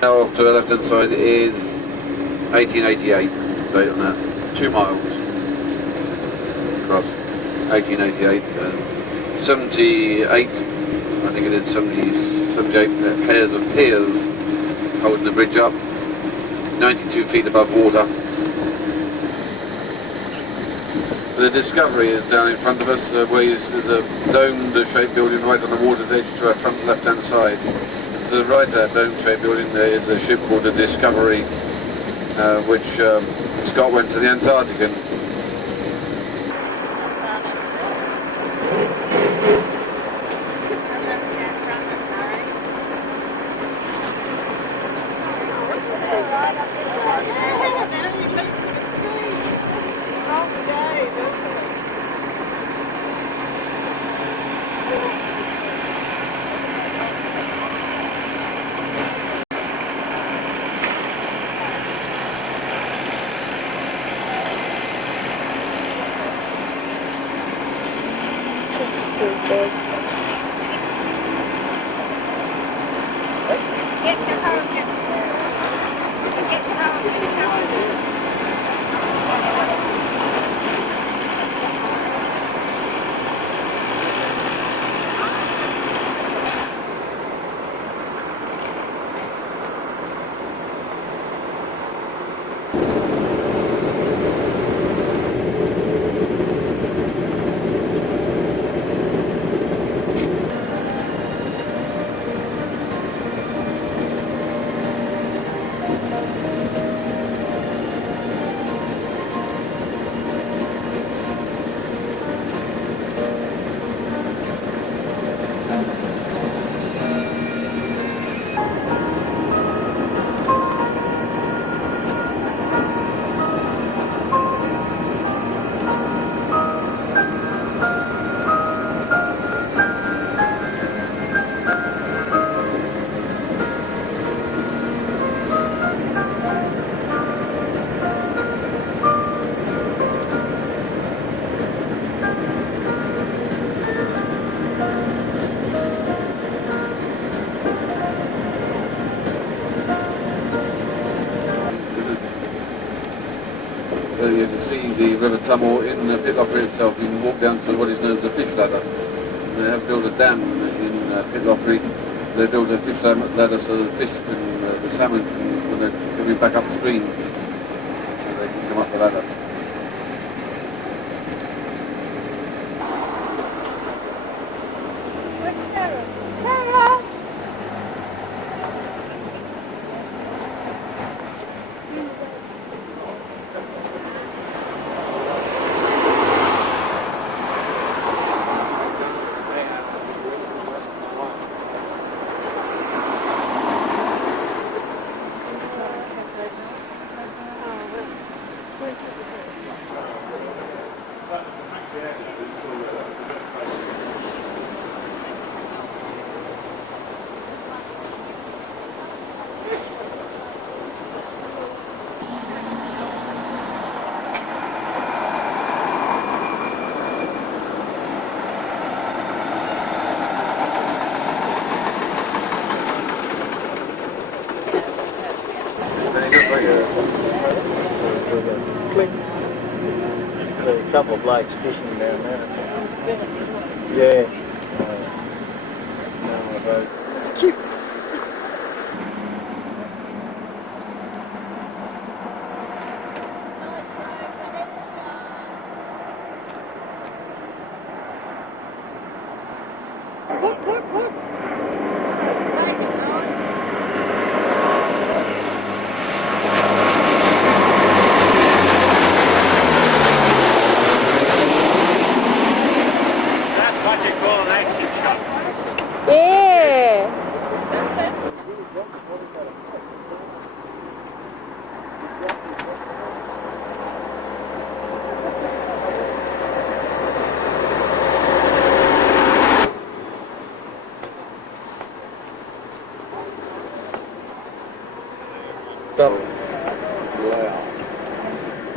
Now off to the left hand side is 1888, date on that, 2 miles across, 1888, 78, I think it is 78 pairs of piers holding the bridge up, 92 feet above water. The Discovery is down in front of us, where there's a domed shaped building right on the water's edge to our front left hand side. To the right of that dome-shaped building there is a ship called the Discovery, which Scott went to the Antarctic in. the River Tamar in Pitlochry itself. You can walk down to what is known as the fish ladder. They have built a dam in Pitlochry. They built a fish ladder so the fish and the salmon, when they're coming back upstream, so they can come up the ladder. Where's Sarah? Sarah! There's a couple of blokes fishing down there. Yeah. It's cute. That's what you call an action shot. Yeah.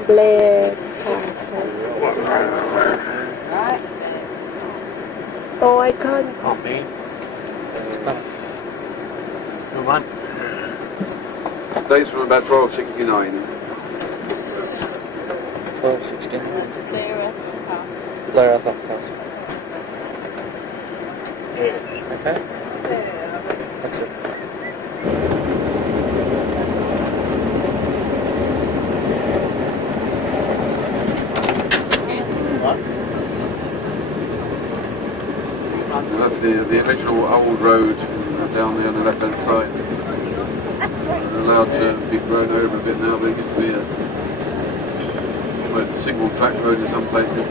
Blair Castle. Oh, I can't. Oh, me. Come on. Dates from about 1269. 1269. Blair Castle. Okay. That's it. And that's the original old road down there on the left hand side. Allowed to be grown over a bit now, but it used to be almost a single track road in some places.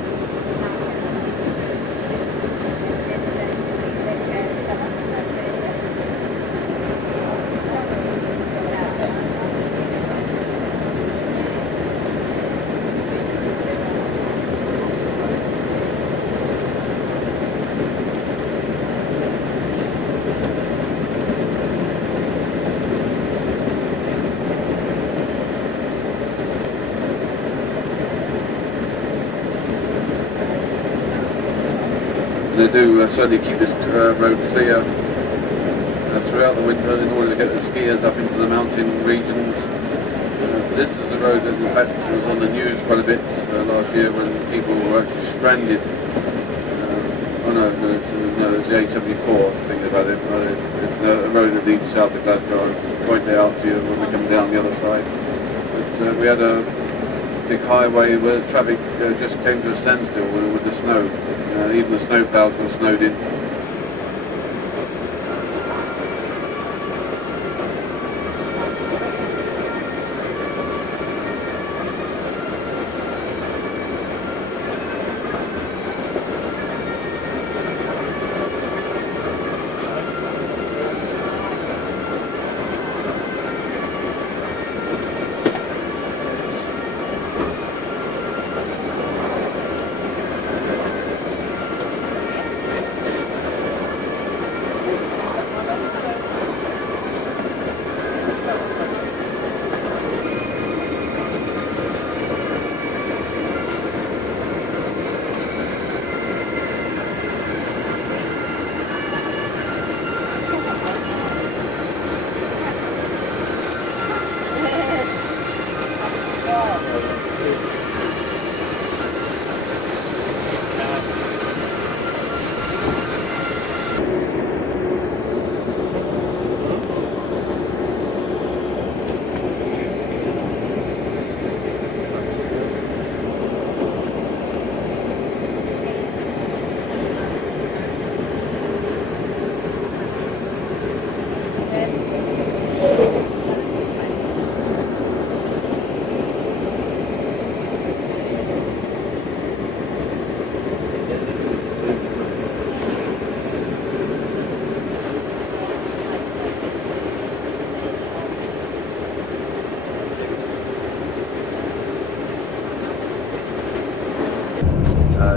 They do certainly keep this road clear throughout the winter in order to get the skiers up into the mountain regions. This is the road that in fact was on the news quite a bit last year when people were actually stranded. Oh no, it's the A74, thinking about it. It's a road that leads south of Glasgow. I'll point it out to you when we come down the other side. But, we had a big highway where the traffic just came to a standstill with the snow. Even the snow ploughs were snowed in.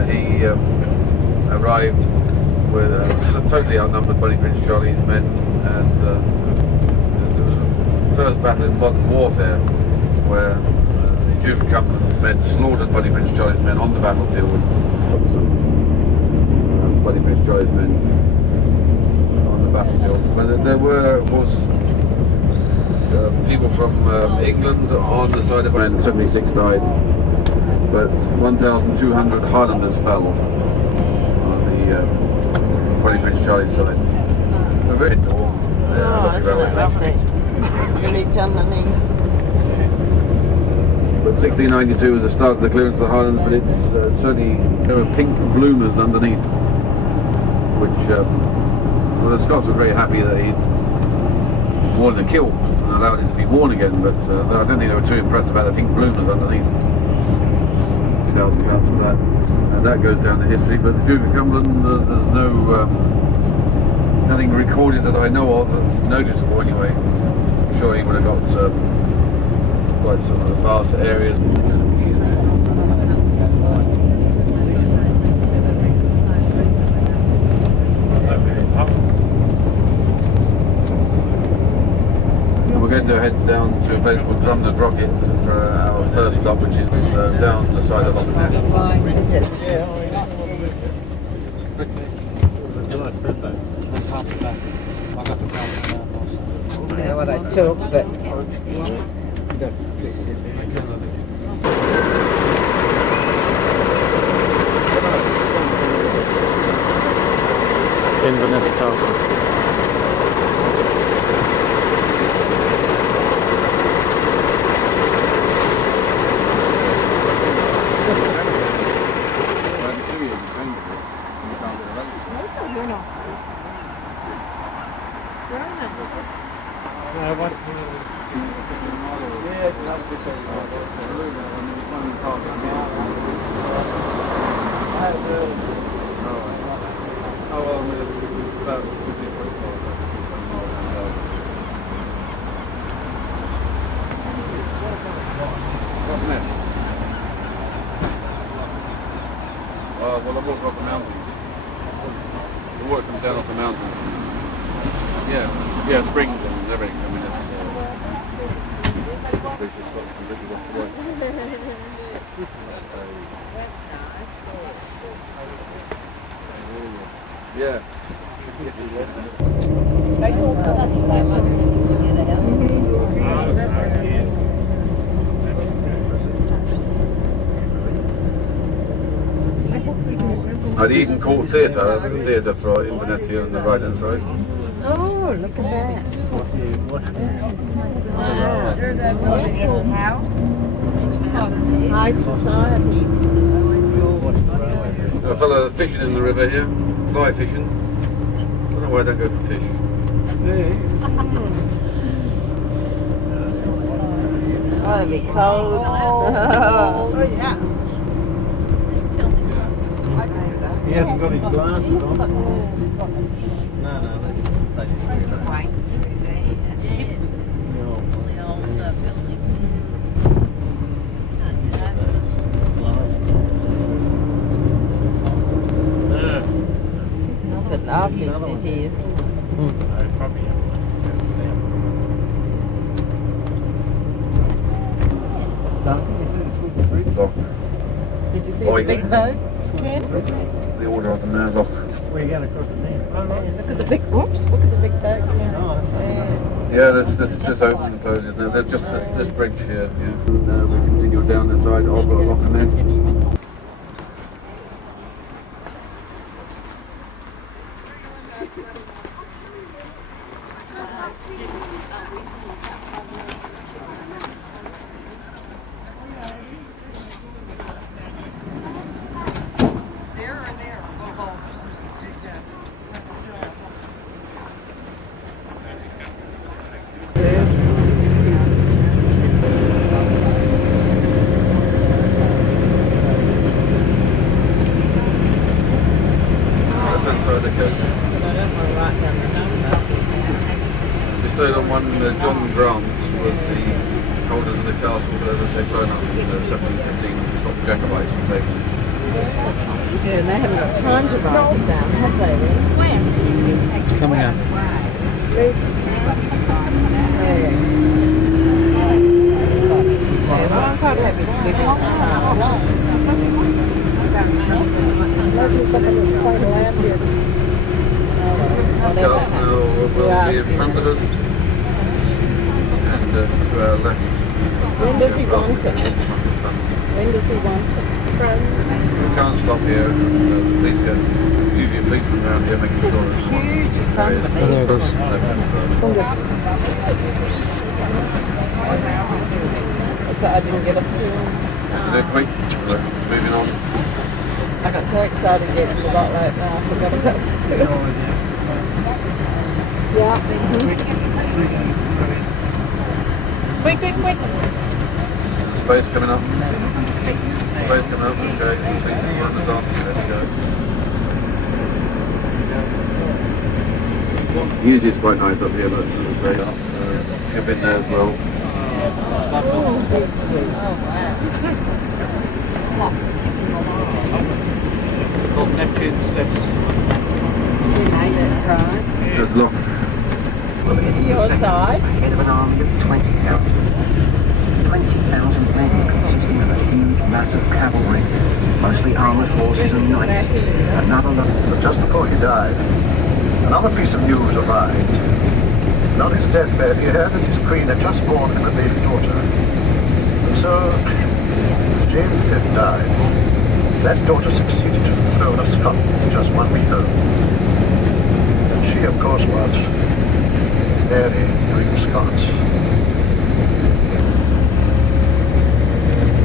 he arrived with totally outnumbered by Prince Charlie's men, and it was the first battle in modern warfare where the Duke of Cumberland's men slaughtered Bloody Prince Charlie's men on the battlefield. Bloody Prince Charlie's men on the battlefield. But there was people from England on the side of men. 76 died, but 1,200 Highlanders fell on the Bloody Prince Charlie's side. So very cool. Oh, isn't it lovely? Village underneath. But 1692 was the start of the clearance of the Highlands, but it's certainly there were pink bloomers underneath, which well, the Scots were very happy that he'd worn the kilt and allowed it to be worn again, but I don't think they were too impressed about the pink bloomers underneath. £1,000 for that, and that goes down to history. But the Duke of Cumberland, there's no nothing recorded that I know of that's noticeable anyway. I'm sure he would have got quite some of the vast areas. We're going to head down to a place called Drumnad Rocket for our first stop, which is down the side of Loch Ness. Yeah, what I took, but Inverness Castle. Well, I walk off the mountains. The water comes down off the mountains. Yeah, springs and everything. I mean, yeah. At Eden Court Theatre, that's the theatre for Inverness here on the right hand side. oh, look at that. This house. High society. A fellow fishing in the river here, fly fishing. I don't know why I don't go for fish. Oh, it'll be cold. Oh, yeah. He hasn't got his glasses on. No, they just White. It's a lovely city, isn't it? Did you see the big boat, Ken? The order of the Murdoch. Where are you going across the thing? Look at the big, whoops, look at the big boat, Ken. Yeah, this just open and closes now. There's just this bridge here. Yeah. We continue down the side of Loch Ness. Stayed on one John Grant was the holders of the castle, but as I say, blown up in 1715 to stop the Jacobites from taking it. Yeah, and they haven't got time to write it down, have they then? It's coming up. Yeah, well, I'm quite happy to give it Castle will be in front of us and to our left. When does he want it? When does he want it? We can't stop here. The police get usually a policeman around here making sure. This is huge. It's unbelievable. There it is. So I didn't get a film. They're quick. Moving on. I got so excited to get to the spotlight now. I forgot about film. Yeah. Quick. Space coming up. Space coming up. Okay. Please run us on. There we go. Usually it's quite nice up here, but as I say, should have been there as well. Called Neptune Slips. Just look. Your side. Head of an army of 20,000. 20,000 men consisting of a huge mass of cavalry, mostly armoured horses and knights. But just before he died, another piece of news arrived. And on his deathbed, he heard that his queen had just born him a baby daughter. And so, James V died. That daughter succeeded to the throne of Scotland just 1 week old. And she, of course, was Mary Queen of Scots.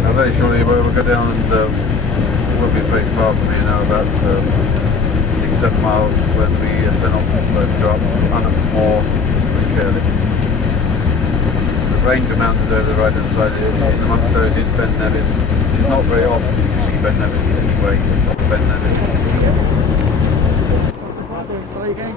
Now very shortly we'll go down and we'll be pretty far from here now, about 6-7 miles when we sent off to go up under more Shirley. The range of mountains over the right hand side, in amongst those is Ben Nevis. It's not very often you see Ben Nevis anyway, it's on Ben Nevis. So you going?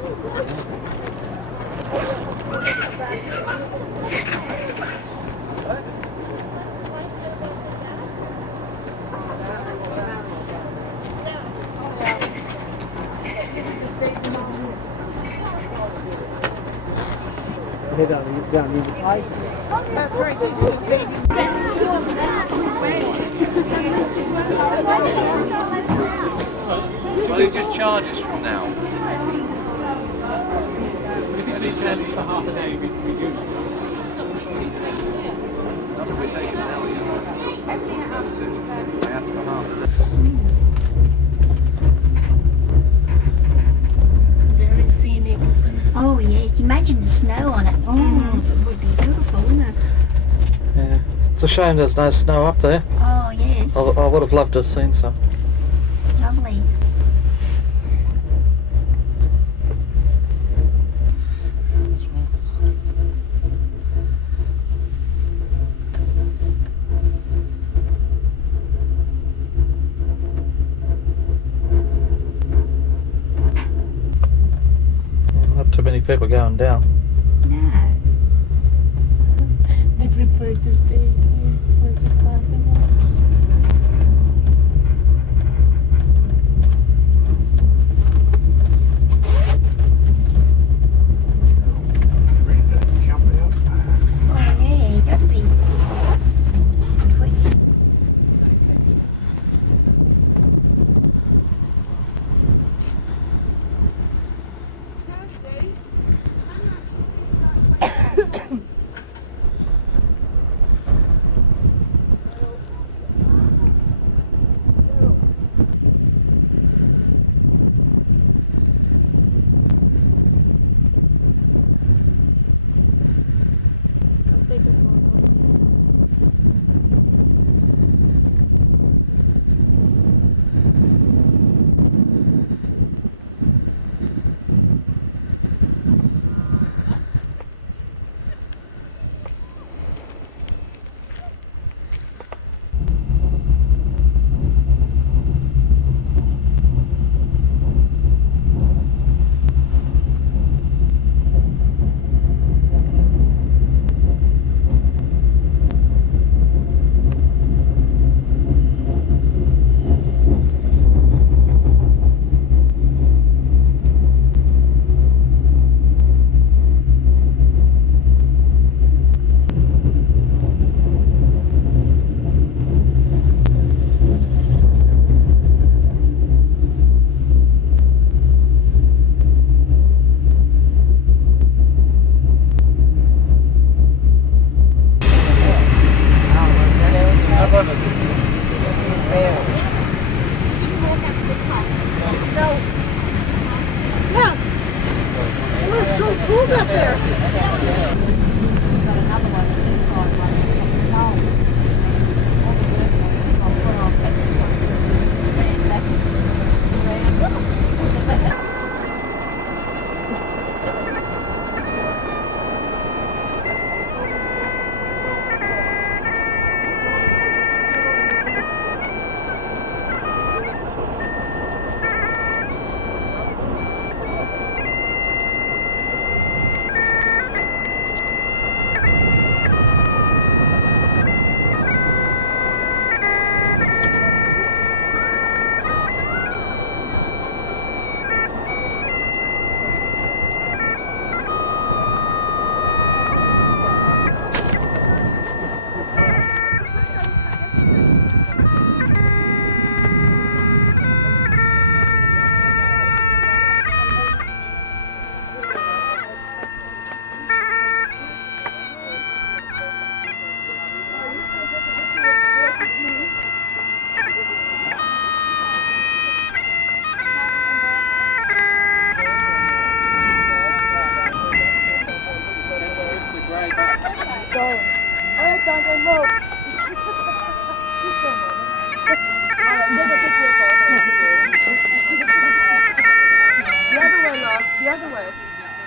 They don't use it. That's right, he's with baby. So they just charge us from now? If it's been sent for half a day, we reduce it. Not that we're taking an hour, I have to come after this. Very scenic, isn't it? Oh yes, imagine the snow on it. Oh, it would be beautiful, wouldn't it? Yeah. It's a shame there's no snow up there. Oh yes, I would have loved to have seen some. lovely. Not too many people going down. No. They prefer to stay here as much as possible. Oh yeah, you gotta be quick. up there.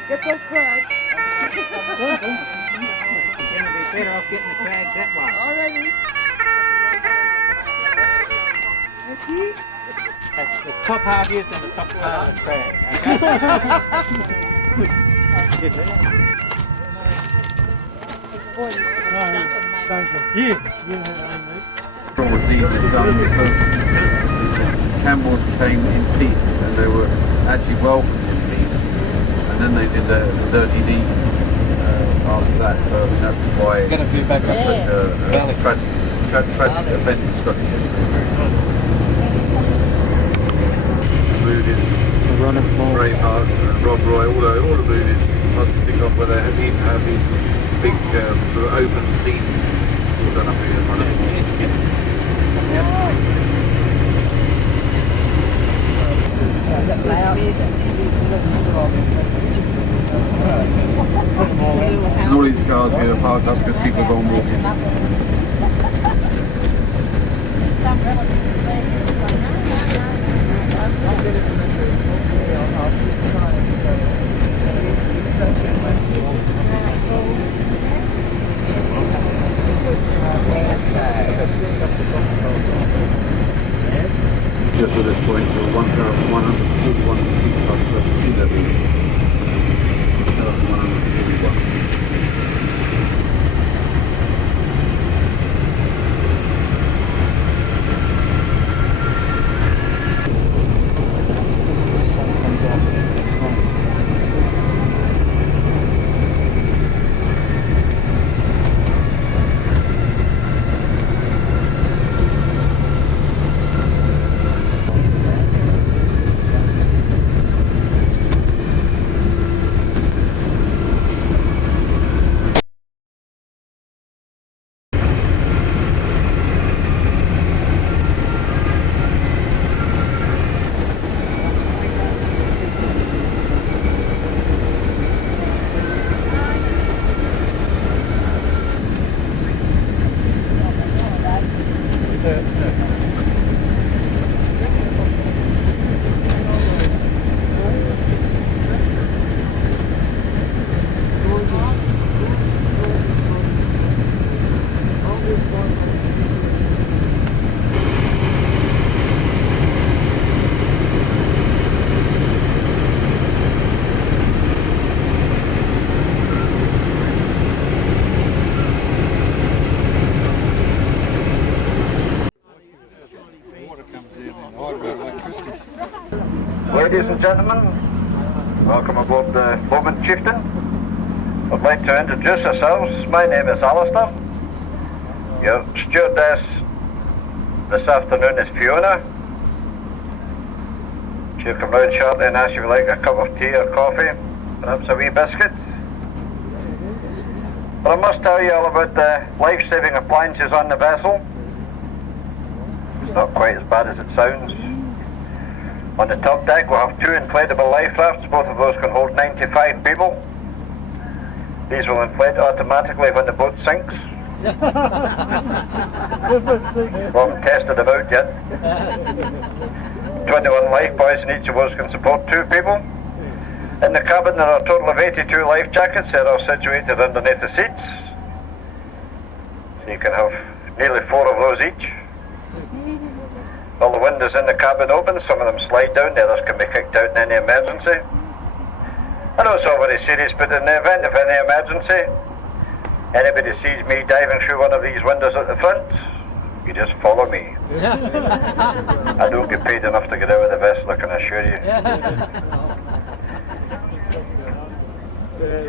Get those flags. You're going to be better off getting the flags that way. Alrighty. That's the top half is and the top part of the crag, Thank you. Was needed done because the Campbells came in peace and they were actually welcomed in peace, and then they did the dirty deed after that. So I mean, that's why it's such a tragic event in Scottish history. Movies, Braveheart, Rob Roy, all the movies must think of where they need to have these big sort of open scenes all done up here in front of them. And all these cars here are parked up because people go and walk in. Just at this point, we're 1,141 feet above surface sea level. 1,141. Ladies and gentlemen, welcome aboard the Bowman Chieftain. I'd like to introduce ourselves. My name is Alistair. Your stewardess this afternoon is Fiona. She'll come round shortly and ask you if you like a cup of tea or coffee, perhaps a wee biscuit. But I must tell you all about the life-saving appliances on the vessel. It's not quite as bad as it sounds. On the top deck we'll have two inflatable life rafts, both of those can hold 95 people. These will inflate automatically when the boat sinks. We haven't tested them out yet. 21 lifebuoys in each of us can support 2 people. In the cabin there are a total of 82 life jackets. They're all situated underneath the seats. So you can have nearly 4 of those each. All the windows in the cabin open, some of them slide down, the others can be kicked out in any emergency. I know it's all very serious, but in the event of any emergency, anybody sees me diving through one of these windows at the front, you just follow me. I don't get paid enough to get out of the vessel, I can assure you.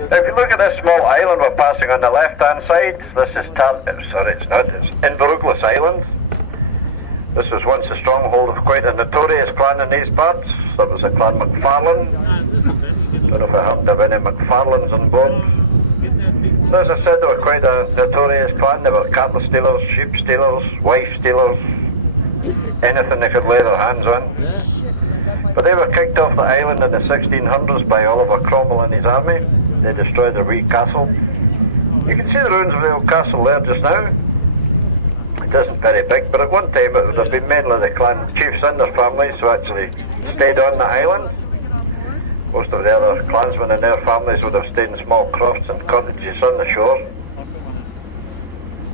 Now, if you look at this small island we're passing on the left-hand side, this is it's Inveruglis Island. This was once a stronghold of quite a notorious clan in these parts. That was the clan MacFarlane. Don't know if I happen to have any MacFarlanes on board. So as I said, they were quite a notorious clan. They were cattle stealers, sheep stealers, wife stealers, anything they could lay their hands on. But they were kicked off the island in the 1600s by Oliver Cromwell and his army. They destroyed the wee castle. You can see the ruins of the old castle there just now. It isn't very big, but at one time it would have been mainly the clan chiefs and their families who actually stayed on the island. Most of the other clansmen and their families would have stayed in small crofts and cottages on the shore.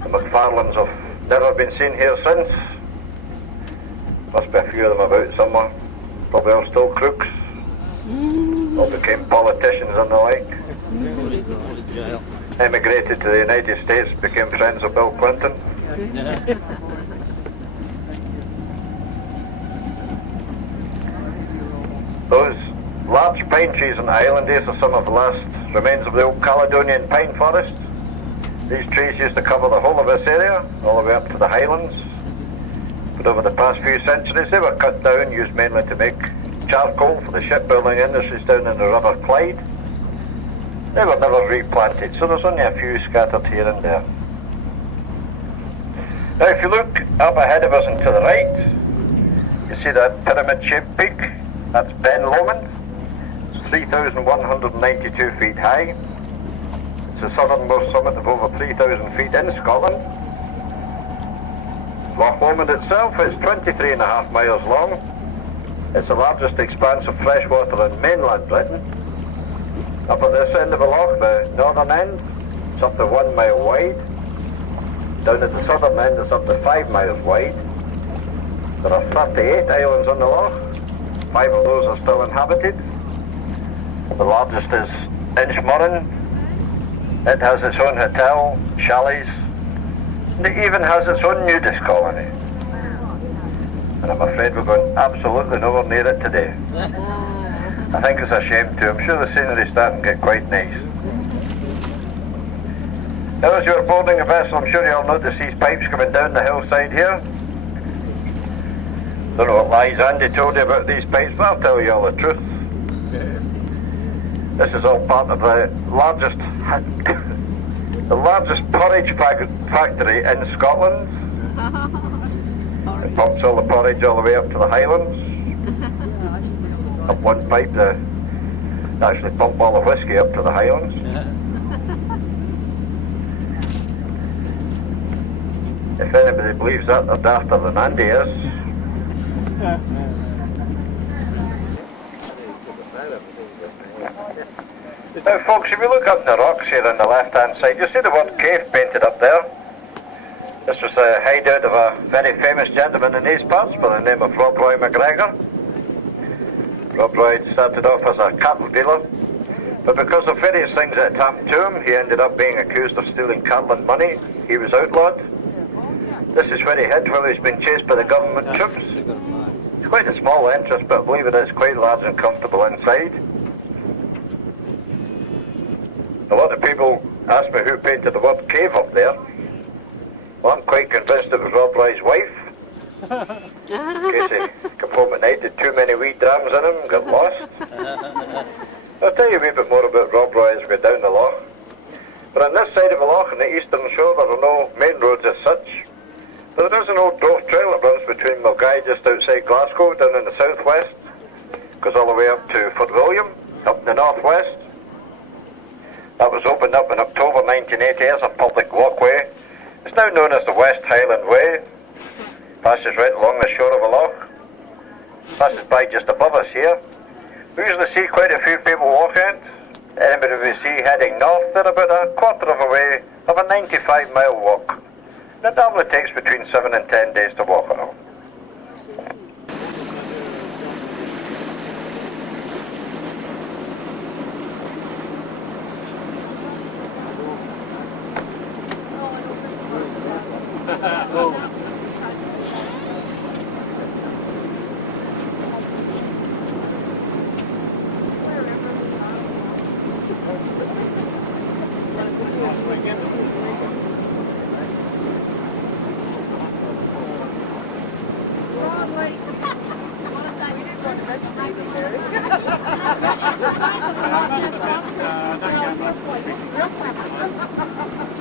The MacFarlanes have never been seen here since. Must be a few of them about somewhere. Probably all still crooks. All became politicians and the like. Emigrated to the United States, became friends of Bill Clinton. Those large pine trees on the island, these are some of the last remains of the old Caledonian pine forest. These trees used to cover the whole of this area, all the way up to the highlands. But over the past few centuries they were cut down, used mainly to make charcoal for the shipbuilding industries down in the River Clyde. They were never replanted, so there's only a few scattered here and there. Now if you look up ahead of us and to the right, you see that pyramid-shaped peak. That's Ben Lomond. It's 3,192 feet high. It's the southernmost summit of over 3,000 feet in Scotland. Loch Lomond itself is 23.5 miles long. It's the largest expanse of freshwater in mainland Britain. Up at this end of the loch, the northern end, it's up to 1 mile wide. Down at the southern end, it's up to 5 miles wide. There are 38 islands on the loch. 5 of those are still inhabited. The largest is Inchmurrin. It has its own hotel, chalets, and it even has its own nudist colony. And I'm afraid we're going absolutely nowhere near it today. I think it's a shame too. I'm sure the scenery's starting to get quite nice. Now as you're boarding a vessel, I'm sure you'll notice these pipes coming down the hillside here. Don't know what lies Andy told you about these pipes, but I'll tell you all the truth. This is all part of the largest porridge factory in Scotland. It pumps all the porridge all the way up to the Highlands. Up one pipe, they actually pump all the whiskey up to the Highlands. If anybody believes that, they're dafter than Andy is. Now folks, if you look up the rocks here on the left hand side, you see the word cave painted up there. This was the hideout of a very famous gentleman in these parts by the name of Rob Roy MacGregor. Rob Roy started off as a cattle dealer, but because of various things that happened to him, he ended up being accused of stealing cattle and money. He was outlawed. This is where he hid while he's been chased by the government troops. It's quite a small entrance, but I believe it is quite large and comfortable inside. A lot of people ask me who painted the word cave up there. Well, I'm quite convinced it was Rob Roy's wife. In case he came home at night, did too many wee drams in him, got lost. I'll tell you a wee bit more about Rob Roy as we go down the loch. But on this side of the loch, on the eastern shore, there are no main roads as such. But there is an old dove trail that runs between Milngavie just outside Glasgow, down in the southwest. Goes all the way up to Fort William, up in the northwest. That was opened up in October 1980 as a public walkway. It's now known as the West Highland Way. Passes right along the shore of a loch. Passes by just above us here. We usually see quite a few people walking it. Anybody we see heading north, they're about a quarter of a way of a 95-mile walk. It normally takes between 7 and 10 days to walk it all.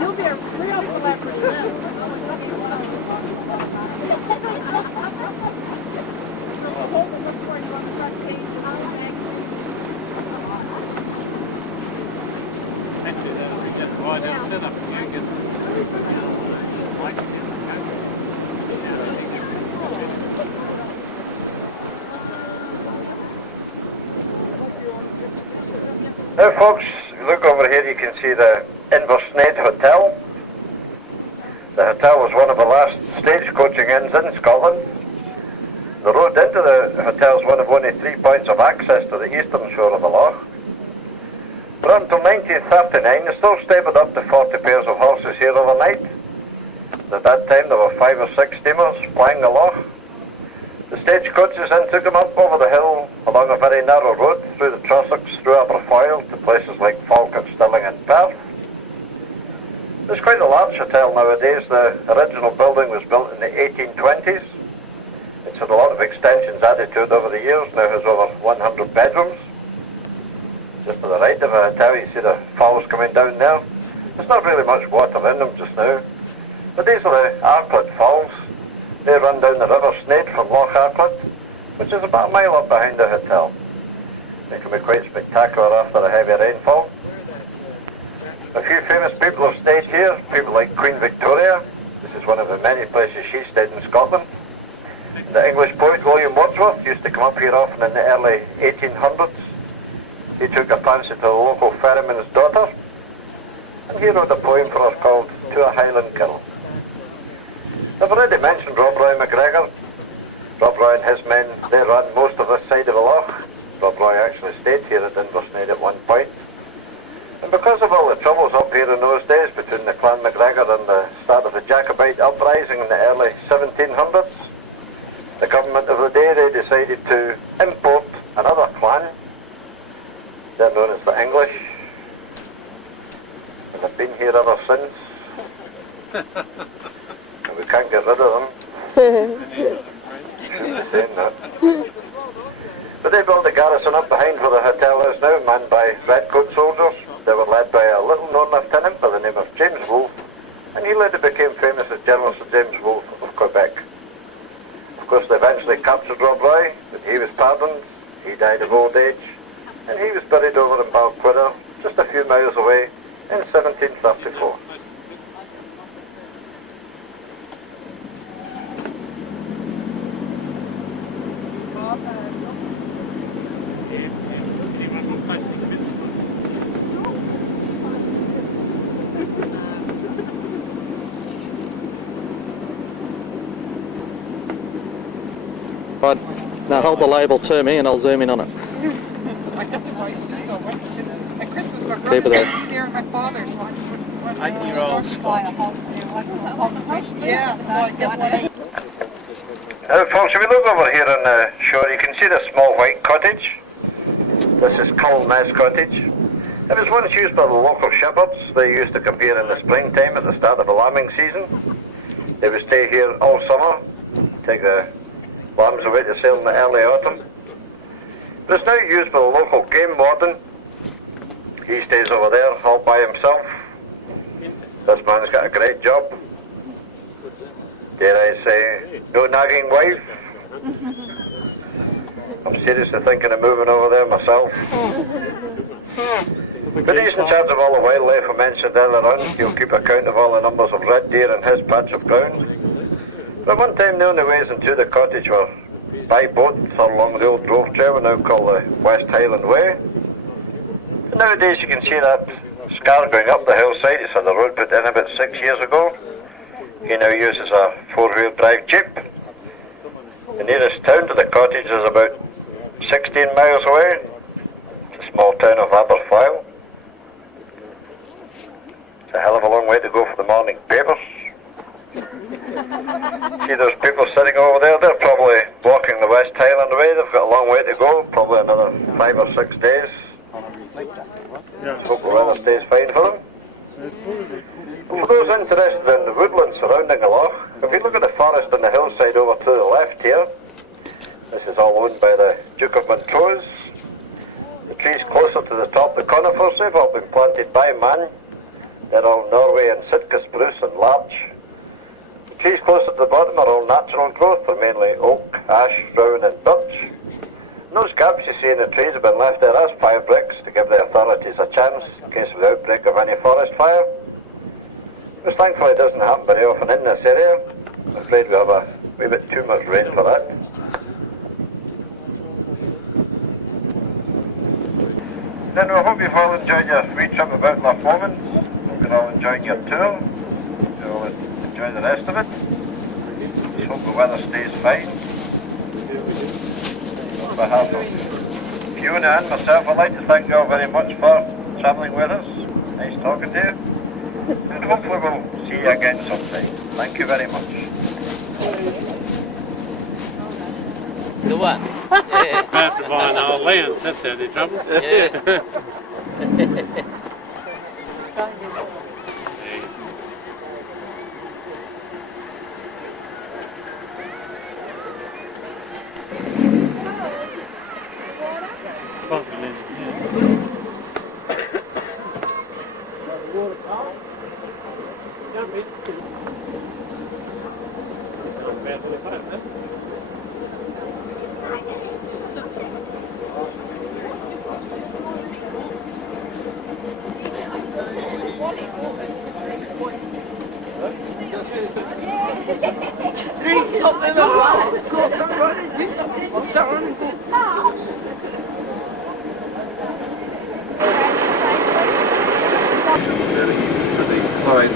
You'll be a real celebrity then. Now folks, if you look over here you can see the Inversnaid Hotel. The hotel was one of the last stagecoaching inns in Scotland. The road into the hotel is one of only 3 points of access to the eastern shore of the loch. But until 1939 the store stabled up to 40 pairs of horses here overnight. At that time there were 5 or 6 steamers plying the loch. The stagecoaches then took them up over the hill along a very narrow road through the Trossachs, through Aberfoyle to places like Falkirk, Stirling and Perth. It's quite a large hotel nowadays. The original building was built in the 1820s. It's had a lot of extensions added to it over the years, now has over 100 bedrooms. Just to the right of the hotel you see the falls coming down there. There's not really much water in them just now. But these are the Arklet Falls. They run down the River Sneyd from Loch Arklet, which is about a mile up behind the hotel. They can be quite spectacular after a heavy rainfall. A few famous people have stayed here, people like Queen Victoria. This is one of the many places she stayed in Scotland. The English poet William Wordsworth used to come up here often in the early 1800s. He took a fancy to the local ferryman's daughter, and he wrote a poem for us called To a Highland Girl. I've already mentioned Rob Roy MacGregor. Rob Roy and his men, they ran most of this side of the loch. Rob Roy actually stayed here at Inversnaid at one point. And because of all the troubles up here in those days between the Clan MacGregor and the start of the Jacobite uprising in the early 1700s, the government of the day, they decided to import another clan. They're known as the English. And they've been here ever since. And we can't get rid of them. Saying that. But they built a garrison up behind where the hotel is now, manned by redcoat soldiers. They were led by a little-known lieutenant by the name of James Wolfe, and he later became famous as General Sir James Wolfe of Quebec. Of course, they eventually captured Rob Roy, but he was pardoned. He died of old age, and he was buried over in Balquhidder, just a few miles away, in 1734. Right, now hold the label to me and I'll zoom in on it. At Christmas, my Keep it brother's there. there and my father's one. 8-year-old Scotch. Yeah, so I get one. Folks, if we look over here on the shore, you can see the small white cottage. This is Culness Cottage. It was once used by the local shepherds. They used to come here in the springtime at the start of the lambing season. They would stay here all summer, take the lambs away to sale in the early autumn. But it's now used by the local game warden. He stays over there all by himself. This man's got a great job. Dare I say, no nagging wife. I'm seriously thinking of moving over there myself. But he's in charge of all the wildlife I mentioned earlier on. He'll keep account of all the numbers of red deer in his patch of ground. But one time the only ways into the cottage were by boat or along the old drove trail we now call the West Highland Way. And nowadays you can see that scar going up the hillside. It's on the road put in about 6 years ago. He now uses a four-wheel drive jeep. The nearest town to the cottage is about 16 miles away. It's a small town of Aberfoyle. It's a hell of a long way to go for the morning papers. See those people sitting over there? They're probably walking the West Highland Way. They've got a long way to go, probably another 5 or 6 days. Hope the weather stays fine for them. For those interested in the woodland surrounding the loch, if you look at the forest on the hillside over to the left here, this is all owned by the Duke of Montrose. The trees closer to the top, the conifers, they've all been planted by man. They're all Norway and Sitka spruce and larch. The trees closer to the bottom are all natural growth. They're mainly oak, ash, rowan and birch. And those gaps you see in the trees have been left there as fire breaks to give the authorities a chance in case of the outbreak of any forest fire. Which thankfully doesn't happen very often in this area. I'm afraid we have a wee bit too much rain for that. Then we hope you've all enjoyed your wee trip about Loch Lomond. Hope you're all enjoying your tour. You'll enjoy the rest of it. Just hope the weather stays fine. On behalf of Fiona and myself, I'd like to thank you all very much for travelling with us. Nice talking to you. And hopefully we'll see you again sometime. Thank you very much. The what? After buying all land, that's how they trouble. Yeah.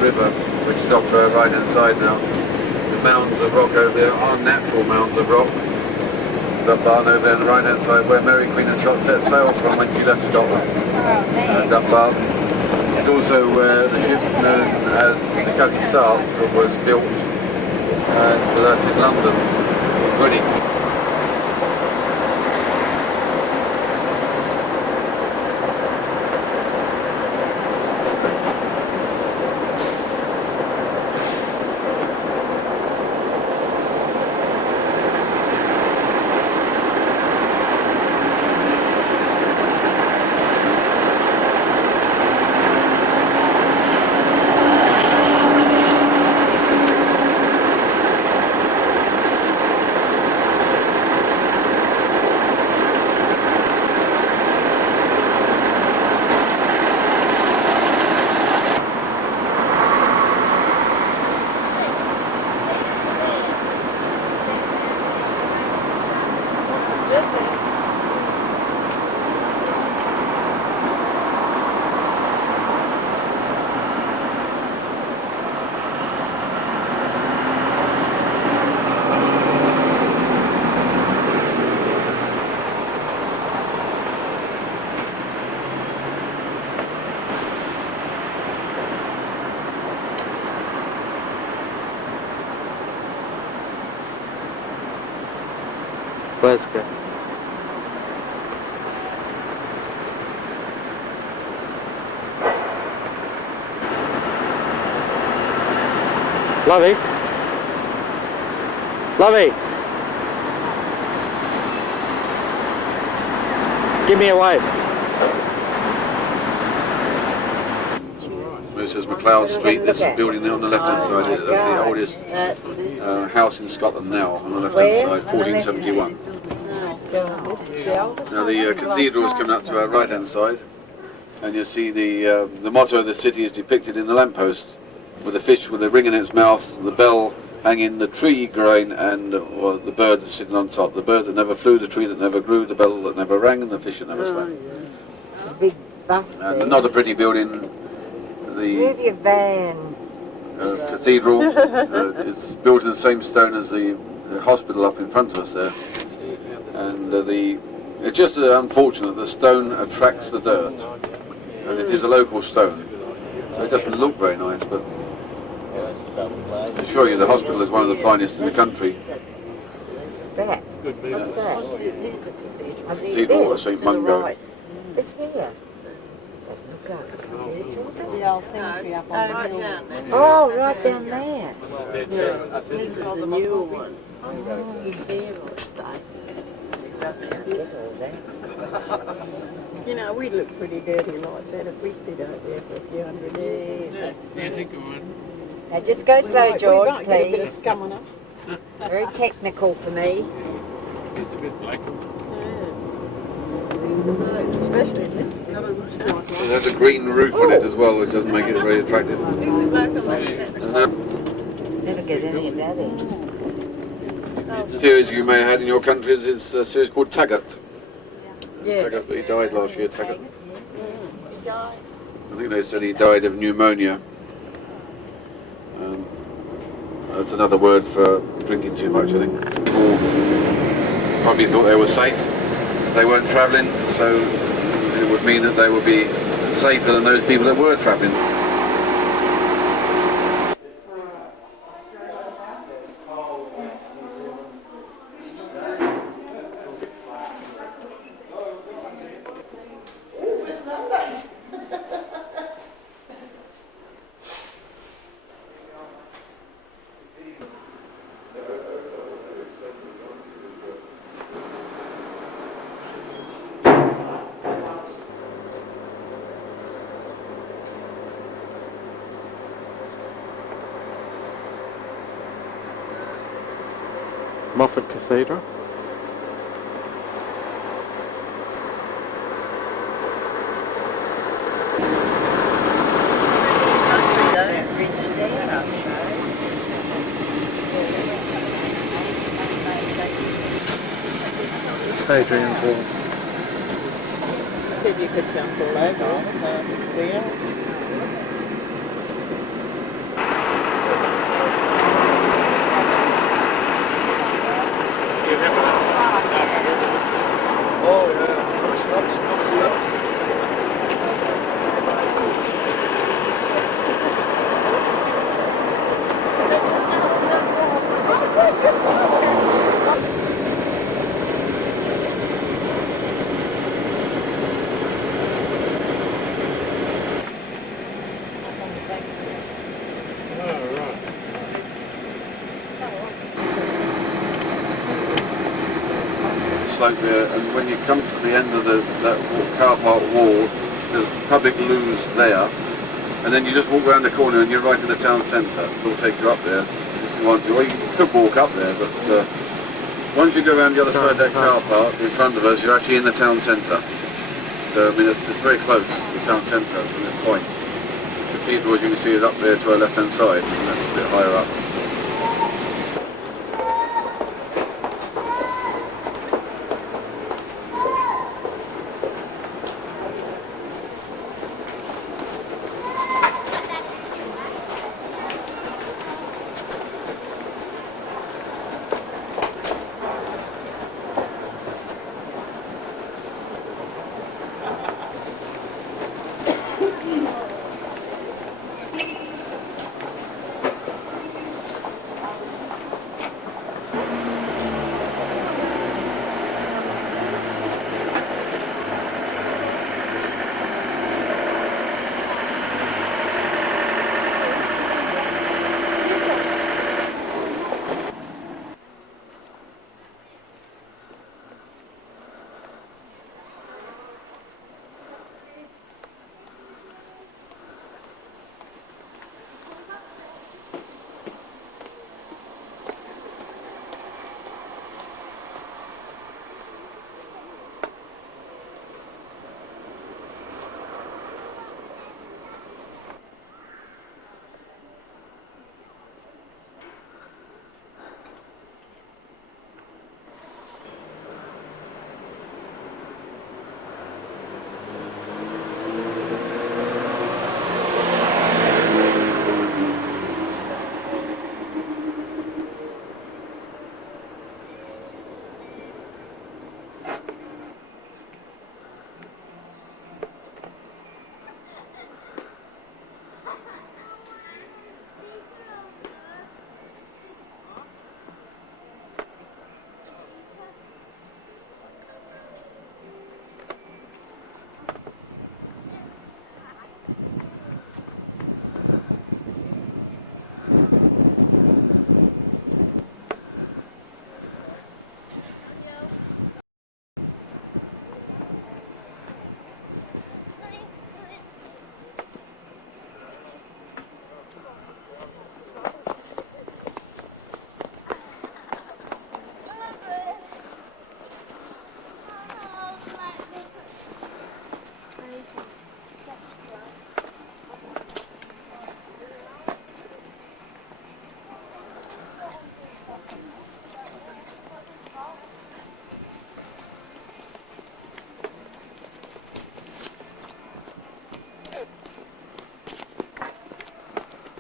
River, which is off to our right hand side now. The mounds of rock over there are natural mounds of rock. Dunbar over there on the right hand side where Mary Queen of Scots set sail from when she left Scotland. Dunbar. It's also where the ship known as the Cutty Sark was built, and that's in London, Greenwich. Let's go. Lovey. Lovey. Give me a wave. This is MacLeod Street. This building there on the left hand side, that's the oldest house in Scotland now, on the left hand side, 1471. Now the cathedral is coming up to our right hand side, and you see the motto of the city is depicted in the lamppost, with a fish with a ring in its mouth, the bell hanging, the tree growing, and the bird is sitting on top. The bird that never flew, the tree that never grew, the bell that never rang, and the fish that never swam. A big bus there. Not a pretty building. The Move your van. cathedral is built in the same stone as the hospital up in front of us there, and it's just unfortunate the stone attracts the dirt, and it is a local stone, so it doesn't look very nice, but I assure you the hospital is one of the finest in the country. That. What's that? Cathedral of St Mungo. Right. This here. Doesn't look like a cathedral, does it? The old cemetery up on the hill. Oh, right down there. No, this is the new one. He's here all day. You know, we look pretty dirty like that if we stood out there for a few hundred years. You think it would? Now just go slow, George, we might get a bit of please. scum on us. Very technical for me. It's a bit black. Especially in this. There's a green roof on it as well, which doesn't make it very attractive. Never get any of that in. Series you may have had in your countries is a series called Taggart. Yeah. Taggart, but he died last year, Taggart. I think they said he died of pneumonia. That's another word for drinking too much, I think. People probably thought they were safe. They weren't travelling, so it would mean that they would be safer than those people that were travelling. Moffat Cathedral. Hadrian's Wall. Said you could jump all over, so we are. Slope there, and when you come to the end of that car park wall, there's public loos there, and then you just walk around the corner and you're right in the town centre. It'll take you up there if you want to, or you could walk up there, but once you go around the other side of that car park in front of us, you're actually in the town centre. So I mean it's very close, the town centre from this point. The cathedral, as you can see, is up there to our left hand side, and that's a bit higher up.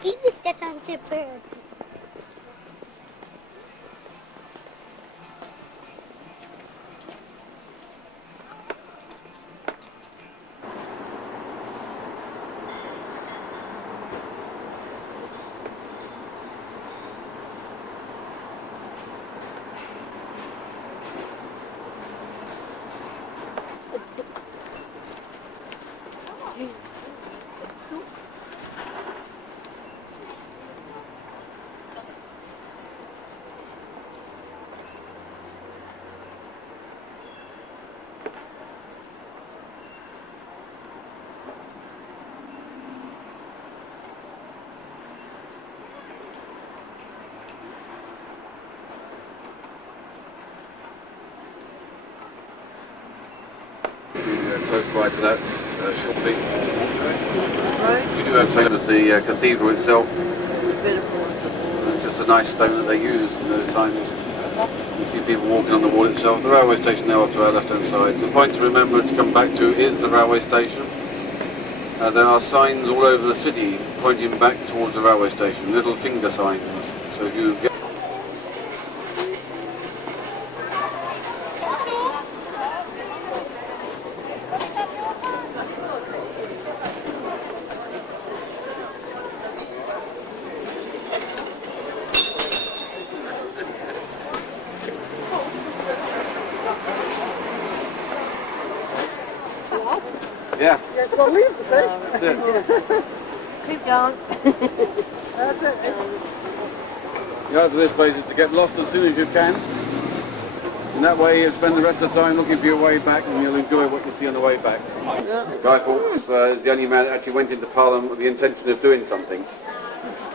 You step on the bird. Close by to that shortly. We do have same as the cathedral itself. Just a nice stone that they used in those times. You see people walking on the wall itself. The railway station now off to our left hand side. The point to remember to come back to is the railway station. There are signs all over the city pointing back towards the railway station, little finger signs. So if you get yeah. You have to go leave, see? That's it. Keep going. That's it. The idea of this place is to get lost as soon as you can. And that way you spend the rest of the time looking for your way back and you'll enjoy what you see on the way back. Guy Fawkes is the only man that actually went into Parliament with the intention of doing something.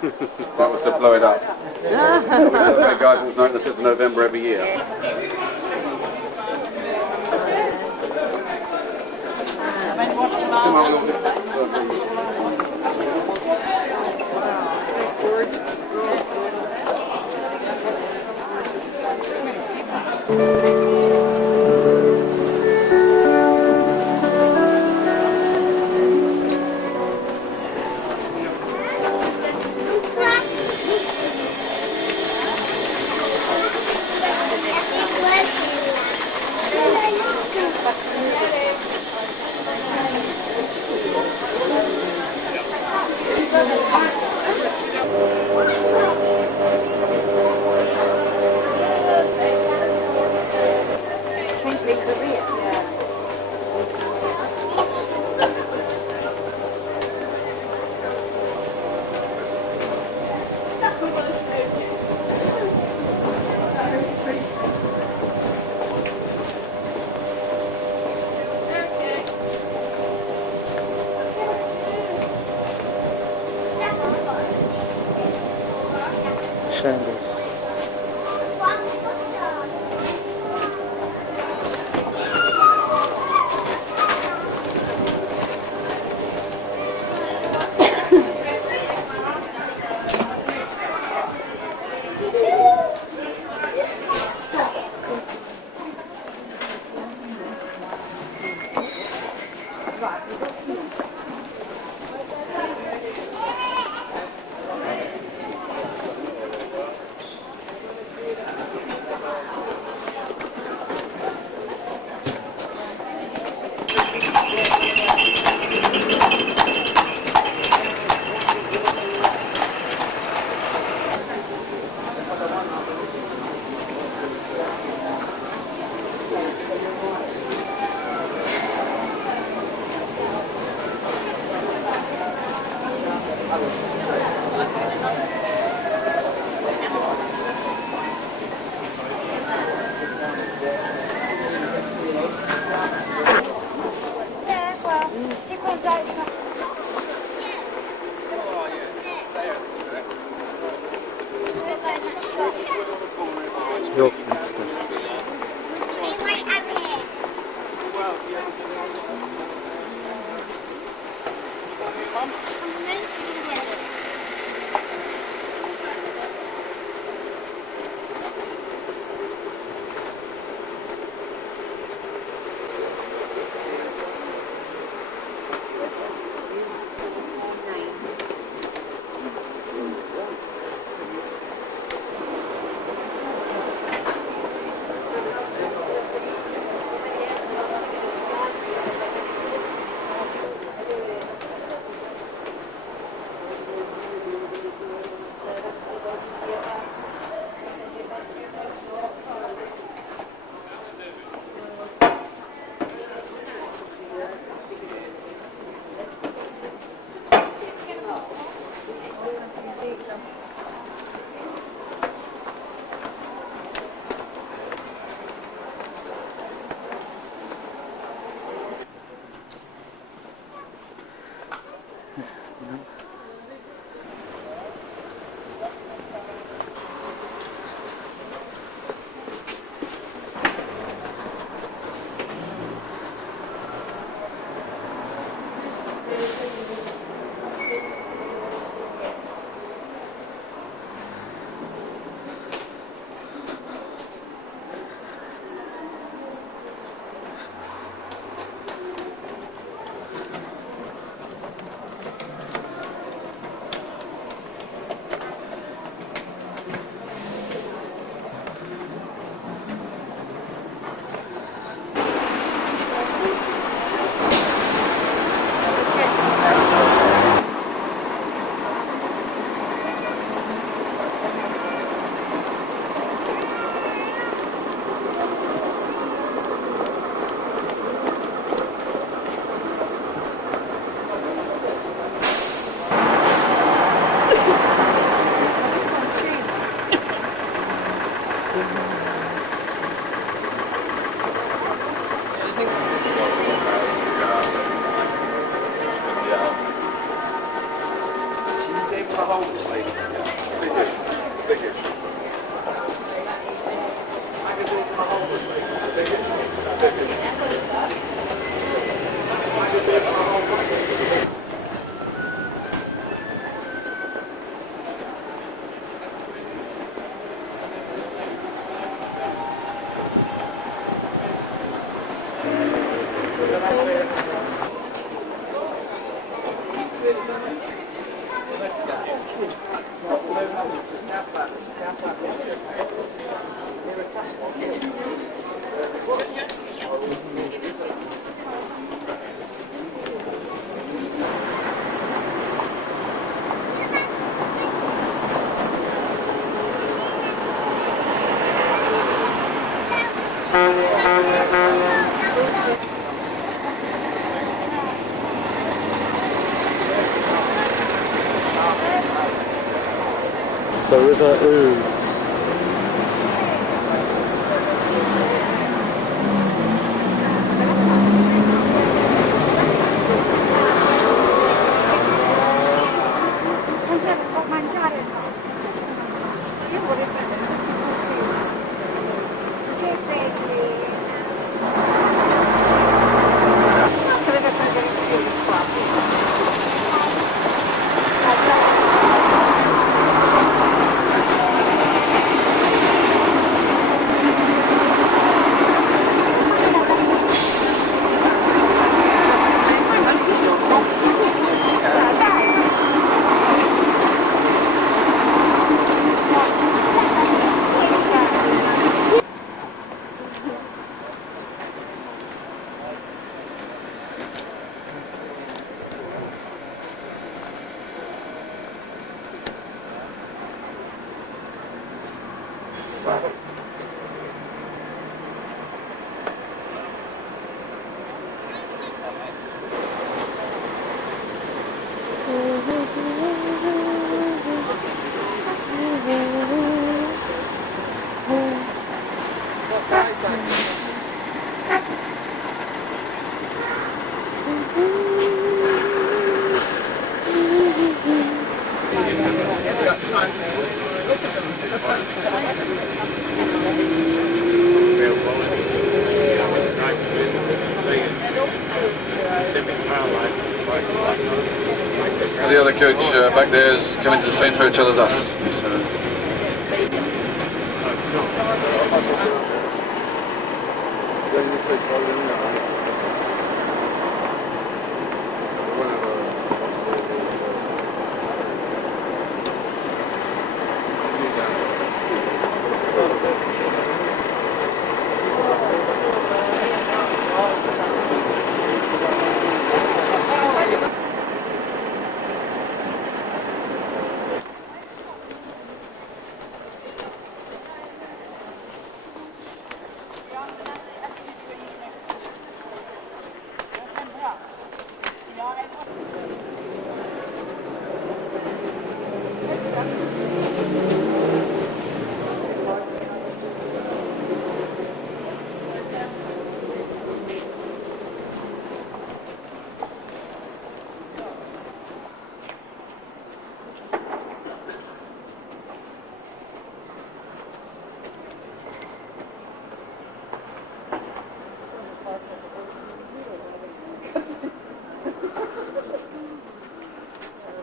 That was to blow it up. We celebrate Guy Fawkes Night on the 5th of November every year. Come on, a little bit. Shambles. The River Ouse. The other coach back there is coming to the same hotel as us. So.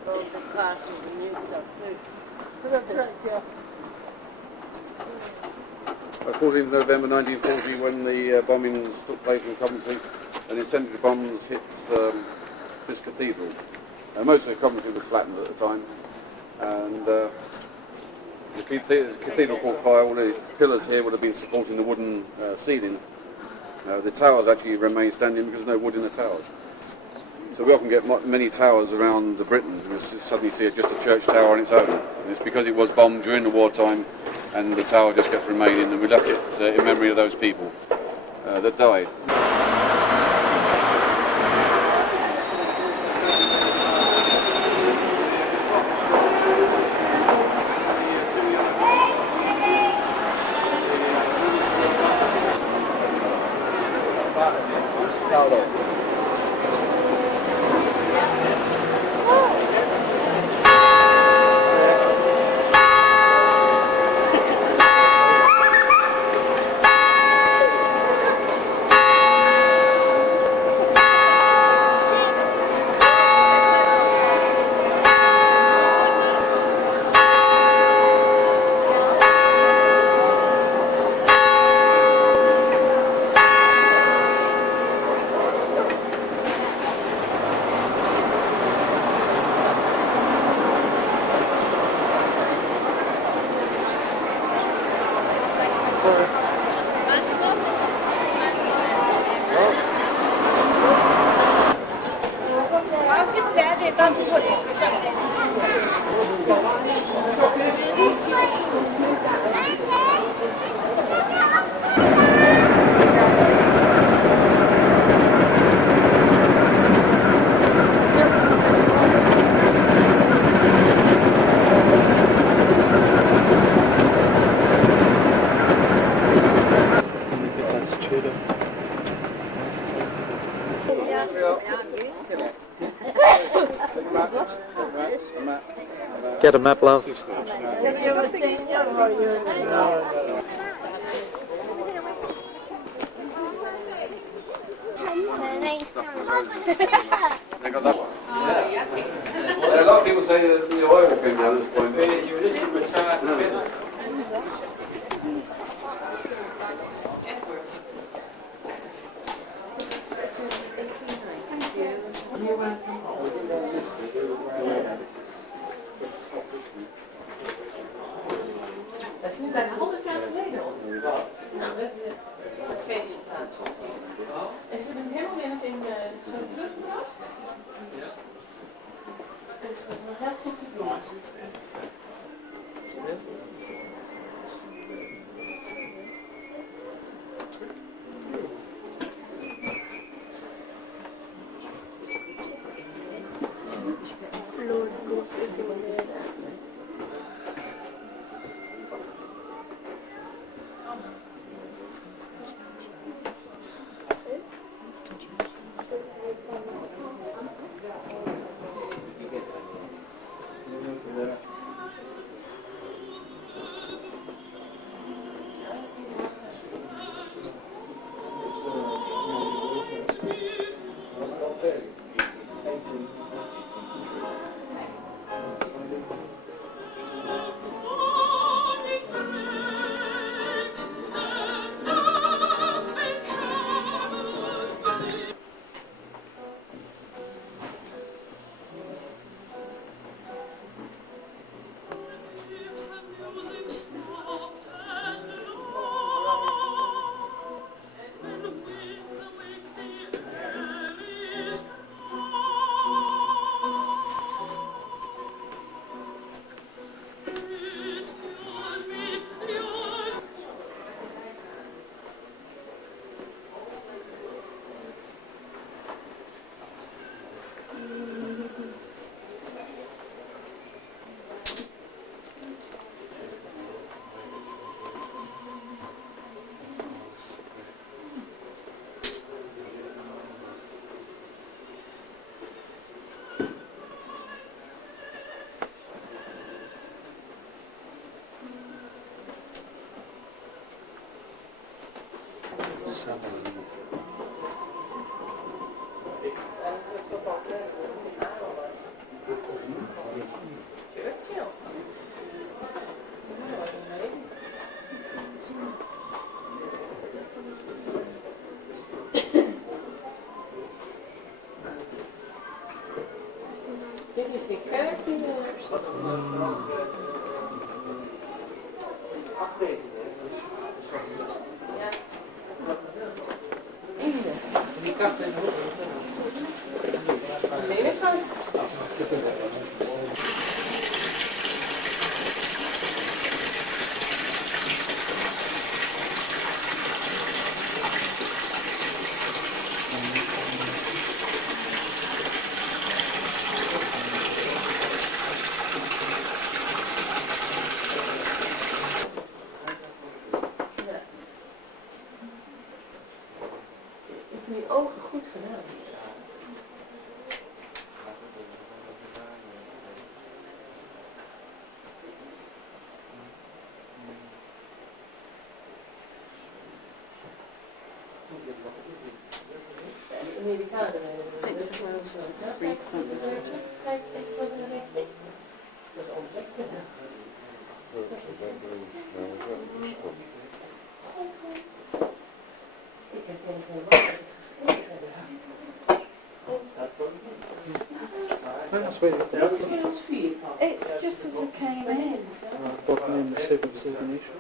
all the classes and new stuff too. That's right, yes. 14th November 1940, when the bombings took place in Coventry, and incendiary bombs hit this cathedral. Most of Coventry was flattened at the time, and the cathedral caught fire. All these pillars here would have been supporting the wooden ceiling. The towers actually remain standing because there's no wood in the towers. So we often get many towers around Britain, and you suddenly see just a church tower on its own. And it's because it was bombed during the wartime, and the tower just gets remaining, and we left it in memory of those people that died. Get a map, love. They got that one. A lot of people say that the oil came down at this point. You're welcome. Dat is nu bijna 100 jaar geleden al. Nou, dat is een feestplaats. En ze hebben het helemaal weer in zo teruggebracht. En het was nog heel goed te doen. Dit is de kerk die Die kast in de hoek. Nee, dat kan. Die ogen goed gedaan. De Amerikanen kijk echt wat in de richting. Dat is ontdekken. Ik heb helemaal niet geschreven. It's just as it came in. Bottom in the civil initial.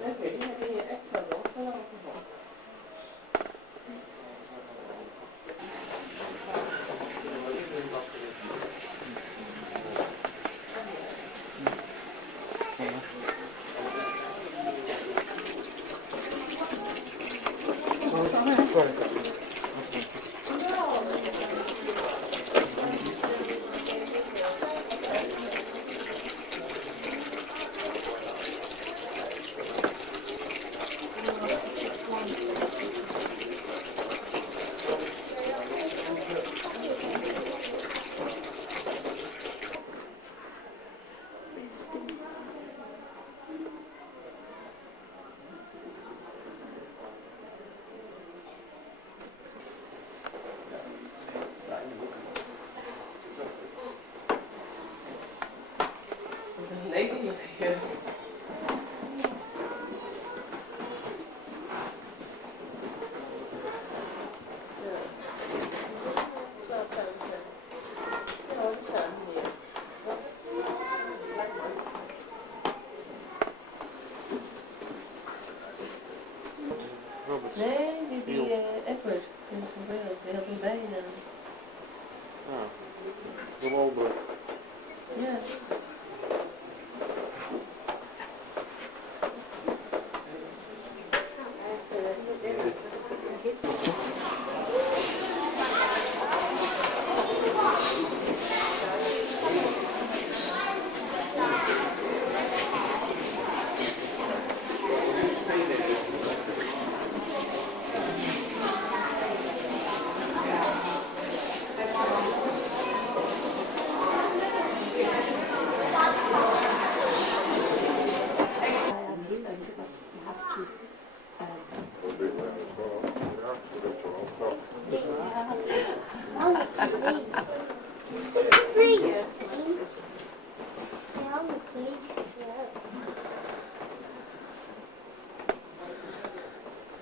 Oké, die hebben hier extra losgelaten. Nee, die ligt hier. Nee, die Edward, Prins van Wales, die had een bijnaam. The Walbrook. Ja.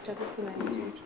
Dat is de magnitude.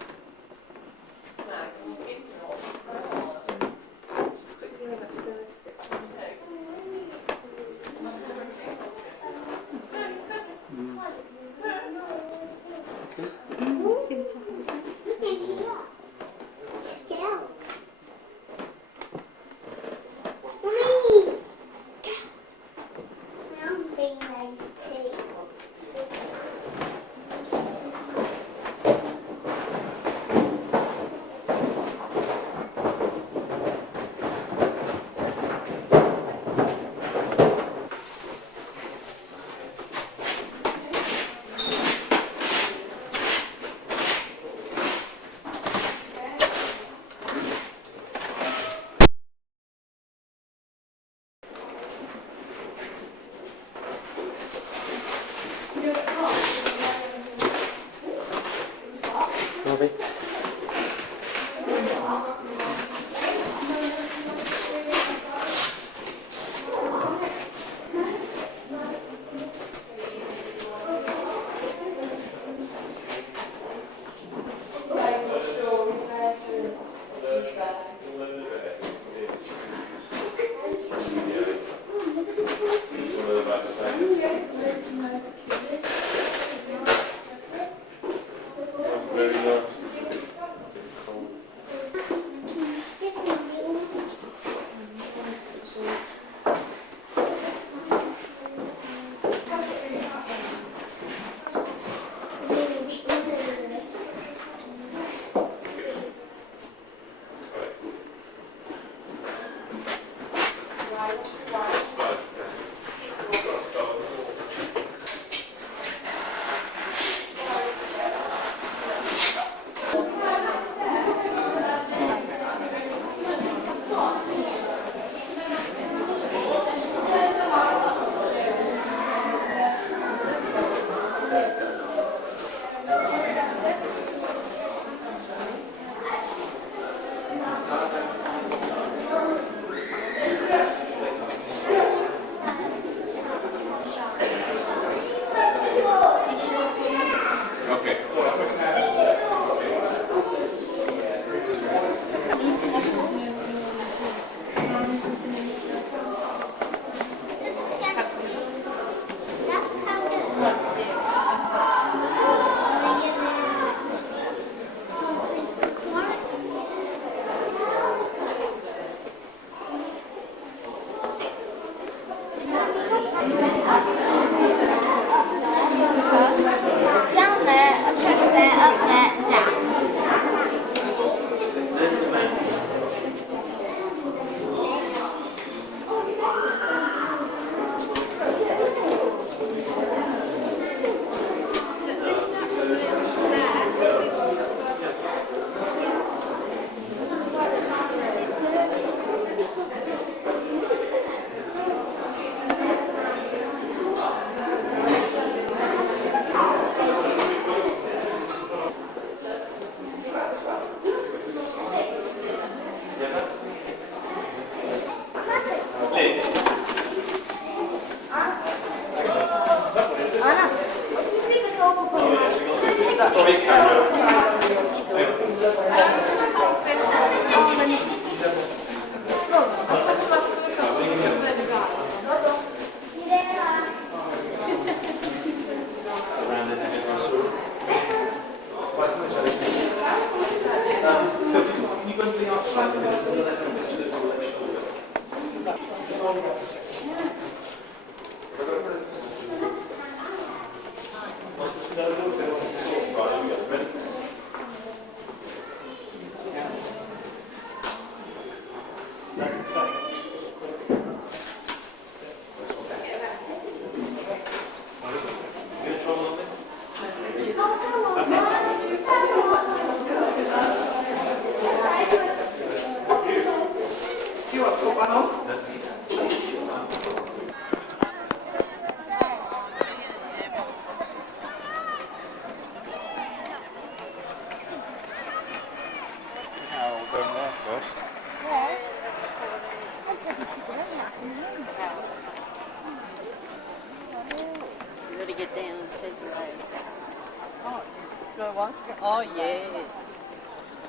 Oh, yes.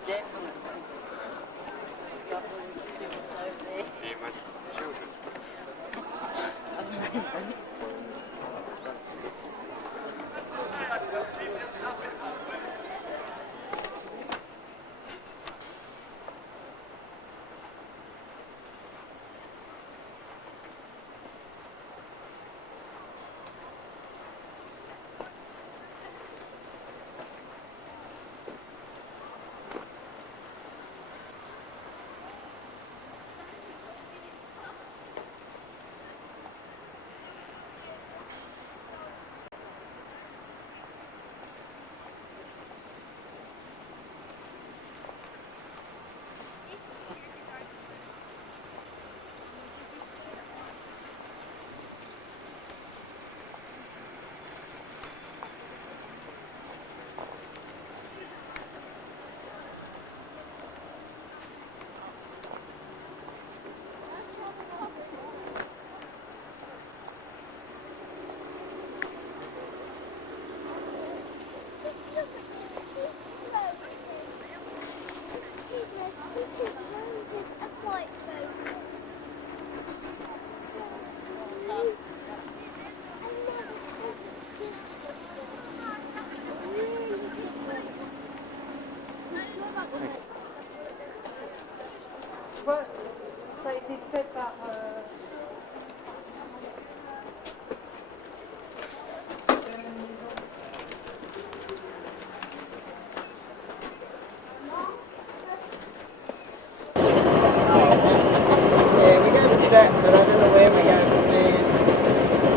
Definitely. Ça a été fait par... Yeah, we go to Stratford, I don't know where we go from there.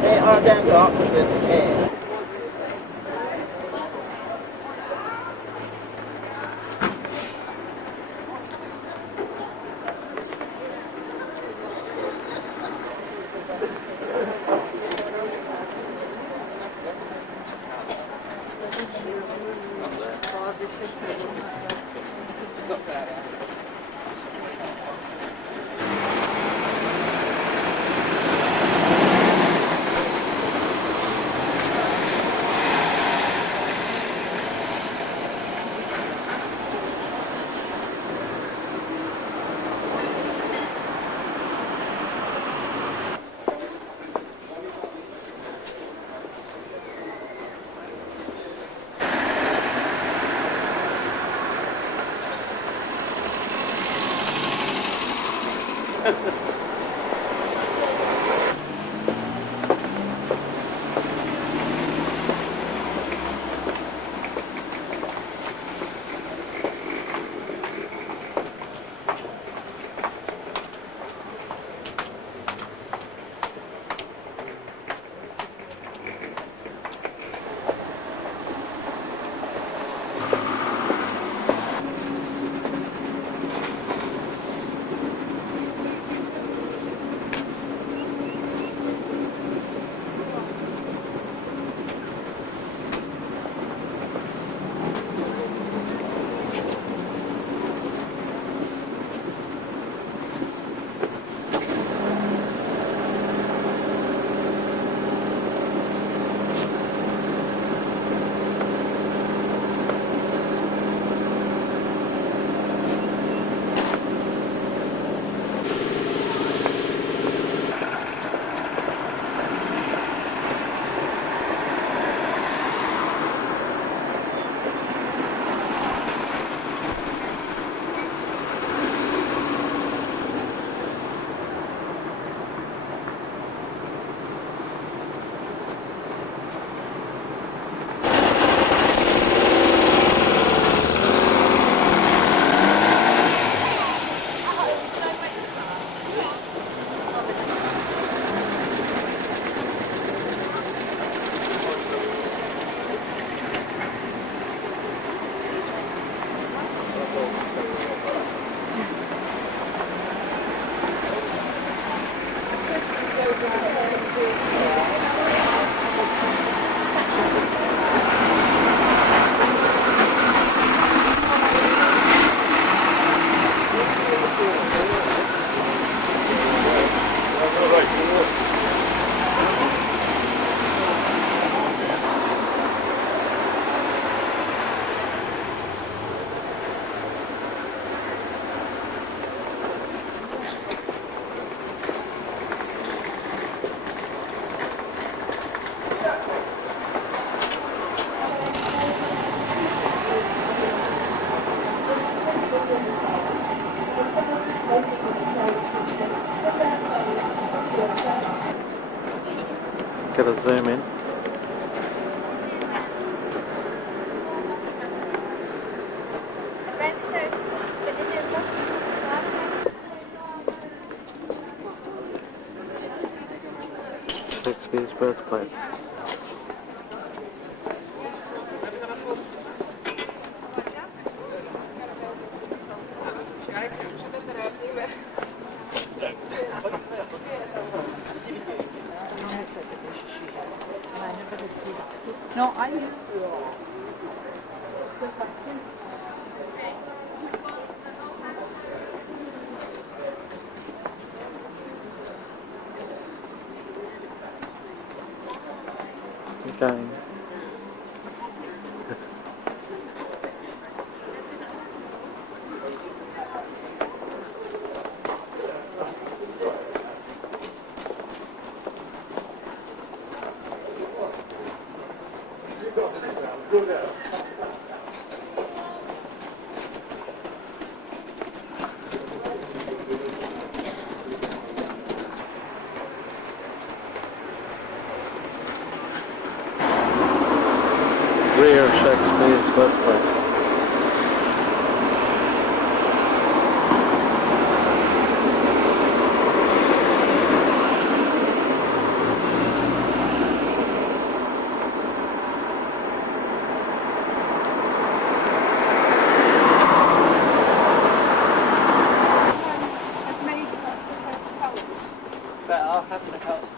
They are down to Oxford, yeah. Get a zoom in. Shakespeare's birthplace. No, I Again. Rear Shakespeare's birthplace. But I'll have the house.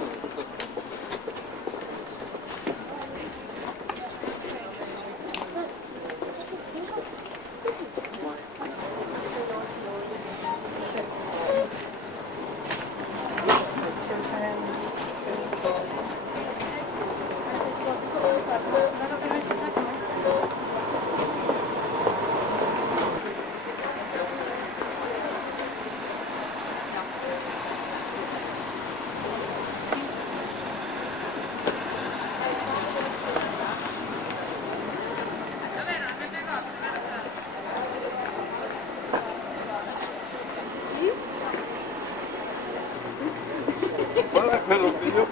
Guarda quello video.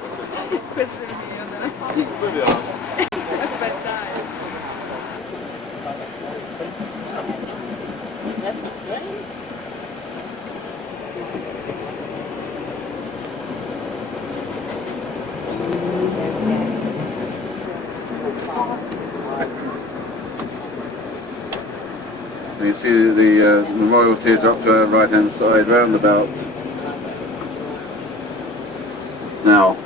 Questo è il mio, Vediamo. Aspetta. That's great. You see the Royal Theatre up to our right hand side roundabout. Now.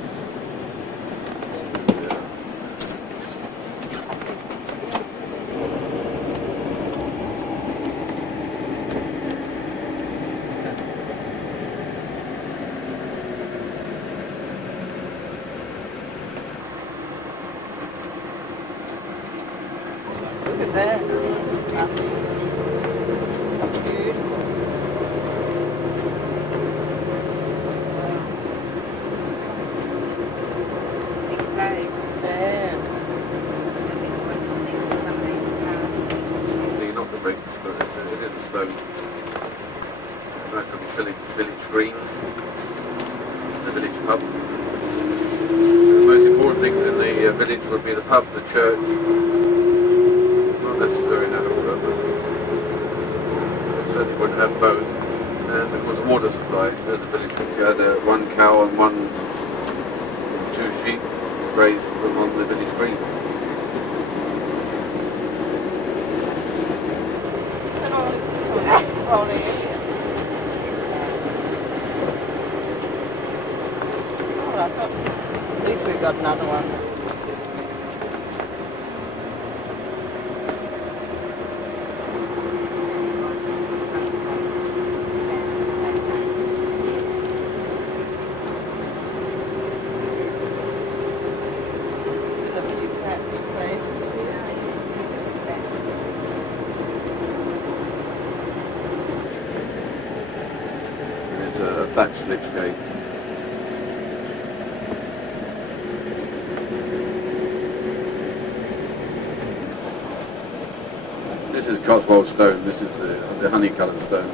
Look at that. Not the bricks, but it is a stone. Nice little village green, the village pub. The most important things in the village would be the pub, the church, not necessarily in that order, but certainly wouldn't have both. And of course the water supply. There's a village which had one cow and two sheep grazed on the village green. At least we got another one. Still a few thatched places here. It's a thatched lich gate. This is Cotswold stone, this is the honey-coloured stone.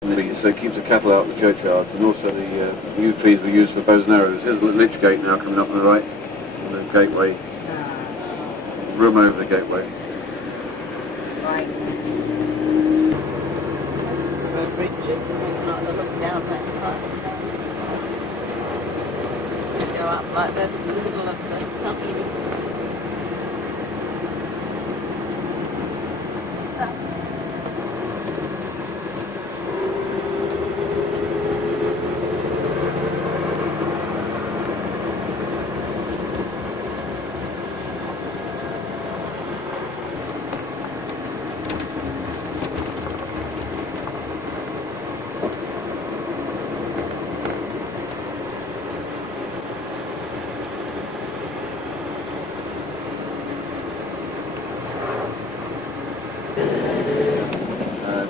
And so it keeps the cattle out of the churchyards, and also the yew trees were used for bows and arrows. Here's the Lich Gate now coming up on the right, and the gateway, room over the gateway. Right. Most of the bridges, we've not look down that side of town. Go up like that in the middle of the country.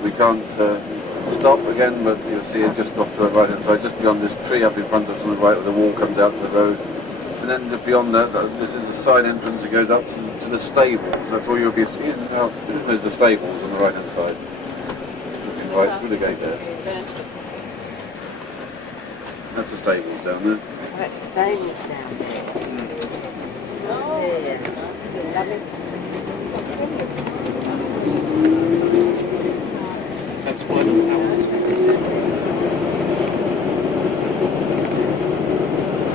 We can't stop again, but you'll see it just off to the right hand side, just beyond this tree up in front of us on the right, where the wall comes out to the road. And then just beyond that, this is the side entrance that goes up to the stables. That's all you'll be seeing. Now, there's the stables on the right hand side. Looking right through the gate there. That's the stables down there. That's the stables down there. Yeah. That's quite a house.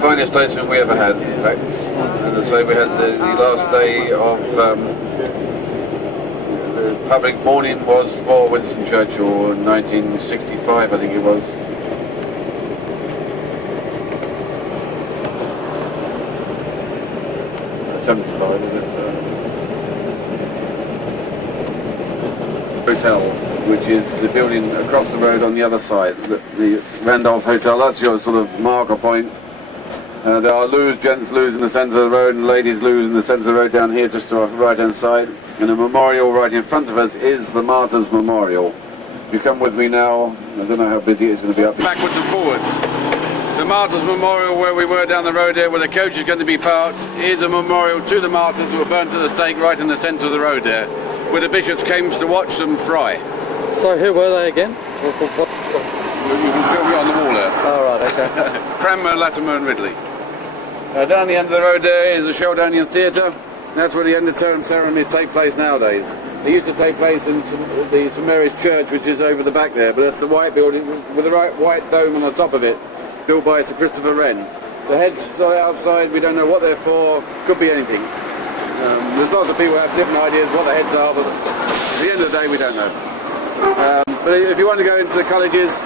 Finest placement we ever had, in fact. And as I say, we had the last day of the public mourning was for Winston Churchill in 1965, I think it was. '75, isn't it? Hotel, which is the building across the road on the other side, the Randolph Hotel. That's your sort of marker point. There are gents' loos in the centre of the road and ladies' loos in the centre of the road down here just to our right hand side. And a memorial right in front of us is the Martyrs Memorial. You come with me now. I don't know how busy it's going to be up. Backwards and forwards. The Martyrs Memorial, where we were down the road there, where the coach is going to be parked, is a memorial to the martyrs who were burnt at the stake right in the centre of the road there, where the bishops came to watch them fry. So who were they again? You can film it on the wall there. Oh, right, okay. Cranmer, Latimer and Ridley. Down the end of the road there is the Sheldonian Theatre. That's where the end of term ceremonies take place nowadays. They used to take place in the St Mary's Church, which is over the back there, but that's the white building with the white dome on the top of it, built by Sir Christopher Wren. The heads outside, we don't know what they're for, could be anything. There's lots of people who have different ideas what the heads are, but at the end of the day we don't know. But if you want to go into the colleges,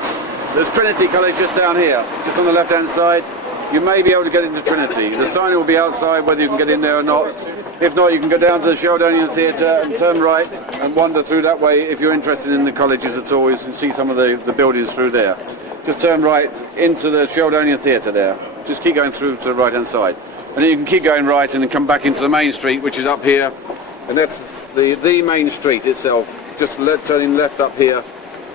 there's Trinity College just down here, just on the left hand side. You may be able to get into Trinity. The sign will be outside whether you can get in there or not. If not, you can go down to the Sheldonian Theatre and turn right and wander through that way if you're interested in the colleges at all. You can see some of the buildings through there. Just turn right into the Sheldonian Theatre there. Just keep going through to the right hand side. And then you can keep going right and then come back into the main street, which is up here. And that's the main street itself. Just turning left up here.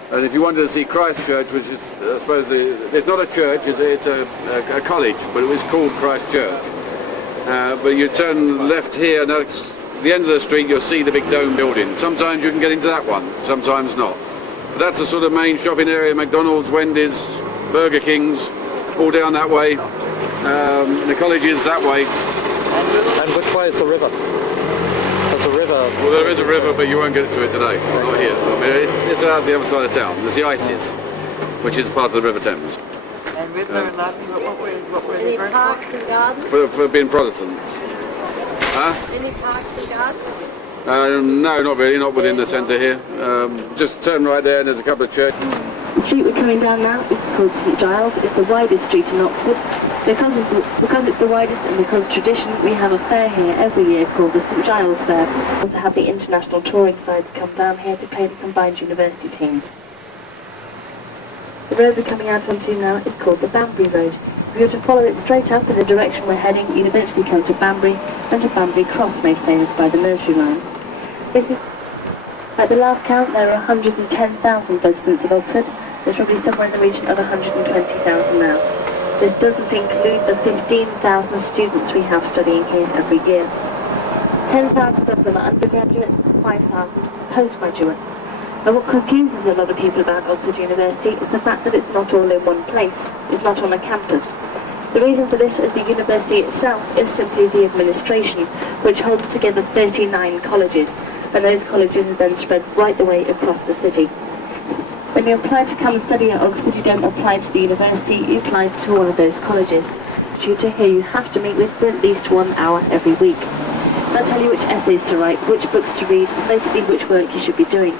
And if you wanted to see Christ Church, which is, I suppose, it's not a church, it's a college, but it was called Christ Church. But you turn left here, and that's the end of the street, you'll see the big dome building. Sometimes you can get into that one, sometimes not. But that's the sort of main shopping area, McDonald's, Wendy's, Burger King's, all down that way. The college is that way. And which way is the river? There's a river. Well, there is a river, but you won't get to it today. Not here. I mean, it's out the other side of town. There's the Isis, which is part of the River Thames. And Riddler and London, what were they burnt Parks and gardens? For being Protestants. Huh? Any parks and gardens? No, not really. Not within the centre here. Just turn right there, and there's a couple of churches. The street we're coming down now is called St Giles. It's the widest street in Oxford. Because it's the widest and because of tradition, we have a fair here every year called the St Giles Fair. We also have the international touring sides come down here to play the combined university teams. The road we're coming out onto now is called the Banbury Road. If you were to follow it straight up in the direction we're heading, you'd eventually come to Banbury and to Banbury Cross, made famous by the nursery rhyme. At the last count, there are 110,000 residents of Oxford. There's probably somewhere in the region of 120,000 now. This doesn't include the 15,000 students we have studying here every year. 10,000 of them are undergraduates, 5,000 postgraduates. And what confuses a lot of people about Oxford University is the fact that it's not all in one place. It's not on a campus. The reason for this is the university itself is simply the administration, which holds together 39 colleges, and those colleges are then spread right the way across the city. When you apply to come and study at Oxford, you don't apply to the university, you apply to one of those colleges. The tutor here you have to meet with for at least 1 hour every week. They'll tell you which essays to write, which books to read, and basically which work you should be doing.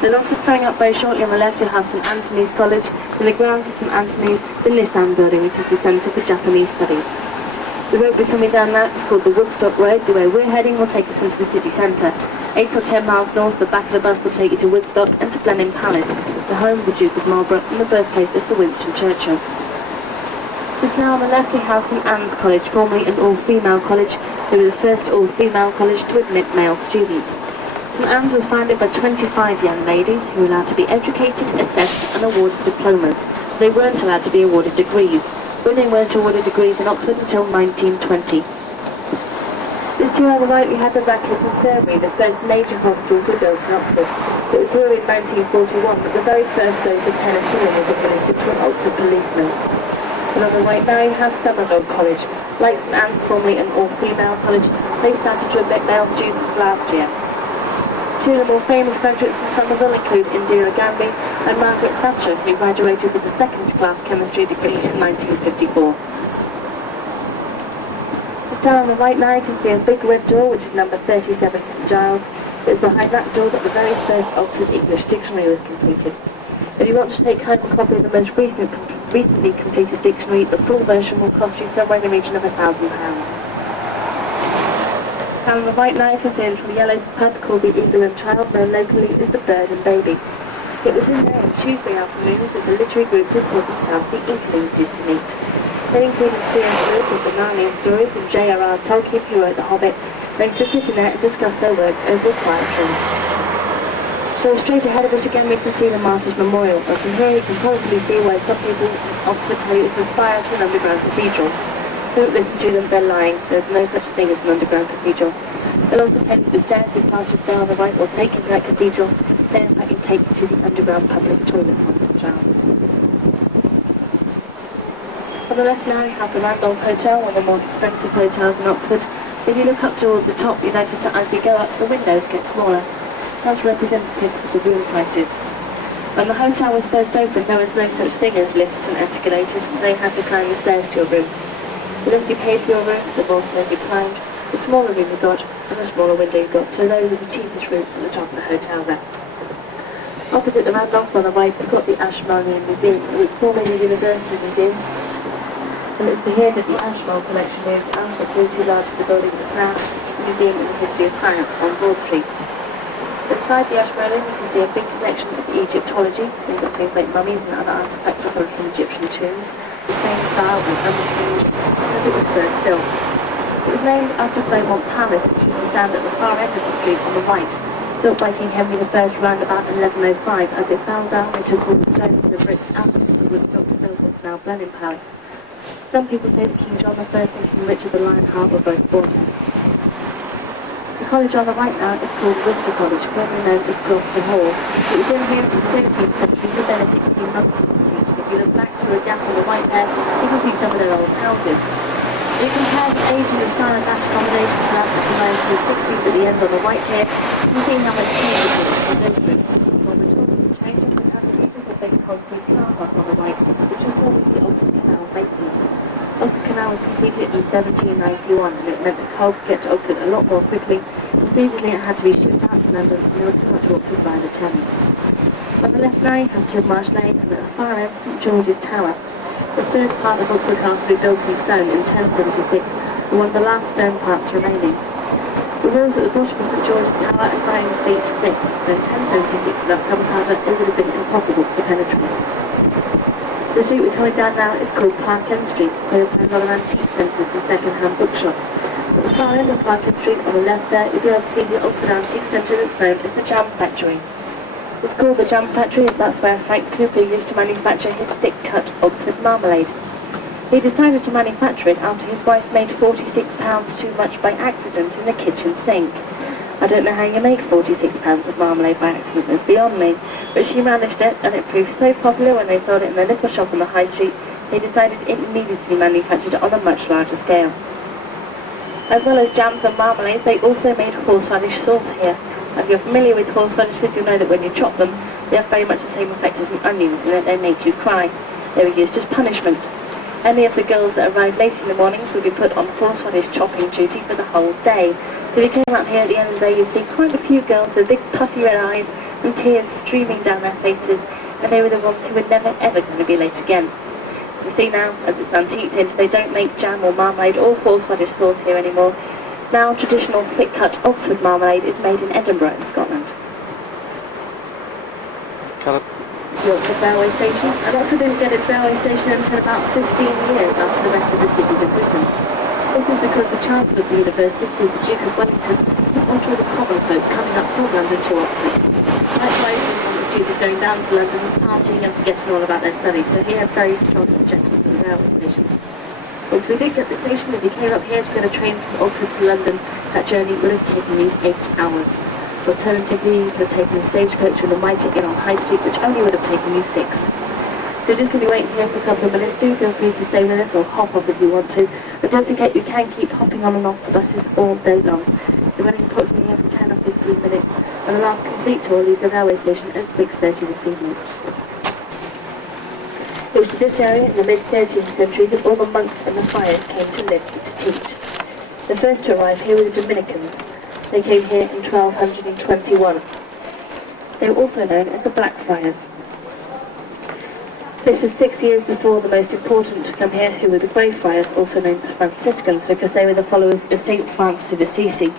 Then also coming up very shortly on the left, you'll have St Anthony's College. In the grounds of St Anthony's, the Nissan building, which is the Centre for Japanese Studies. The road we're coming down now is called the Woodstock Road. The way we're heading will take us into the city centre. 8 or 10 miles north, the back of the bus will take you to Woodstock and to Blenheim Palace, the home of the Duke of Marlborough and the birthplace of Sir Winston Churchill. Just now on the left we have St Anne's College, formerly an all-female college. They were the first all-female college to admit male students. St Anne's was founded by 25 young ladies who were allowed to be educated, assessed and awarded diplomas. They weren't allowed to be awarded degrees. Women weren't awarded degrees in Oxford until 1920. Just here on the right we have the Radcliffe Infirmary, the first major hospital to be built in Oxford. It was here in 1941 that the very first dose of penicillin was administered to an Oxford policeman. And on the right now you have Somerville College. Like St Anne's, formerly an all-female college, they started to admit male students last year. Two of the more famous graduates from Somerville include Indira Gandhi and Margaret Thatcher, who graduated with a second-class chemistry degree in 1954. Just down on the right now you can see a big red door, which is number 37 St Giles. It's behind that door that the very first Oxford English Dictionary was completed. If you want to take home a copy of the most recently completed dictionary, the full version will cost you somewhere in the region of £1,000. Down on the right now you can see a little yellow pub called the Eagle and Child, known locally as the Bird and Baby. It was in there on Tuesday afternoons that the literary group who called themselves the Inklings used to meet. They included C.S. Lewis with the Narnia stories and J.R.R. Tolkien, who wrote The Hobbit. They used to sit in there and discuss their work over a quiet drink. So straight ahead of us again we can see the Martyrs Memorial, and from here you can probably see why some people in Oxford tell you it's inspired to an underground cathedral. Don't listen to them, they're lying. There's no such thing as an underground cathedral. They'll also tell you the stairs you pass just there on the right will take you to that cathedral, then in fact you take you to the underground public toilet from St Giles. On the left now you have the Randolph Hotel, one of the more expensive hotels in Oxford. If you look up toward the top you notice that as you go up the windows get smaller. That's representative of the room prices. When the hotel was first opened there was no such thing as lifts and escalators, and they had to climb the stairs to your room. The less you paid for your room, the more stairs you climbed, the smaller room you got, and the smaller window you got, so those are the cheapest rooms at the top of the hotel there. Opposite the Randolph on the right, we've got the Ashmolean Museum. It was formerly the University Museum, and it's to here that the Ashmole collection is, and the two largest the building that's now the Museum in the History of Science on Broad Street. Inside the Ashmolean you can see a big collection of Egyptology, things like mummies and other artifacts recovered from Egyptian tombs, the same style and unchanged as it was first built. It was named after Beaumont Palace, which used to stand at the far end of the street on the right, built by King Henry I round about 1105. As it fell down, they took all the stones and the bricks out of the Woodstock to build what's now Blenheim Palace. Some people say that King John I and King Richard the Lionheart were both born there. The college on the right now is called Worcester College, formerly known as Gloucester Hall. It was in here in the 13th century for Benedictine monks used to teach. If you look back through a gap on the right there, you can see some of their old houses. If you compare the age and the style of that accommodation to that of the 1960s at the end on the right here, you can see how much change it is in those rooms. While we're talking of changes, we have a beautiful big concrete car park on the right, which was formerly the Oxford Canal Basin. Oxford Canal was completed in 1791 and it meant that coal could get to Oxford a lot more quickly, and previously it had to be shipped out to London in order to come to Oxford via the Channel. On the left now you have Tidmarsh Lane and at the far end St George's Tower. The first part of Oxford Castle was built in stone in 1076 and one of the last stone parts remaining. The walls at the bottom of St George's Tower are 9 feet thick, so in 1076 that gunpowder it would have been impossible to penetrate. The street we're coming down now is called Park End Street, where you'll find a lot of antique centres and second-hand bookshops. At the far end of Park End Street, on the left there, you'll be able to see the Oxford Antique Centre that's known as the Jam Factory. It's called the Jam Factory as that's where Frank Cooper used to manufacture his thick-cut Oxford marmalade. He decided to manufacture it after his wife made £46 too much by accident in the kitchen sink. I don't know how you make £46 of marmalade by accident, it's beyond me, but she managed it, and it proved so popular when they sold it in their little shop on the high street, they decided it needed to be manufactured on a much larger scale. As well as jams and marmalades, they also made horseradish sauce here. If you're familiar with horseradishes, you'll know that when you chop them, they have very much the same effect as an onion, in that they make you cry. They were used as punishment. Any of the girls that arrived late in the mornings would be put on horseradish chopping duty for the whole day. So if you came out here at the end of the day, you'd see quite a few girls with big puffy red eyes and tears streaming down their faces, and they were the ones who were never ever going to be late again. You see now, as it's antiquated, they don't make jam or marmalade or horseradish sauce here anymore. Now traditional thick-cut Oxford marmalade is made in Edinburgh in Scotland. The Oxford railway station, and Oxford didn't get its railway station until about 15 years after the rest of the cities in Britain. This is because the Chancellor of the University, the Duke of Wellington, didn't want all the common folk coming up from London to Oxford. Likewise, the Duke was going down to London and partying and forgetting all about their studies, so he had very strong objections to the railway station. Once we did get the station, if you came up here to get a train from Oxford to London, that journey would have taken you 8 hours. Alternatively, you could have taken a stagecoach from the Mitre Inn on High Street, which only would have taken you 6. So you're just going to be waiting here for a couple of minutes. Do feel free to stay with us or hop off if you want to. But don't forget you can keep hopping on and off the buses all day long. They're running approximately every 10 or 15 minutes, and the last complete tour leaves the railway station at 6:30 this evening. It was to this area in the mid-13th century that all the monks and the friars came to live to teach. The first to arrive here were the Dominicans. They came here in 1221. They were also known as the Black Friars. This was 6 years before the most important to come here, who were the Grey Friars, also known as Franciscans, because they were the followers of St. Francis of Assisi.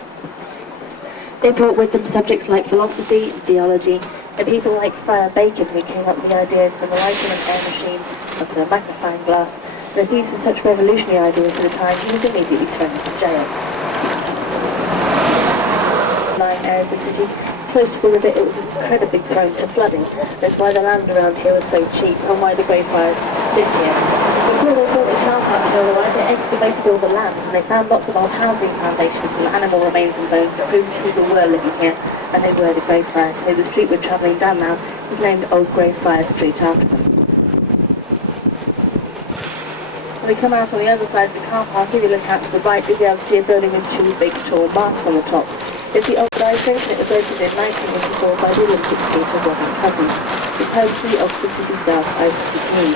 They brought with them subjects like philosophy and theology, and people like Friar Bacon, who came up with the ideas for the lighting and air machine and for the magnifying glass. But these were such revolutionary ideas at the time, he was immediately thrown into jail. Lying area of the city, close to the river, it was incredibly prone to flooding. That's why the land around here was so cheap and why the Grey Friars lived here. Before they built the car park and all the way, they excavated all the land and they found lots of old housing foundations and animal remains and bones to prove people were living here, and they were the Grey Friars. So the street we're travelling down now is named Old Grey Friars Street after them. When we come out on the other side of the car park, if you look out to the right, you'll be able to see a building with 2 big tall masts on the top. It's the old station. It was opened in 1984 by the Olympic skater Robin Cousins, the poetry of the City South Ice Rink.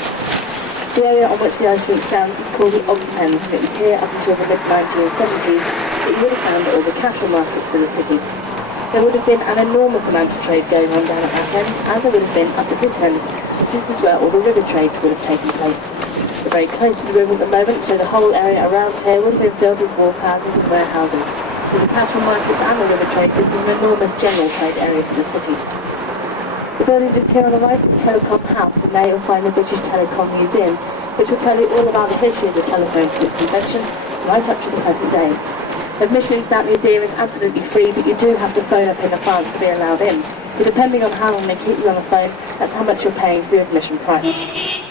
The area on which the ice rink stands is called the Ox Pens, and it was here up until the mid-1970s that you would have found all the cattle markets for the city. There would have been an enormous amount of trade going on down at that end, as there would have been up at this end, as this is where all the river trade would have taken place. We're very close to the river at the moment, so the whole area around here would have been filled with wharfhouses and warehouses. So the cattle markets and the river trade, this is an enormous general trade area for the city. The building just here on the right is Telecom House, and there you'll find the British Telecom Museum, which will tell you all about the history of the telephone from its invention right up to the present day. Admission into that museum is absolutely free, but you do have to phone up in advance to be allowed in. So depending on how long they keep you on the phone, that's how much you're paying for your admission price.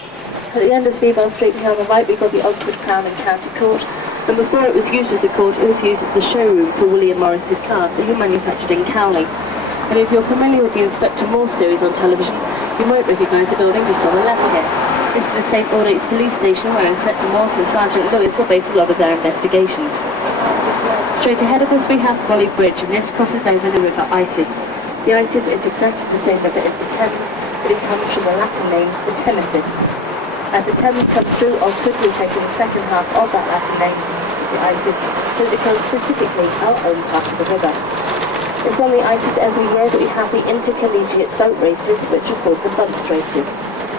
At the end of Seabold Street here on the right, we've got the Oxford Crown and County Court, and before it was used as a court, it was used as the showroom for William Morris's car that he manufactured in Cowley. And if you're familiar with the Inspector Morse series on television, you might recognise the building just on the left here. This is the St Aldate's police station where Inspector Morse and Sergeant Lewis will base a lot of their investigations. Straight ahead of us we have Folly Bridge, and this crosses over the River Isis. The Isis is exactly the same river as the Thames, but it comes from the Latin name, the Thamesis. As the Thames comes through, Oxford will take the second half of that Latin name, the Isis, so it becomes specifically our own part of the river. It's on the Isis every year that we have the intercollegiate boat races, which are called the Bunce races.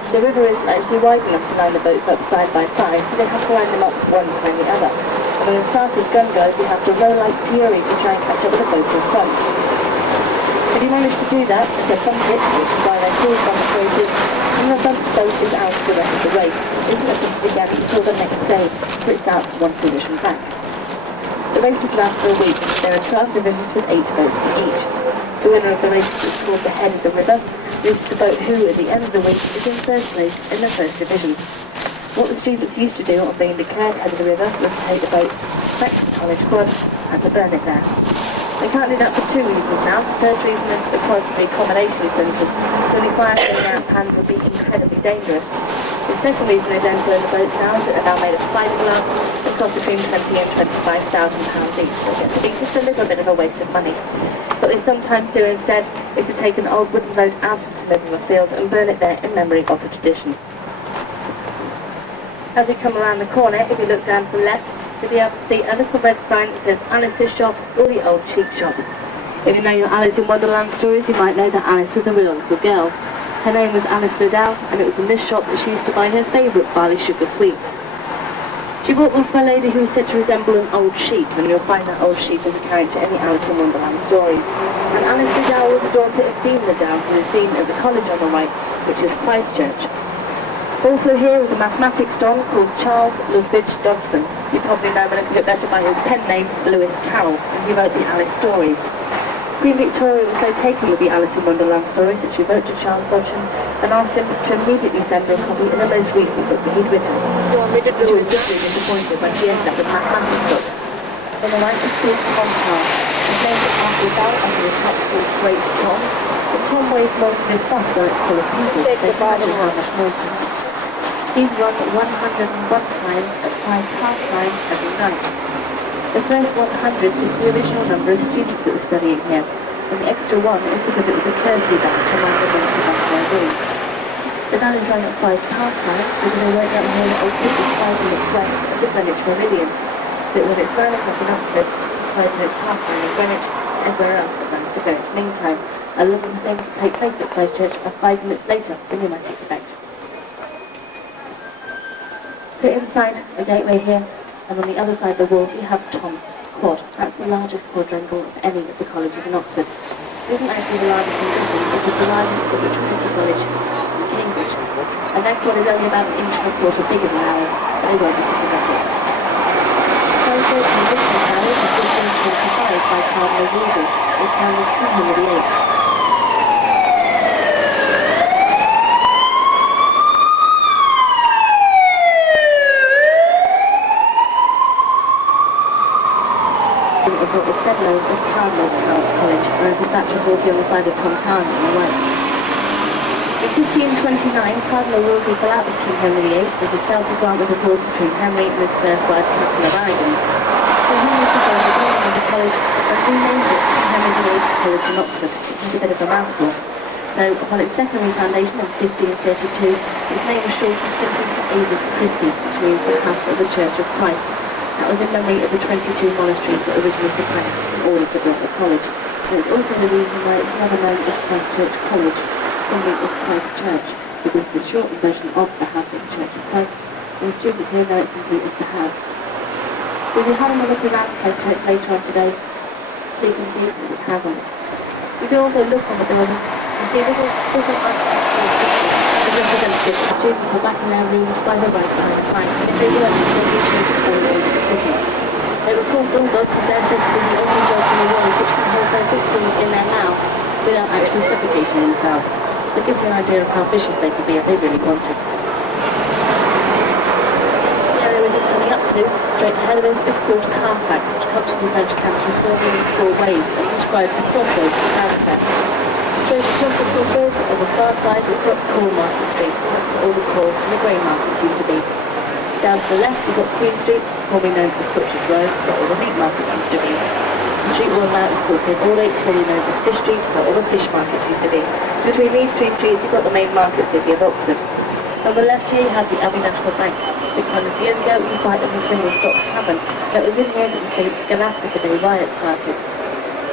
The river isn't actually wide enough to line the boats up side by side, so they have to line them up one behind the other. And when the fastest gun goes, we have to row like fury to try and catch up with the boat in front. If you manage to do that, they bump it, which is why they're called Bunce races, and the Bunce boat is out for the rest of the race. It isn't open to begin until the next day, so it's out one position back. The races last for a week. There are 12 divisions with 8 boats in each. The winner of the race is called the head of the river. This is the boat who, at the end of the week, is in first place in the first division. What the students used to do on being declared head of the river was to take the boat back to College Quad and to burn it there. They can't do that for two reasons now. The first reason is the quality of the accommodation centres. So the fire going out of hand would be incredibly dangerous. The second reason they don't blow the boats now is that they're now made of fiberglass and cost between £20,000 and £25,000 each. So it gets to be just a little bit of a waste of money. What they sometimes do instead is to take an old wooden boat out into the middle of the field and burn it there in memory of the tradition. As we come around the corner, if you look down to the left, you'll be able to see a little red sign that says Alice's Shop or the Old Sheep Shop. If you know your Alice in Wonderland stories, you might know that Alice was a real little girl. Her name was Alice Liddell, and it was in this shop that she used to buy her favourite barley sugar sweets. She bought them from a lady who was said to resemble an old sheep, and you'll find that old sheep as a character in the Alice in Wonderland story. And Alice Liddell was the daughter of Dean Liddell, who was Dean of the college on the right, which is Christchurch. Also here is a mathematics don called Charles Ludwig Dodgson. You probably know him a little bit better by his pen name, Lewis Carroll, and he wrote the Alice stories. Queen Victoria was so taken with the Alice in Wonderland stories that she wrote to Charles Dodgson and asked him to immediately send her a copy of the most recent book that he'd written. She was deeply disappointed when she ended up with a mathematics book. On the right is called Tom Car. His name is after a bell under the top called Great Tom. But Tom weighs more than his bus when it's full of people, so imagine how much more to him. He's run 101 times at 5 past 9 every night. The first 100 is the original number of students that were studying here, and the extra 1 is because it was a courtesy dance from one of the ones their room. The bell is rung at 5 past 9 because I worked out here that Old City is 5 minutes west of the Greenwich Meridian. But when it's 9 o'clock in Oxford, it's 5 minutes past 9 in Greenwich, and everywhere else that runs to Greenwich Mean Time. A lot of the things that take place at Christchurch are 5 minutes later than you might expect. So inside a gateway here, and on the other side of the walls you have Tom Quad. That's the largest quadrangle of any of the colleges in Oxford. It isn't actually the largest in Britain, it is the largest of the Trinity College in Cambridge. And that quad is only about an inch and a quarter bigger than ours, but they won't be sympathetic. Christchurch and Richmond Tower was 1545 by Cardinal Wolsey, was founded in Henry VIII. What was then known as Cardinal College, whereas the Thatcher Wolsey on the side of Tom Tower on the right. In 1529, Cardinal Wolsey fell out with King Henry VIII as he failed to grant the divorce between Henry and his first wife, Catherine of Aragon. So Henry took over the name of the college and renamed it Henry VIII College in Oxford. It was a bit of a mouthful. So upon its second foundation in 1532, its name was shortened simply to Avis Christi, which means the house of the Church of Christ. That was in memory of the 22 monasteries that originally suppressed in order to build the college. And it's also the reason why it's never known as Christchurch College, formerly as Christ Church, because it's the shortened version of the House of the Church of Christ, and the students here know it simply as the house. We'll be having a look around Christchurch later on today, so you can see what it has on it. You can also look on the building and see little architectural representatives of students are back in their rooms by the right side of time, and if they were they usually all over the city. They were called bulldogs because they're said to be the only dogs in the world which can hold their victims in their mouth without actually suffocating themselves. It gives you an idea of how vicious they could be if they really wanted. The area we're just coming up to, straight ahead of us, is called Carfax, which comes from the French cancer forming in 4 ways and describes the crossroads of Carfax. So across the crossroads on the far side we've got Coal Market Street, that's where all the coal and the grain markets used to be. Down to the left you've got Queen Street, formerly known as Butcher's Road, where all the meat markets used to be. The street we're on now is called St Aldgate, formerly known as Fish Street, where all the fish markets used to be. Between these 3 streets you've got the main market city of Oxford. On the left here you have the Abbey National Bank. 600 years ago it was the site of the Swindle Stock Tavern, but it was in here that the St Scholastica Day riot started.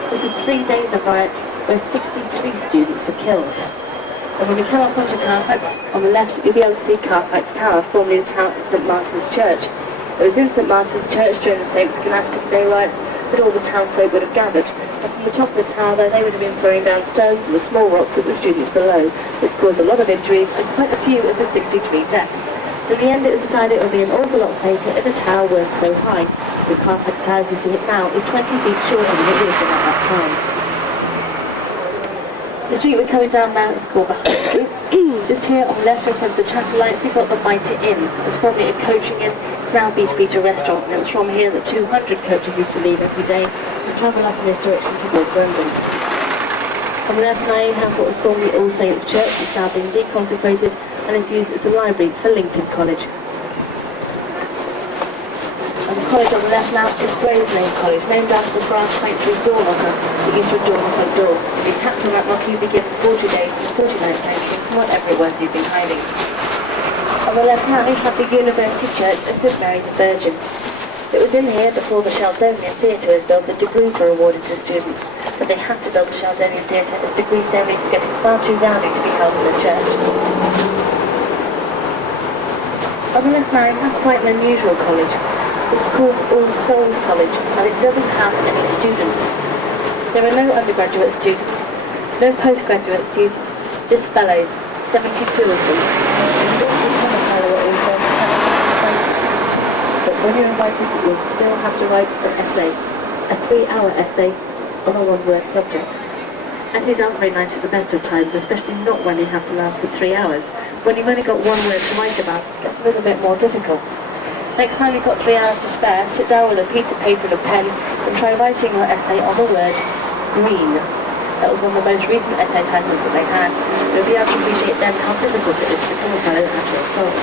This was 3 days of riots where 63 students were killed. And when we come up onto Carfax, on the left you'll be able to see Carfax Tower, formerly the tower of St Martin's Church. It was in St Martin's Church during the St Scholastic Day riot that all the townsfolk would have gathered. And from the top of the tower though, they would have been throwing down stones and the small rocks at the students below, which caused a lot of injuries and quite a few of the 63 deaths. So in the end it was decided it would be an awful lot safer if the tower weren't so high. So Carfax Tower, as you see it now, is 20 feet shorter than it would have been at that time. The street we're coming down now is called the High Street. Just here on the left in front of the traffic lights you've got the Mitre Inn. It was formerly a coaching inn, it's now a Beach Beater restaurant, and it was from here that 200 coaches used to leave every day and travel up in this direction towards London. On the left now you have what was formerly All Saints Church, it's now been deconsecrated and is used as the library for Lincoln College. And the college on the left now is Gravesend College, named after the brass sanctuary door knocker that used to adorn the front door. If you tapped on that knocker you'd be given 40 days to 49 sanctuary from whatever it was you've been hiding. On the left now we have the University Church of St Mary the Virgin. It was in here before the Sheldonian Theatre was built that degrees were awarded to students, but they had to build the Sheldonian Theatre as degree ceremonies were getting far too rowdy to be held in the church. On the left now you have quite an unusual college. It's called All Souls College and it doesn't have any students. There are no undergraduate students, no postgraduate students, just fellows, 72 of them. But when you're invited, you'll still have to write an essay, a 3-hour essay on a one-word subject. Essays aren't very nice at the best of times, especially not when they have to last for 3 hours. When you've only got one word to write about, it gets a little bit more difficult. Next time you've got 3 hours to spare, sit down with a piece of paper and a pen and try writing your essay on the word green. That was one of the most recent essay titles that they had. You'll be able to appreciate then how difficult it is to become a fellow natural souls.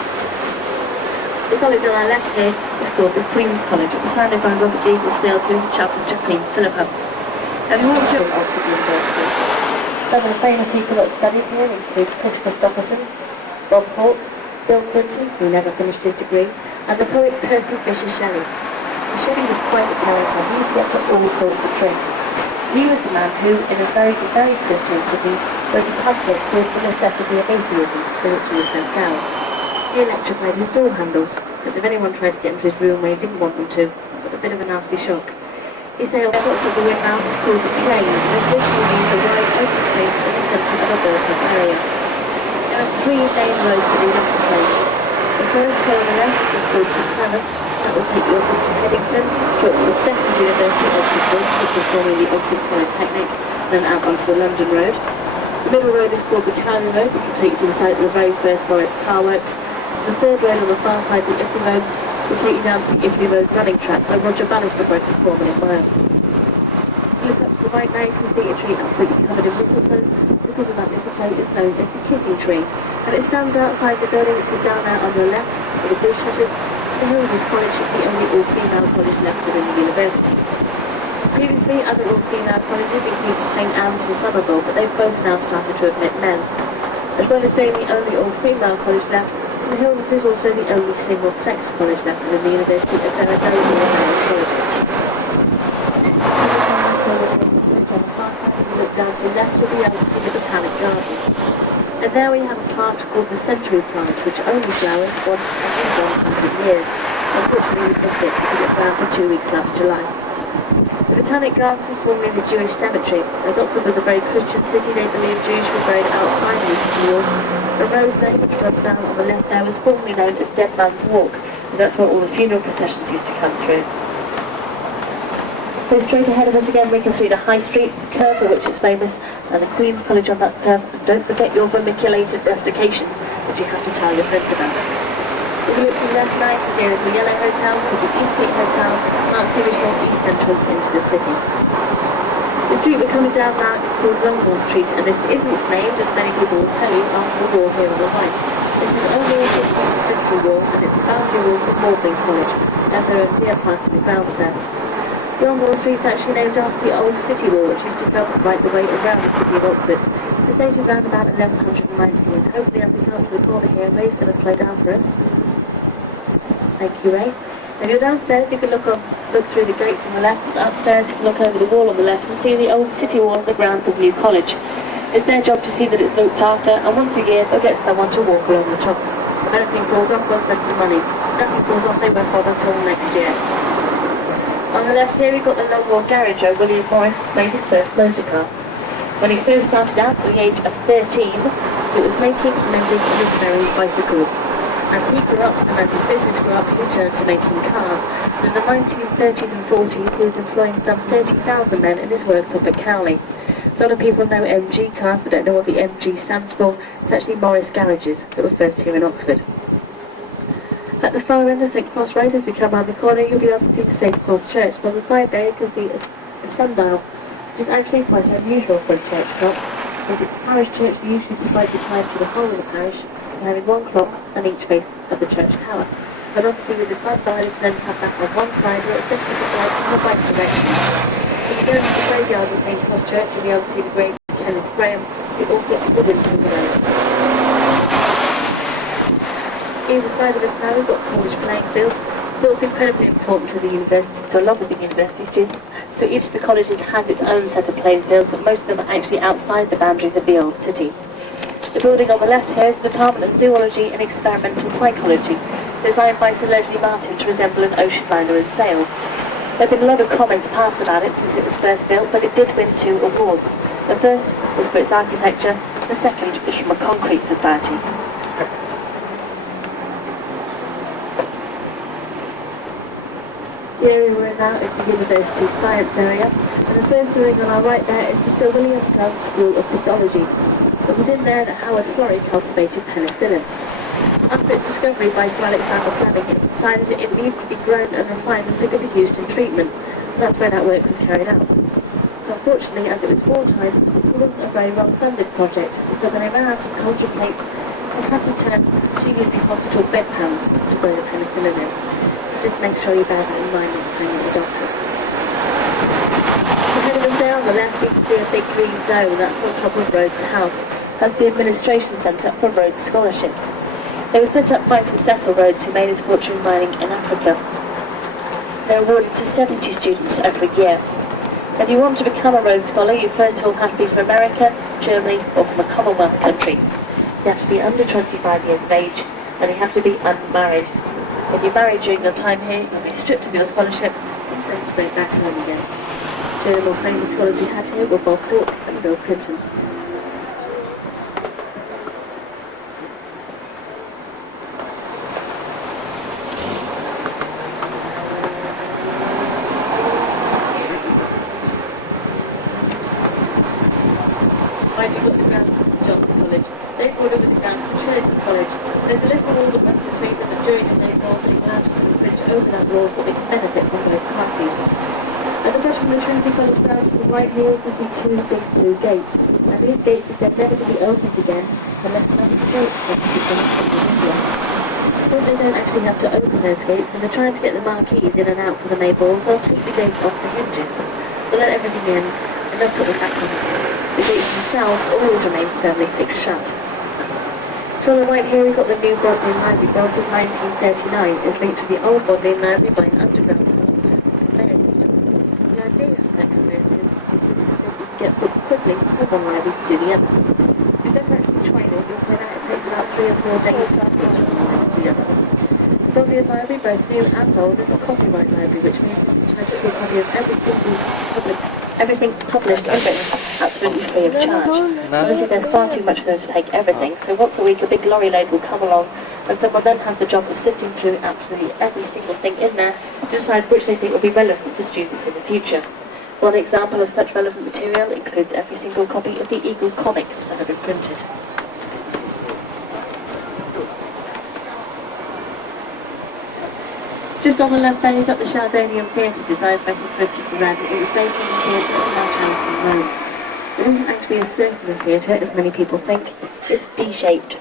The college on our left here is called the Queen's College. It was founded by Robert Eaglesfield, who is the chaplain to Queen Philippa. And who also at Oxford University. Some of the famous people that studied here include Chris Christopherson, Bob Hawke, Bill Clinton, who never finished his degree, and the poet Percy Bysshe Shelley. Shelley was quite a character. He used to get up all sorts of tricks. He was the man who, in a very, very Christian city, wrote a pamphlet called The Necessity of Atheism, for which he was sent down. He electrified his door handles, but if anyone tried to get into his room where he didn't want them to, it was a bit of a nasty shock. He sailed lots of the wind out is called the plain, and this means a wide open space in the centre of a built-up area. There are 3 main roads that lead up to the place. The first hill on the left is called St Clement, that will take you up into Headington, to up to the Second University Oxford Bridge, which was formerly the Oxford Polytechnic, and then out onto the London Road. The middle road is called the Cowley Road, which will take you to the site of the very first Morris Car Works. The third road on the far side, the Iffley Road, will take you down to the Iffley Road running track where Roger Bannister broke the 4-minute mile. If you look up to the right now, you can see a tree absolutely covered in mistletoe. Because of that, mistletoe is known as the kissing tree. And it stands outside the building, which is down there on the left, with the blue shutters. The Hillsborough College is the only all-female college left within the university. Previously, other all-female colleges included St Anne's and Somerville, but they've both now started to admit men. As well as being the only all-female college left, St Hilda's is also the only single-sex college left within the university, as there are no male colleges. Look down to the left of the others in the Botanic Gardens. And there we have a plant called the century plant, which only flowers once every 100 years. Unfortunately we missed it because it flowers for 2 weeks last July. The Botanic Gardens is formerly the Jewish cemetery. As Oxford was a very Christian city, they believed Jews were buried outside these walls. The Rose Lane, which runs down on the left there, was formerly known as Dead Man's Walk, because that's where all the funeral processions used to come through. So straight ahead of us again we can see the High Street, the curve for which is famous, and the Queen's College on that curve. And don't forget your vermiculated rustication, which you have to tell your friends about. If you look to the left now, here is the Yellow Hotel, called the Eastgate Hotel, marks the original east entrance into the city. The street we're coming down now is called Longmore Street, and this isn't named, as many people will tell you, after the wall here on the right. This is only a physical wall, and it's the boundary wall for Magdalen College, and there are deer park in the grounds there. Longmore Street is actually named after the old city wall, which used to go right the way around the city of Oxford. It's dated around about 1190, and hopefully as we come up to the corner here, Ray's going to slow down for us. Thank you, Ray. If you're downstairs, you can look through the gates on the left, and upstairs you can look over the wall on the left and see the old city wall of the grounds of New College. It's their job to see that it's looked after, and once a year they'll get someone to walk along the top. If anything falls off, they'll spend some money. If nothing falls off, they won't bother until next year. On the left here we've got the Longmore Garage where William Morris made his first motor car. When he first started out at the age of 13, it was making and mending missionary bicycles. As he grew up and as his business grew up, he turned to making cars. And in the 1930s and 40s, he was employing some 30,000 men in his workshop at Cowley. A lot of people know MG cars, but don't know what the MG stands for. It's actually Morris Garages that were first here in Oxford. At the far end of St Cross Road, as we come round the corner, you'll be able to see the St Cross Church. And on the side there, you can see a sundial, which is actually quite unusual for a church clock, because it's parish church we usually provide the time for the whole of the parish, and having one clock on each face of the church tower. But obviously with the sundial it's then have that on one side where it's essentially the light in the right direction. If you go into the graveyard of St. Cross Church, you'll be able to see the grave of Kenneth Graham. It all gets wooden to the road. Either side of us now we've got college playing fields. Sports are incredibly important to the university, to a lot of the university students. So each of the colleges has its own set of playing fields, but most of them are actually outside the boundaries of the old city. The building on the left here is the Department of Zoology and Experimental Psychology, designed by Sir Leslie Martin to resemble an ocean liner and sail. There have been a lot of comments passed about it since it was first built, but it did win 2 awards. The first was for its architecture, the second was from a concrete society. The area we're in now is the University Science area, and the first building on our right there is the Sir William Dunn School of Pathology. It was in there that Howard Florey cultivated penicillin. After its discovery by Sir Alexander Fleming, it was decided that it needed to be grown and refined so it could be used in treatment, and that's where that work was carried out. So unfortunately, as it was wartime, it wasn't a very well-funded project, so when they ran out of culture plates, they had to turn to using hospital bedpans to grow the penicillin in. Just make sure you bear that in mind when you're training the doctor. Ahead of us there on the left you can see a big green dome that's on top of Rhodes House. That's the administration centre for Rhodes Scholarships. They were set up by Sir Cecil Rhodes, who made his fortune mining in Africa. They're awarded to 70 students every year. If you want to become a Rhodes Scholar, you first of all have to be from America, Germany or from a Commonwealth country. You have to be under 25 years of age and you have to be unmarried. If you're married during your time here, you'll be stripped of your scholarship and sent straight back home again. Two of the more famous scholars we had here were Bob Hawke and Bill Clinton. Right, you've got the grounds of St John's College. They've ordered with the grounds of Trinity College. There's a little wall that runs between them, and during the day they allow to the bridge over that wall so it can benefit from both parties. At the bottom of the Trinity College grounds to the right here, you can see 2 big blue gates. Now these gates are said never to be opened again unless magistrates have to be connected with India. But they don't actually have to open those gates, when they're trying to get the marquees in and out for the May balls, they'll take the gates off the hinges. They'll let everything in, and they'll put them back on again. The gates themselves always remain firmly fixed shut. So on the right here we've got the new Bodleian Library, built in 1939. It's linked to the old Bodleian Library by an underground tunnel conveyor system. The idea of that conveyor system is that you can get books quickly from one library to the other. If you don't actually try it, you'll find out it takes about 3 or 4 days to get from one library to the other. The Bodleian Library, both new and old, is a copyright library, which means you can charge a copy of everything published and written absolutely free of charge. Obviously there's far too much for them to take everything, so once a week a big lorry load will come along and someone then has the job of sifting through absolutely every single thing in there to decide which they think will be relevant for students in the future. One example of such relevant material includes every single copy of the Eagle comic that have been printed. Just on the left there you've got the Sheldonian Theatre designed by Sir Christopher Wren. It was based in the theatre at South in Rome. It isn't actually a circular theatre as many people think, it's D-shaped.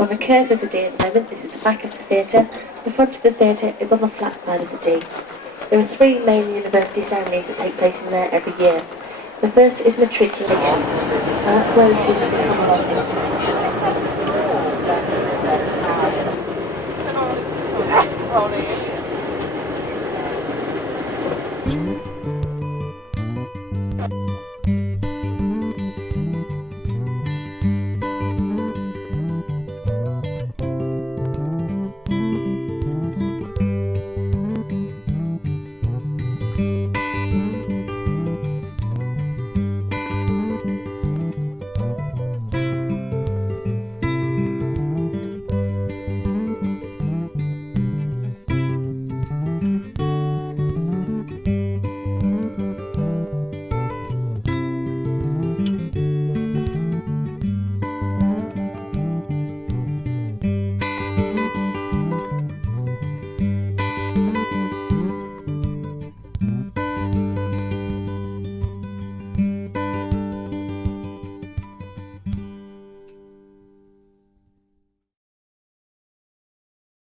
On the curve of the D at the moment, this is the back of the theatre, the front of the theatre is on the flat side of the D. There are 3 main university ceremonies that take place in there every year. The first is matriculation, and that's where the students will come along.